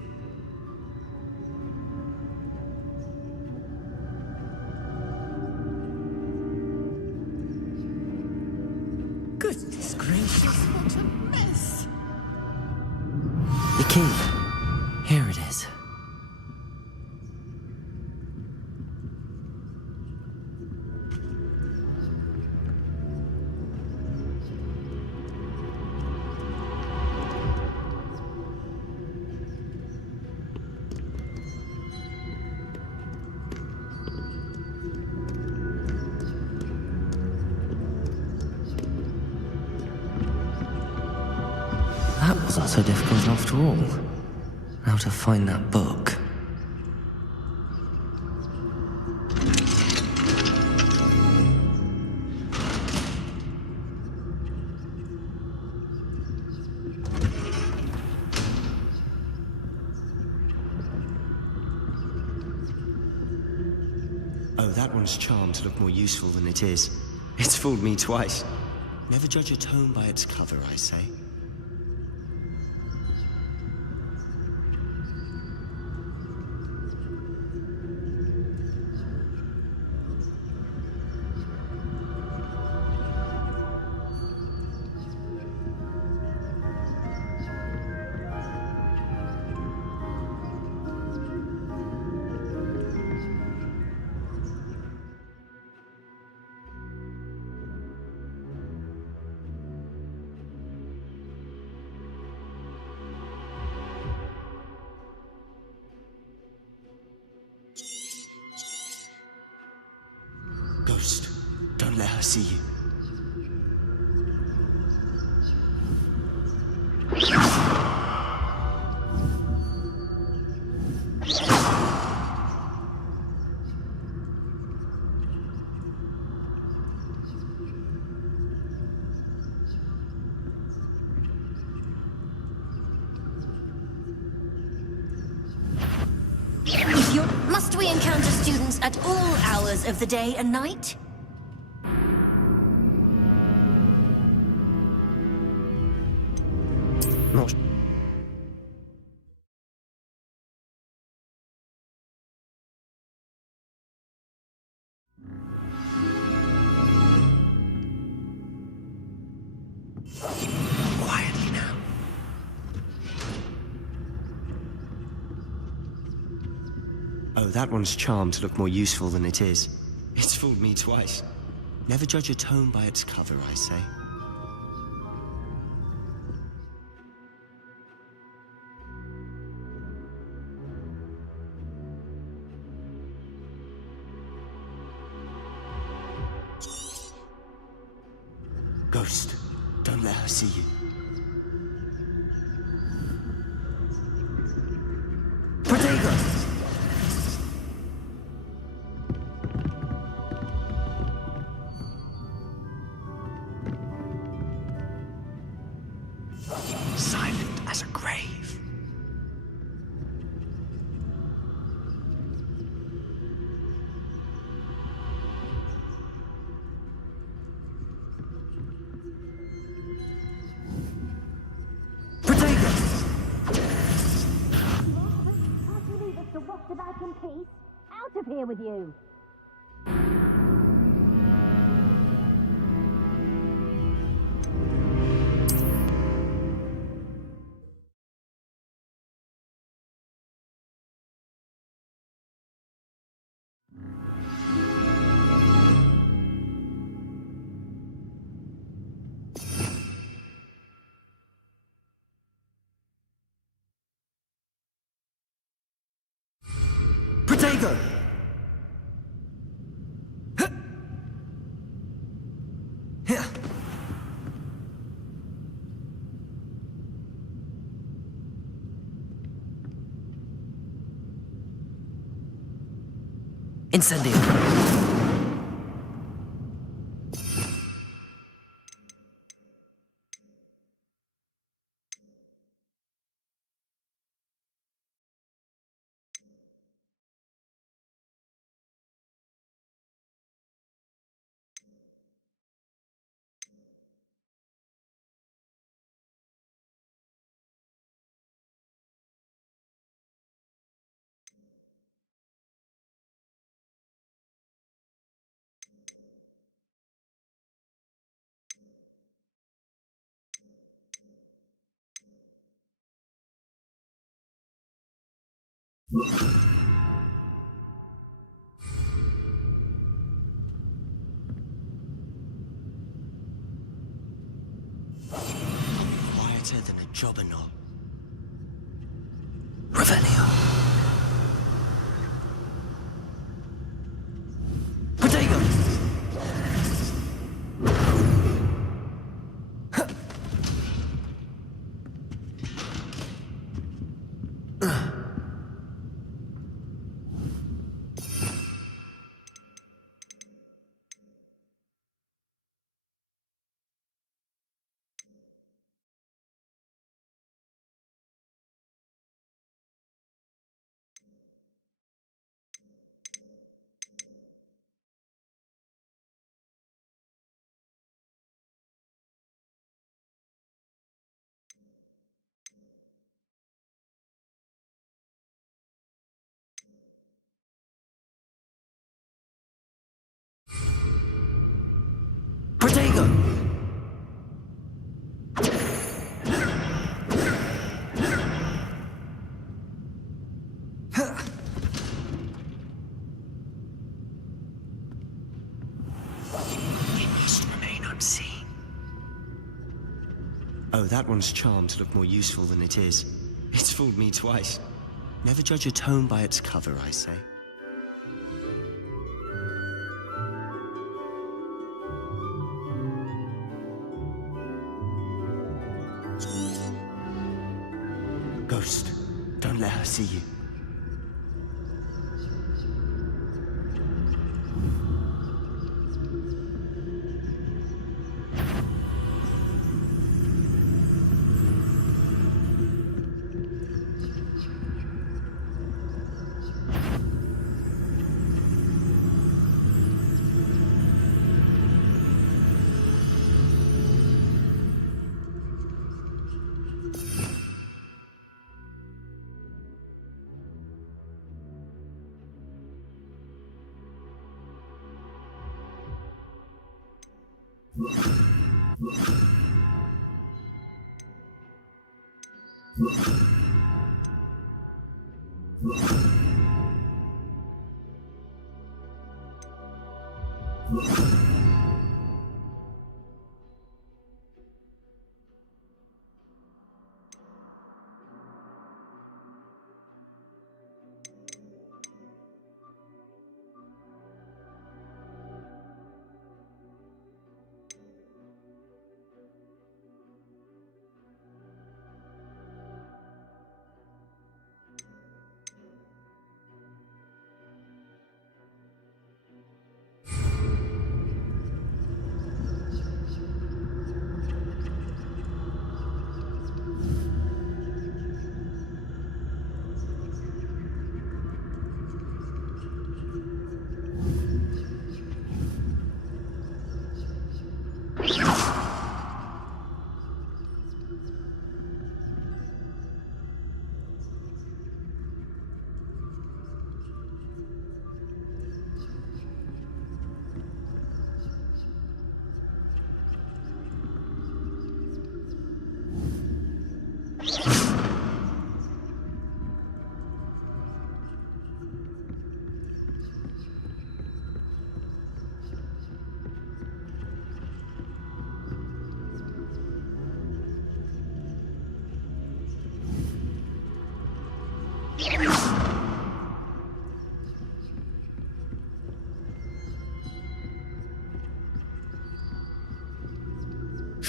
Goodness gracious, what a mess! The key. Here it is. That wasn't so difficult after all. Now to find that book. Oh, that one's charmed to look more useful than it is. It's fooled me twice. Never judge a tome by its cover, I say. Ghost, don't let her see you. Must we encounter students at all hours of the day and night? Not. Quietly now. Oh, that one's charmed to look more useful than it is. It's fooled me twice. Never judge a tome by its cover, I say. Ghost, don't let her see you. Protego! Silent as a grave. About in peace? Out of here with you! Protego! Here. Incendio. Quieter than a jobberknoll. Revelio. Protego! Protego! It must remain unseen. Oh, that one's charmed to look more useful than it is. It's fooled me twice. Never judge a tome by its cover, I say. Ghost, don't let her see you.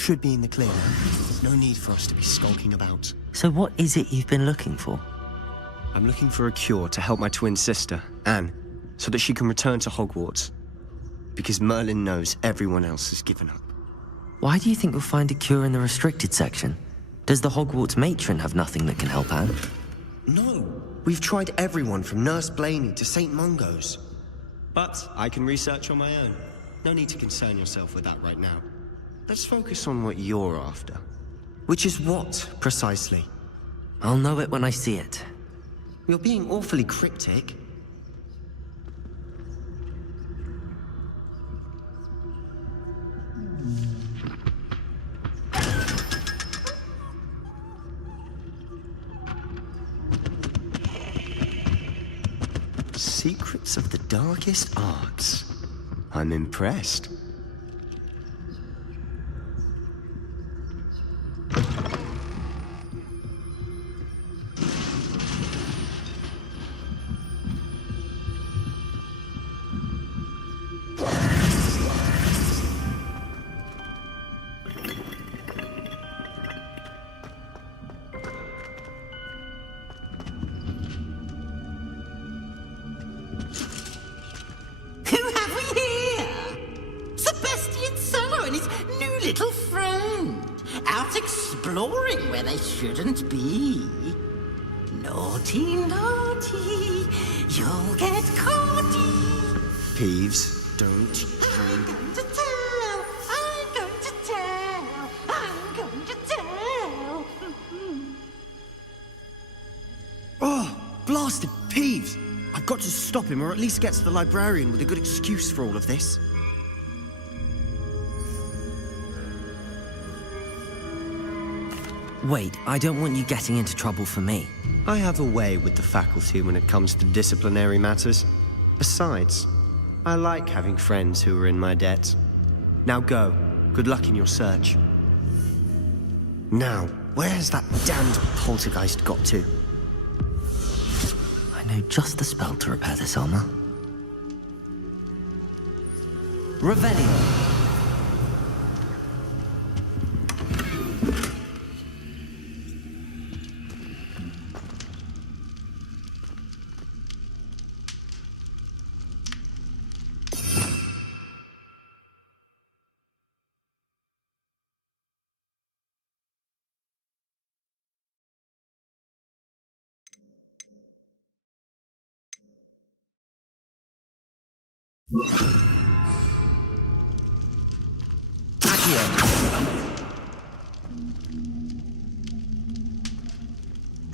Should be in the clear now. There's no need for us to be skulking about. So what is it you've been looking for? I'm looking for a cure to help my twin sister, Anne, so that she can return to Hogwarts. Because Merlin knows everyone else has given up. Why do you think you'll find a cure in the restricted section? Does the Hogwarts matron have nothing that can help Anne? No! We've tried everyone from Nurse Blaney to St. Mungo's. But I can research on my own. No need to concern yourself with that right now. Let's focus on what you're after. Which is what, precisely? I'll know it when I see it. You're being awfully cryptic. Secrets of the darkest arts. I'm impressed. Exploring where they shouldn't be. Naughty, naughty, you'll get caughty. Peeves, don't I'm going to tell, I'm going to tell, I'm going to tell. Oh, blasted Peeves! I've got to stop him, or at least get to the librarian with a good excuse for all of this. Wait, I don't want you getting into trouble for me. I have a way with the faculty when it comes to disciplinary matters. Besides, I like having friends who are in my debt. Now go. Good luck in your search. Now, where has that damned poltergeist got to? I know just the spell to repair this armor. Revelio.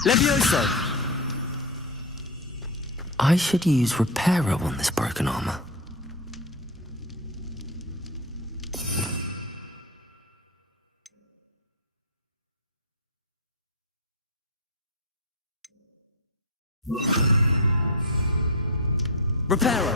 Levioso! I should use Reparo on this broken armor. Reparo!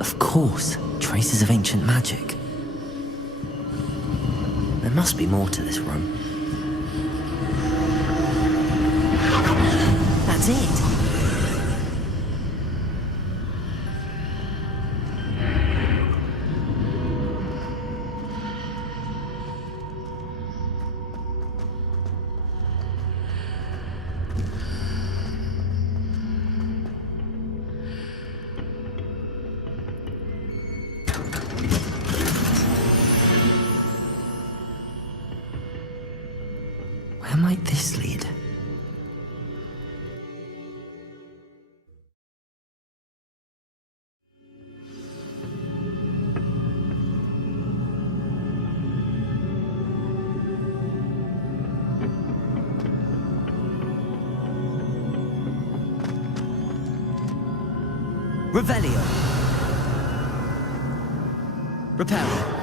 Of course, traces of ancient magic. There must be more to this room. That's it! Where might this lead? Revelio. Reparo.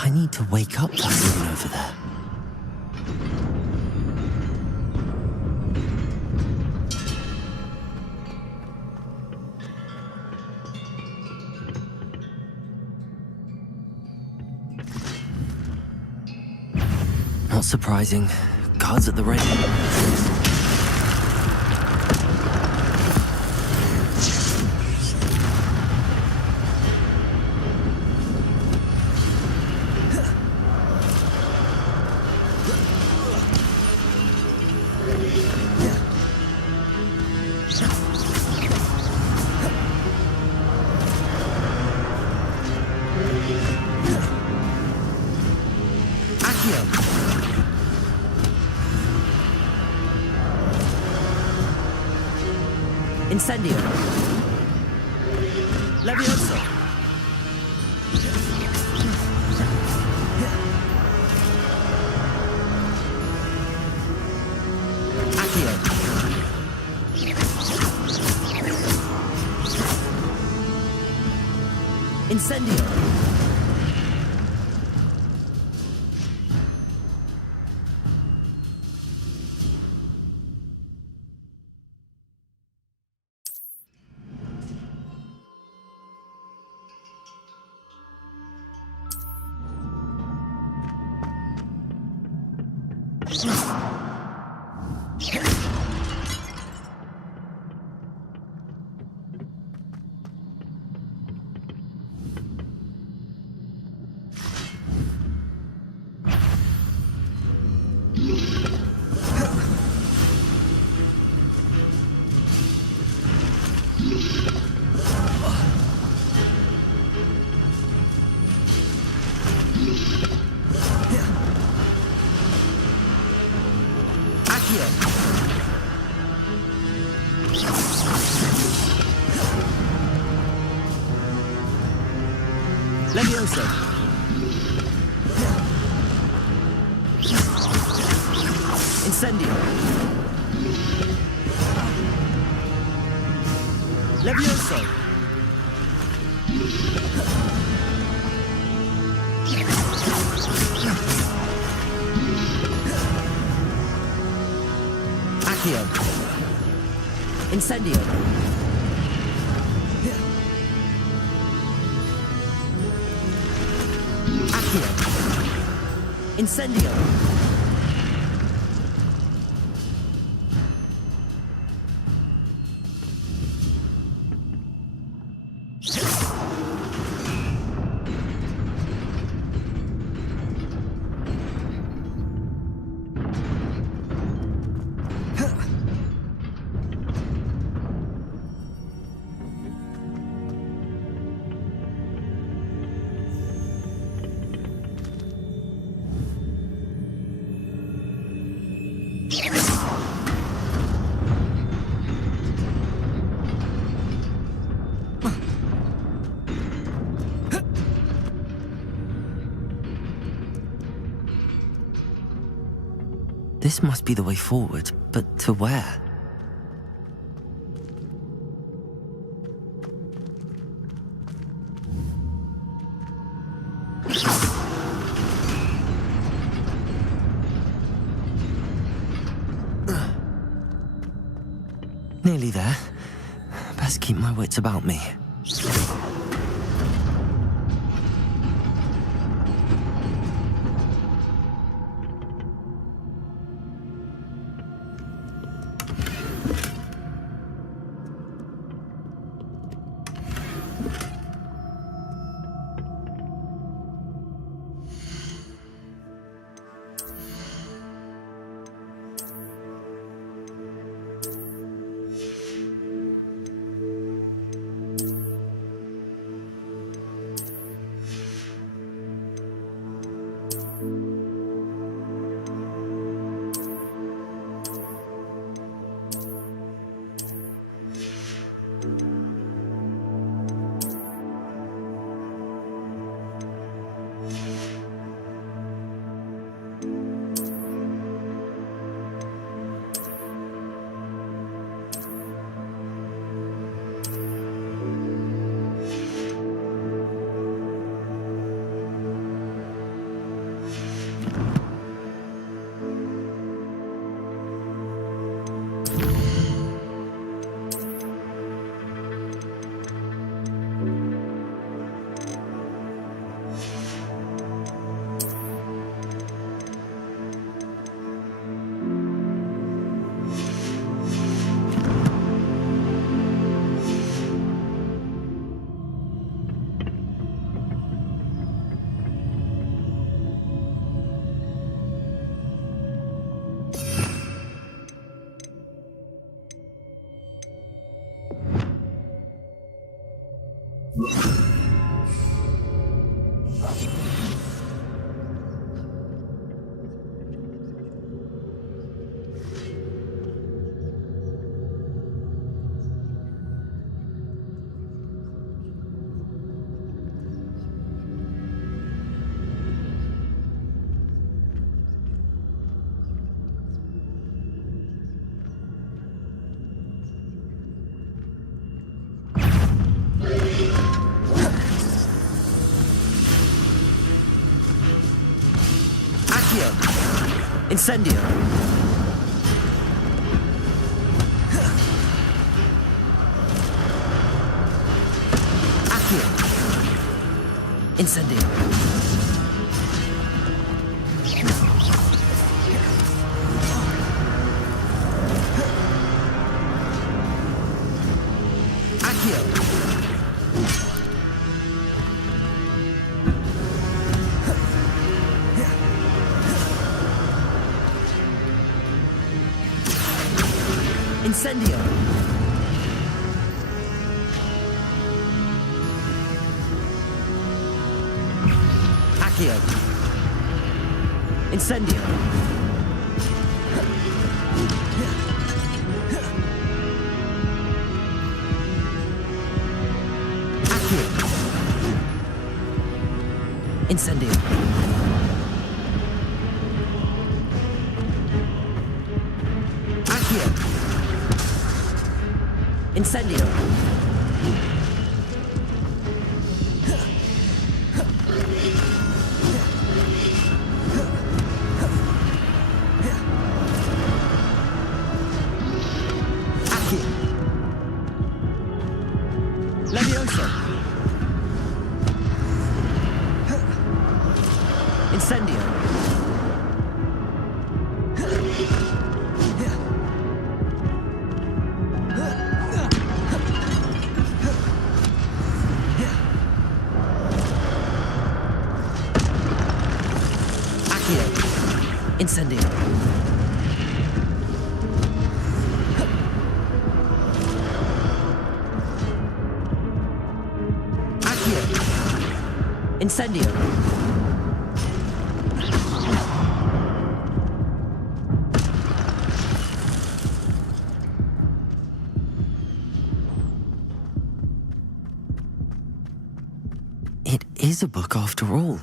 I need to wake up that woman over there. Not surprising. Guards at the ready. Incendio. Levioso. Accio. Incendio. Levioso. Incendio. Levioso. Accio. Incendio. Accio. Incendio. This must be the way forward, but to where? Nearly there. Best keep my wits about me. Incendio! Accio! Incendio! Accio! Incendio! Accio! Incendio! Accio! Incendio! Accio! Incendio! Accio! Levioso! Incendio! Incendio! Accio! Incendio! is a book after all.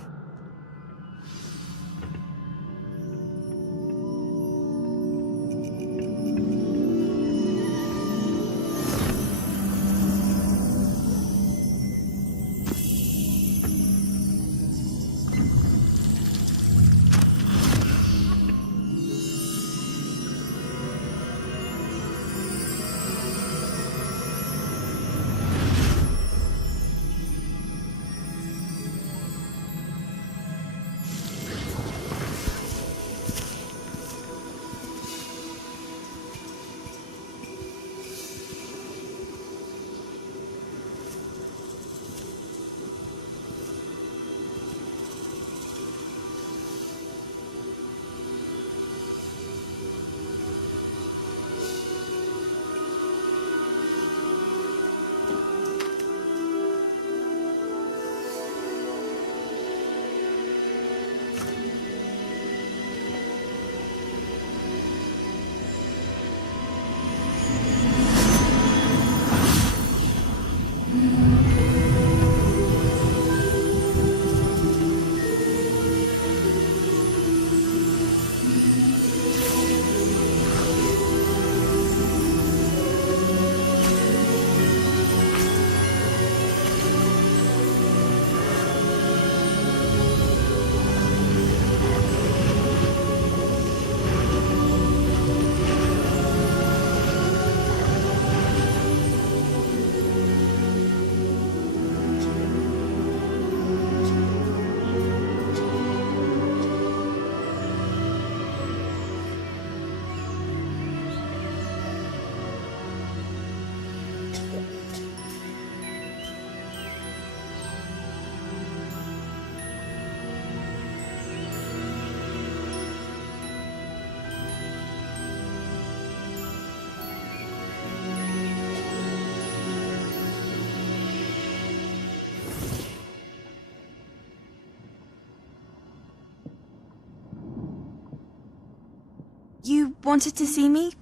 You wanted to see me?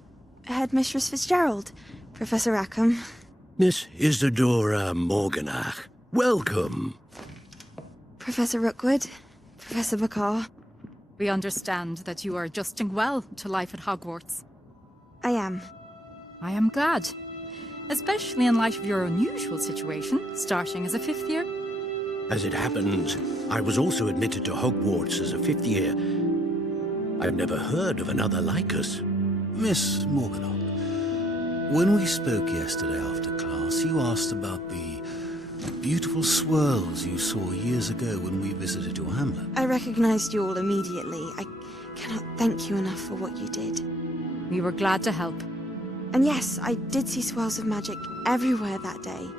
Headmistress Fitzgerald, Professor Rackham. Miss Isadora Morganach, welcome. Professor Rookwood, Professor Bakar. We understand that you are adjusting well to life at Hogwarts. I am. I am glad. Especially in light of your unusual situation, starting as a 5th year. As it happens, I was also admitted to Hogwarts as a 5th year. I've never heard of another like us. Miss Morganach, when we spoke yesterday after class, you asked about the beautiful swirls you saw years ago when we visited your hamlet. I recognized you all immediately. I cannot thank you enough for what you did. We were glad to help. And yes, I did see swirls of magic everywhere that day.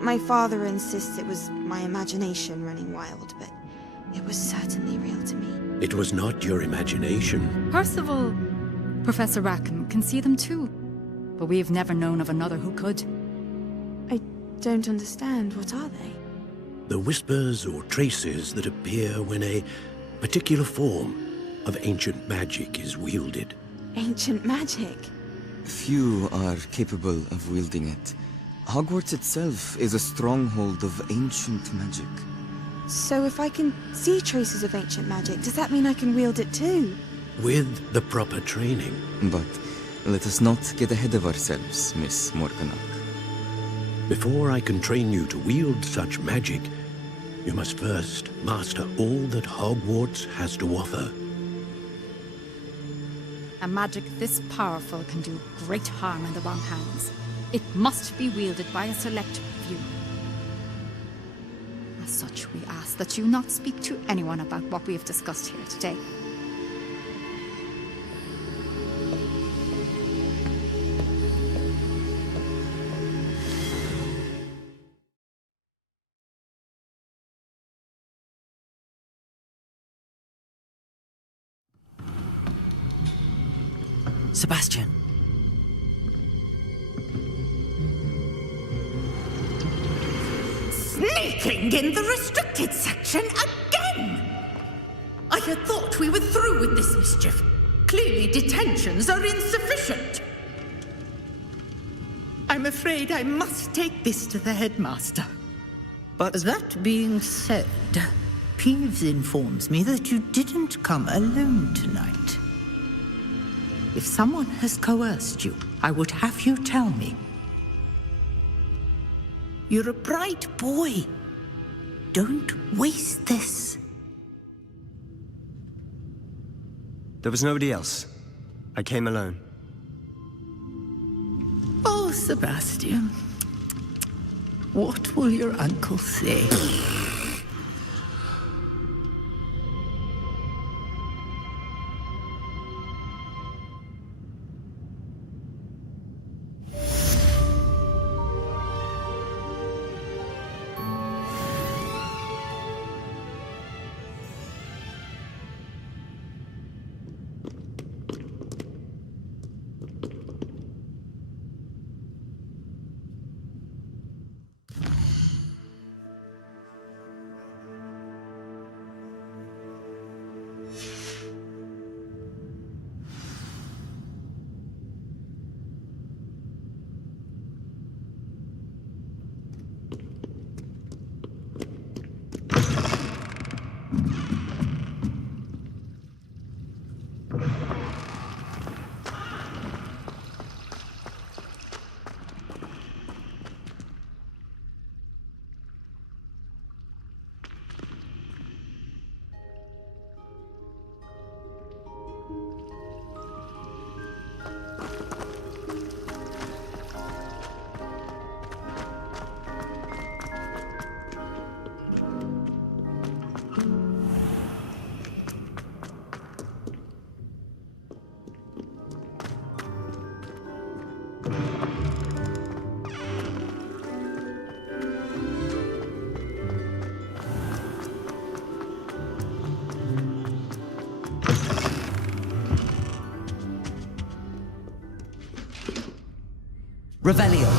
My father insists it was my imagination running wild, but it was certainly real to me. It was not your imagination. Percival, Professor Rackham can see them too. But we've never known of another who could. I don't understand. What are they? The whispers or traces that appear when a particular form of ancient magic is wielded. Ancient magic? Few are capable of wielding it. Hogwarts itself is a stronghold of ancient magic. So if I can see traces of ancient magic, does that mean I can wield it too? With the proper training. But let us not get ahead of ourselves, Miss Morganach. Before I can train you to wield such magic, you must first master all that Hogwarts has to offer. A magic this powerful can do great harm in the wrong hands. It must be wielded by a select few. As such, we ask that you not speak to anyone about what we have discussed here today. Sebastian. Sneaking in the restricted section again! I had thought we were through with this mischief. Clearly detentions are insufficient. I'm afraid I must take this to the headmaster. But that being said, Peeves informs me that you didn't come alone tonight. If someone has coerced you, I would have you tell me. You're a bright boy. Don't waste this. There was nobody else. I came alone. Oh, Sebastian. What will your uncle say? Revelio.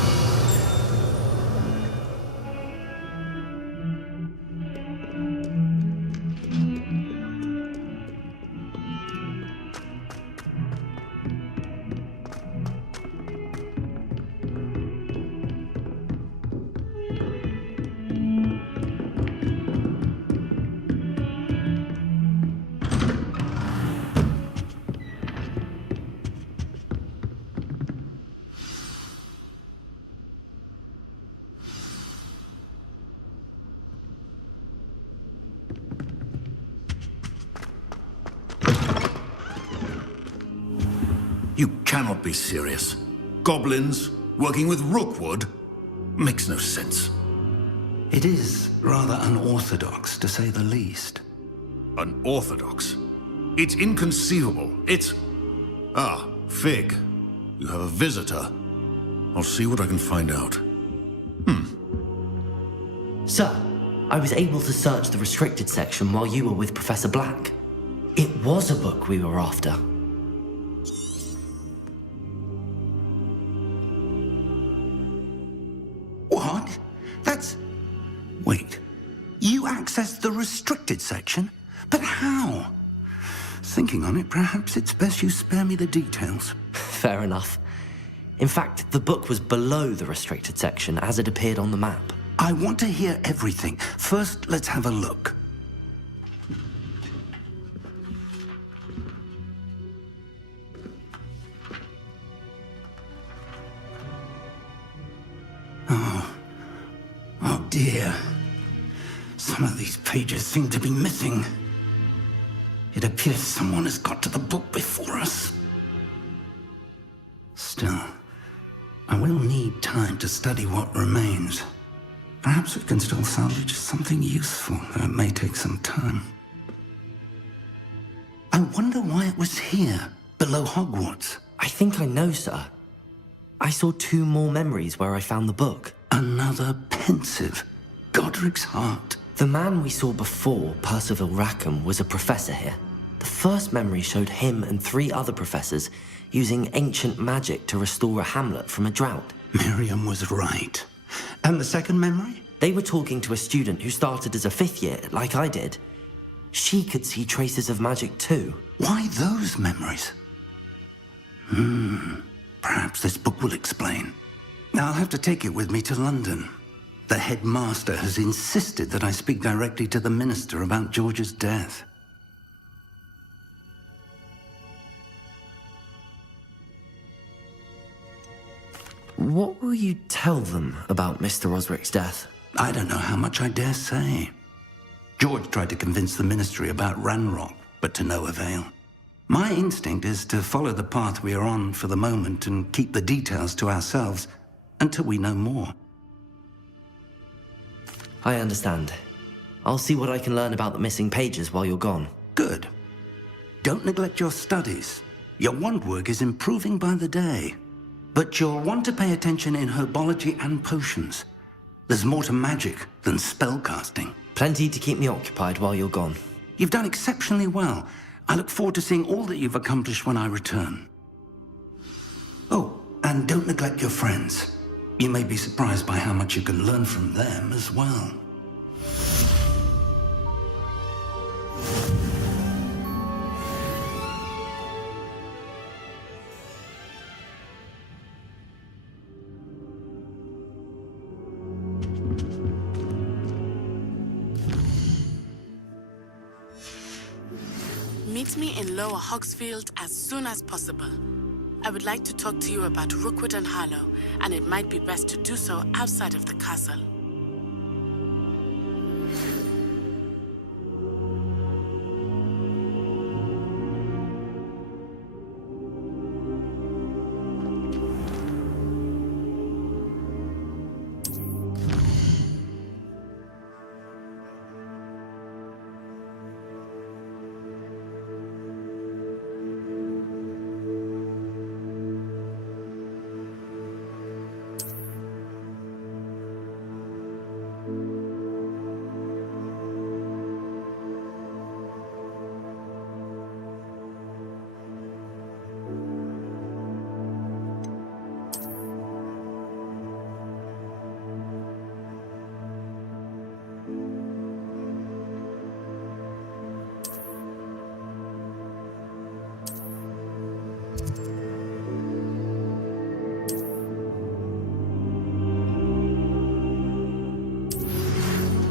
You cannot be serious. Goblins working with Rookwood? Makes no sense. It is rather unorthodox, to say the least. Unorthodox? It's inconceivable. It's... Ah, Fig. You have a visitor. I'll see what I can find out. Sir, I was able to search the restricted section while you were with Professor Black. It was a book we were after. What? That's... Wait. You accessed the restricted section? But how? Thinking on it, perhaps it's best you spare me the details. Fair enough. In fact, the book was below the restricted section as it appeared on the map. I want to hear everything. First, let's have a look. Oh dear. Some of these pages seem to be missing. It appears someone has got to the book before us. Still, I will need time to study what remains. Perhaps we can still salvage something useful, though it may take some time. I wonder why it was here, below Hogwarts. I think I know, sir. I saw 2 more memories where I found the book. Another pensive. Godric's heart. The man we saw before, Percival Rackham, was a professor here. The first memory showed him and 3 other professors using ancient magic to restore a hamlet from a drought. Miriam was right. And the second memory? They were talking to a student who started as a 5th year, like I did. She could see traces of magic too. Why those memories? Perhaps this book will explain. I'll have to take it with me to London. The headmaster has insisted that I speak directly to the minister about George's death. What will you tell them about Mr. Osric's death? I don't know how much I dare say. George tried to convince the ministry about Ranrock, but to no avail. My instinct is to follow the path we are on for the moment and keep the details to ourselves until we know more. I understand. I'll see what I can learn about the missing pages while you're gone. Good. Don't neglect your studies. Your wand work is improving by the day. But you'll want to pay attention in herbology and potions. There's more to magic than spellcasting. Plenty to keep me occupied while you're gone. You've done exceptionally well. I look forward to seeing all that you've accomplished when I return. Oh, and don't neglect your friends. You may be surprised by how much you can learn from them as well. Meet me in Lower Hogsfield as soon as possible. I would like to talk to you about Rookwood and Harlow, and it might be best to do so outside of the castle.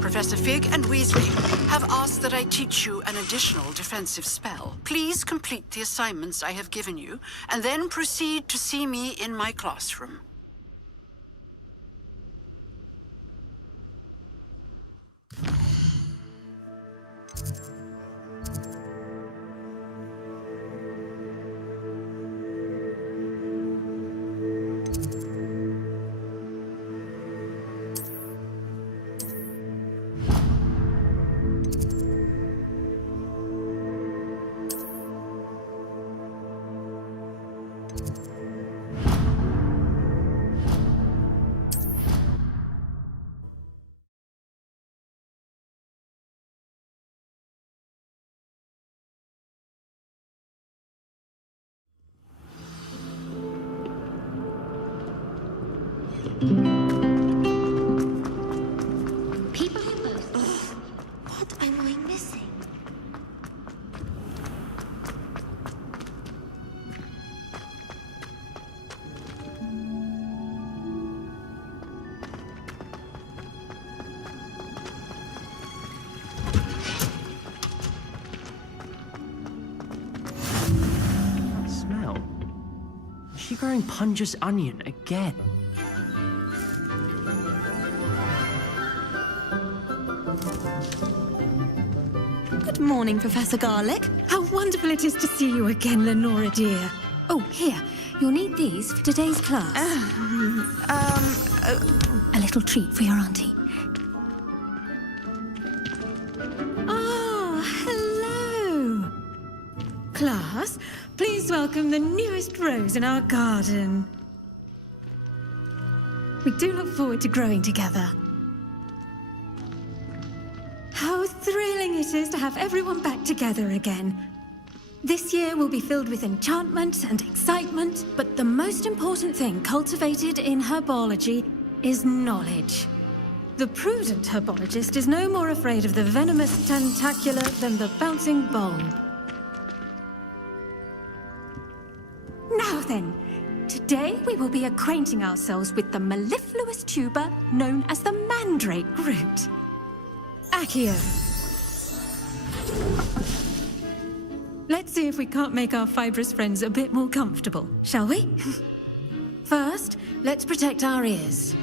Professor Fig and Weasley have asked that I teach you an additional defensive spell. Please complete the assignments I have given you, and then proceed to see me in my classroom. People who boast. What am I missing? That smell. Is she growing Punja's onion again? Good morning, Professor Garlick. How wonderful it is to see you again, Lenora dear. Oh, here, you'll need these for today's class. A little treat for your auntie. Ah, hello. Class, please welcome the newest rose in our garden. We do look forward to growing together. How thrilling it is to have everyone back together again. This year will be filled with enchantment and excitement, but the most important thing cultivated in herbology is knowledge. The prudent herbologist is no more afraid of the venomous tentacular than the bouncing bulb. Now then, today we will be acquainting ourselves with the mellifluous tuber known as the mandrake root. Accio. Let's see if we can't make our fibrous friends a bit more comfortable, shall we? First, let's protect our ears.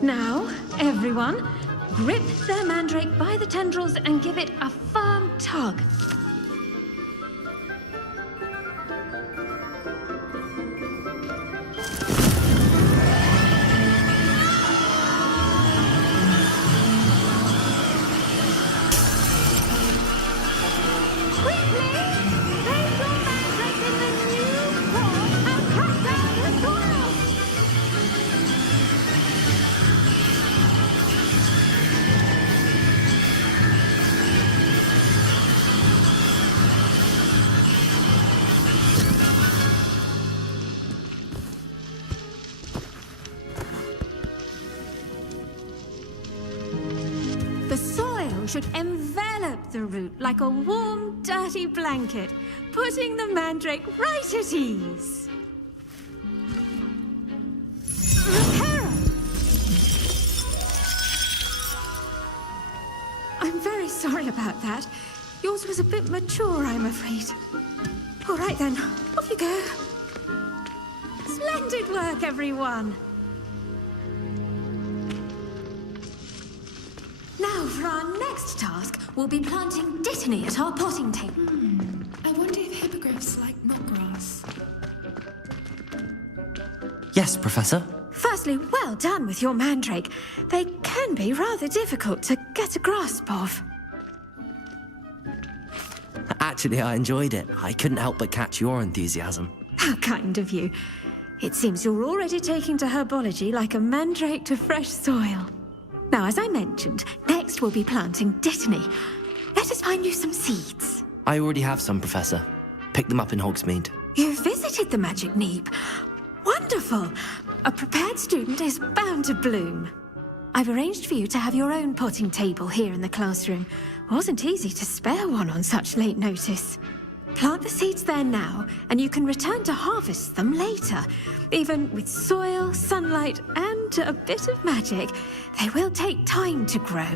Now, everyone, grip their mandrake by the tendrils and give it a firm tug. Should envelop the root like a warm, dirty blanket, putting the mandrake right at ease. Reparo! I'm very sorry about that. Yours was a bit mature, I'm afraid. All right then, off you go. Splendid work, everyone. Now, for our next task, we'll be planting Dittany at our potting table. I wonder if hippogriffs like knotgrass. Yes, Professor. Firstly, well done with your mandrake. They can be rather difficult to get a grasp of. Actually, I enjoyed it. I couldn't help but catch your enthusiasm. How kind of you. It seems you're already taking to herbology like a mandrake to fresh soil. Now, as I mentioned, next we'll be planting Dittany. Let us find you some seeds. I already have some, Professor. Picked them up in Hogsmeade. You visited the Magic Neep. Wonderful. A prepared student is bound to bloom. I've arranged for you to have your own potting table here in the classroom. Wasn't easy to spare one on such late notice. Plant the seeds there now, and you can return to harvest them later. Even with soil, sunlight, and a bit of magic, they will take time to grow.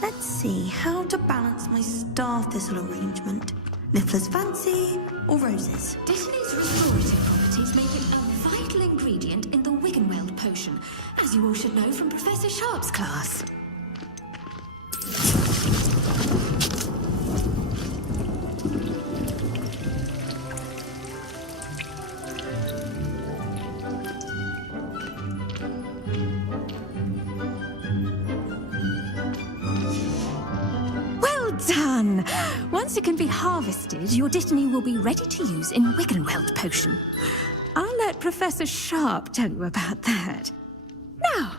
Let's see how to balance my star thistle arrangement. Niffler's fancy or roses? Dittany's restorative properties make it a vital ingredient in the Wiggenweld potion, as you all should know from Professor Sharp's class. Done! Once it can be harvested, your Dittany will be ready to use in Wiggenweld potion. I'll let Professor Sharp tell you about that. Now,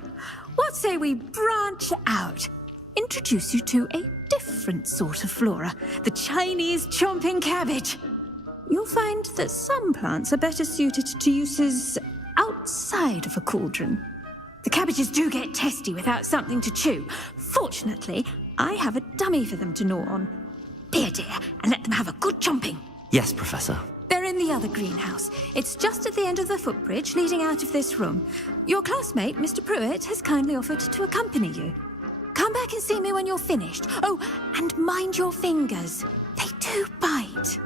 what say we branch out? Introduce you to a different sort of flora, the Chinese chomping cabbage. You'll find that some plants are better suited to uses outside of a cauldron. The cabbages do get testy without something to chew. Fortunately, I have a dummy for them to gnaw on. Be a dear and let them have a good chomping. Yes, Professor. They're in the other greenhouse. It's just at the end of the footbridge leading out of this room. Your classmate, Mr. Pruitt, has kindly offered to accompany you. Come back and see me when you're finished. Oh, and mind your fingers. They do bite.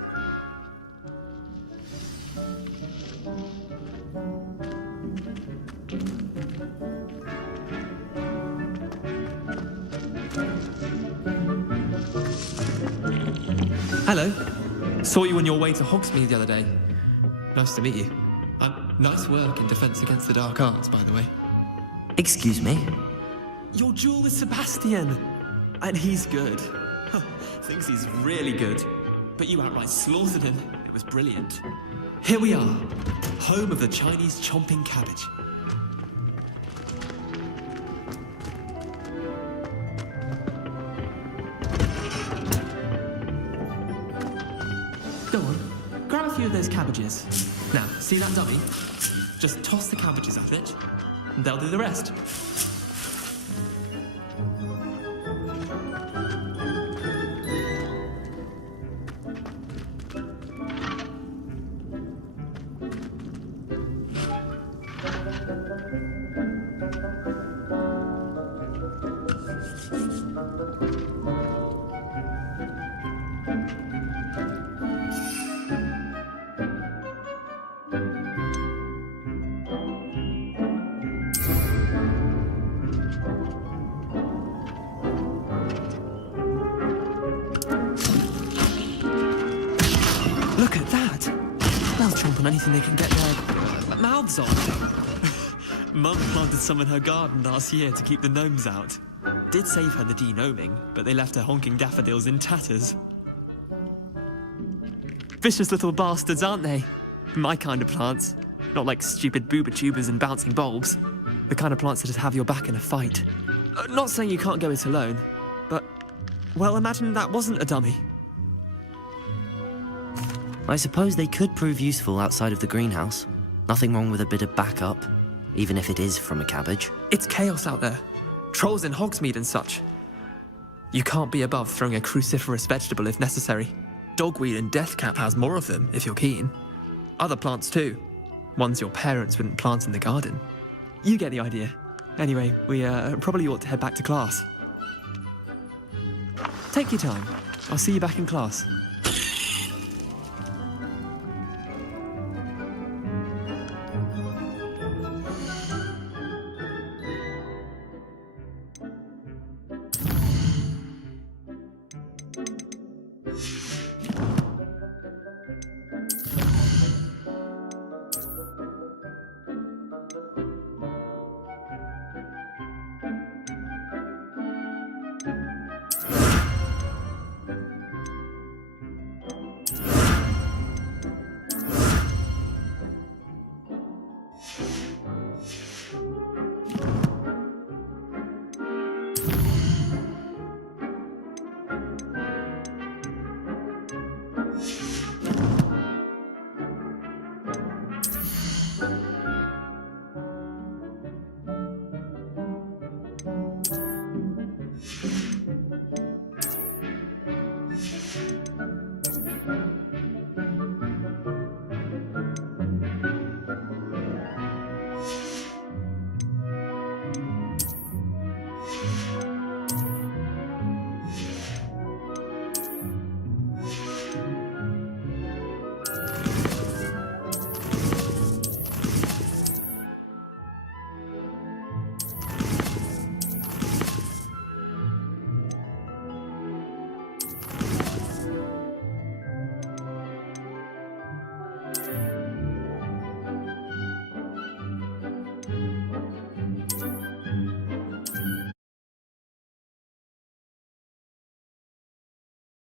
Hello. Saw you on your way to Hogsmeade the other day. Nice to meet you. Nice work in Defense Against the Dark Arts, by the way. Excuse me? Your duel with Sebastian. And he's good. Thinks he's really good. But you outright slaughtered him. It was brilliant. Here we are. Home of the Chinese chomping cabbage. Go on, grab a few of those cabbages. Now, see that dummy? Just toss the cabbages at it, and they'll do the rest. Look at that! They'll chomp on anything they can get their mouths on. Mum planted some in her garden last year to keep the gnomes out. Did save her the denoming, but they left her honking daffodils in tatters. Vicious little bastards, aren't they? My kind of plants. Not like stupid booba tubers and bouncing bulbs. The kind of plants that just have your back in a fight. Not saying you can't go it alone, but, well, imagine that wasn't a dummy. I suppose they could prove useful outside of the greenhouse. Nothing wrong with a bit of backup, even if it is from a cabbage. It's chaos out there. Trolls in Hogsmeade and such. You can't be above throwing a cruciferous vegetable if necessary. Dogweed and deathcap has more of them, if you're keen. Other plants too. Ones your parents wouldn't plant in the garden. You get the idea. Anyway, we probably ought to head back to class. Take your time. I'll see you back in class.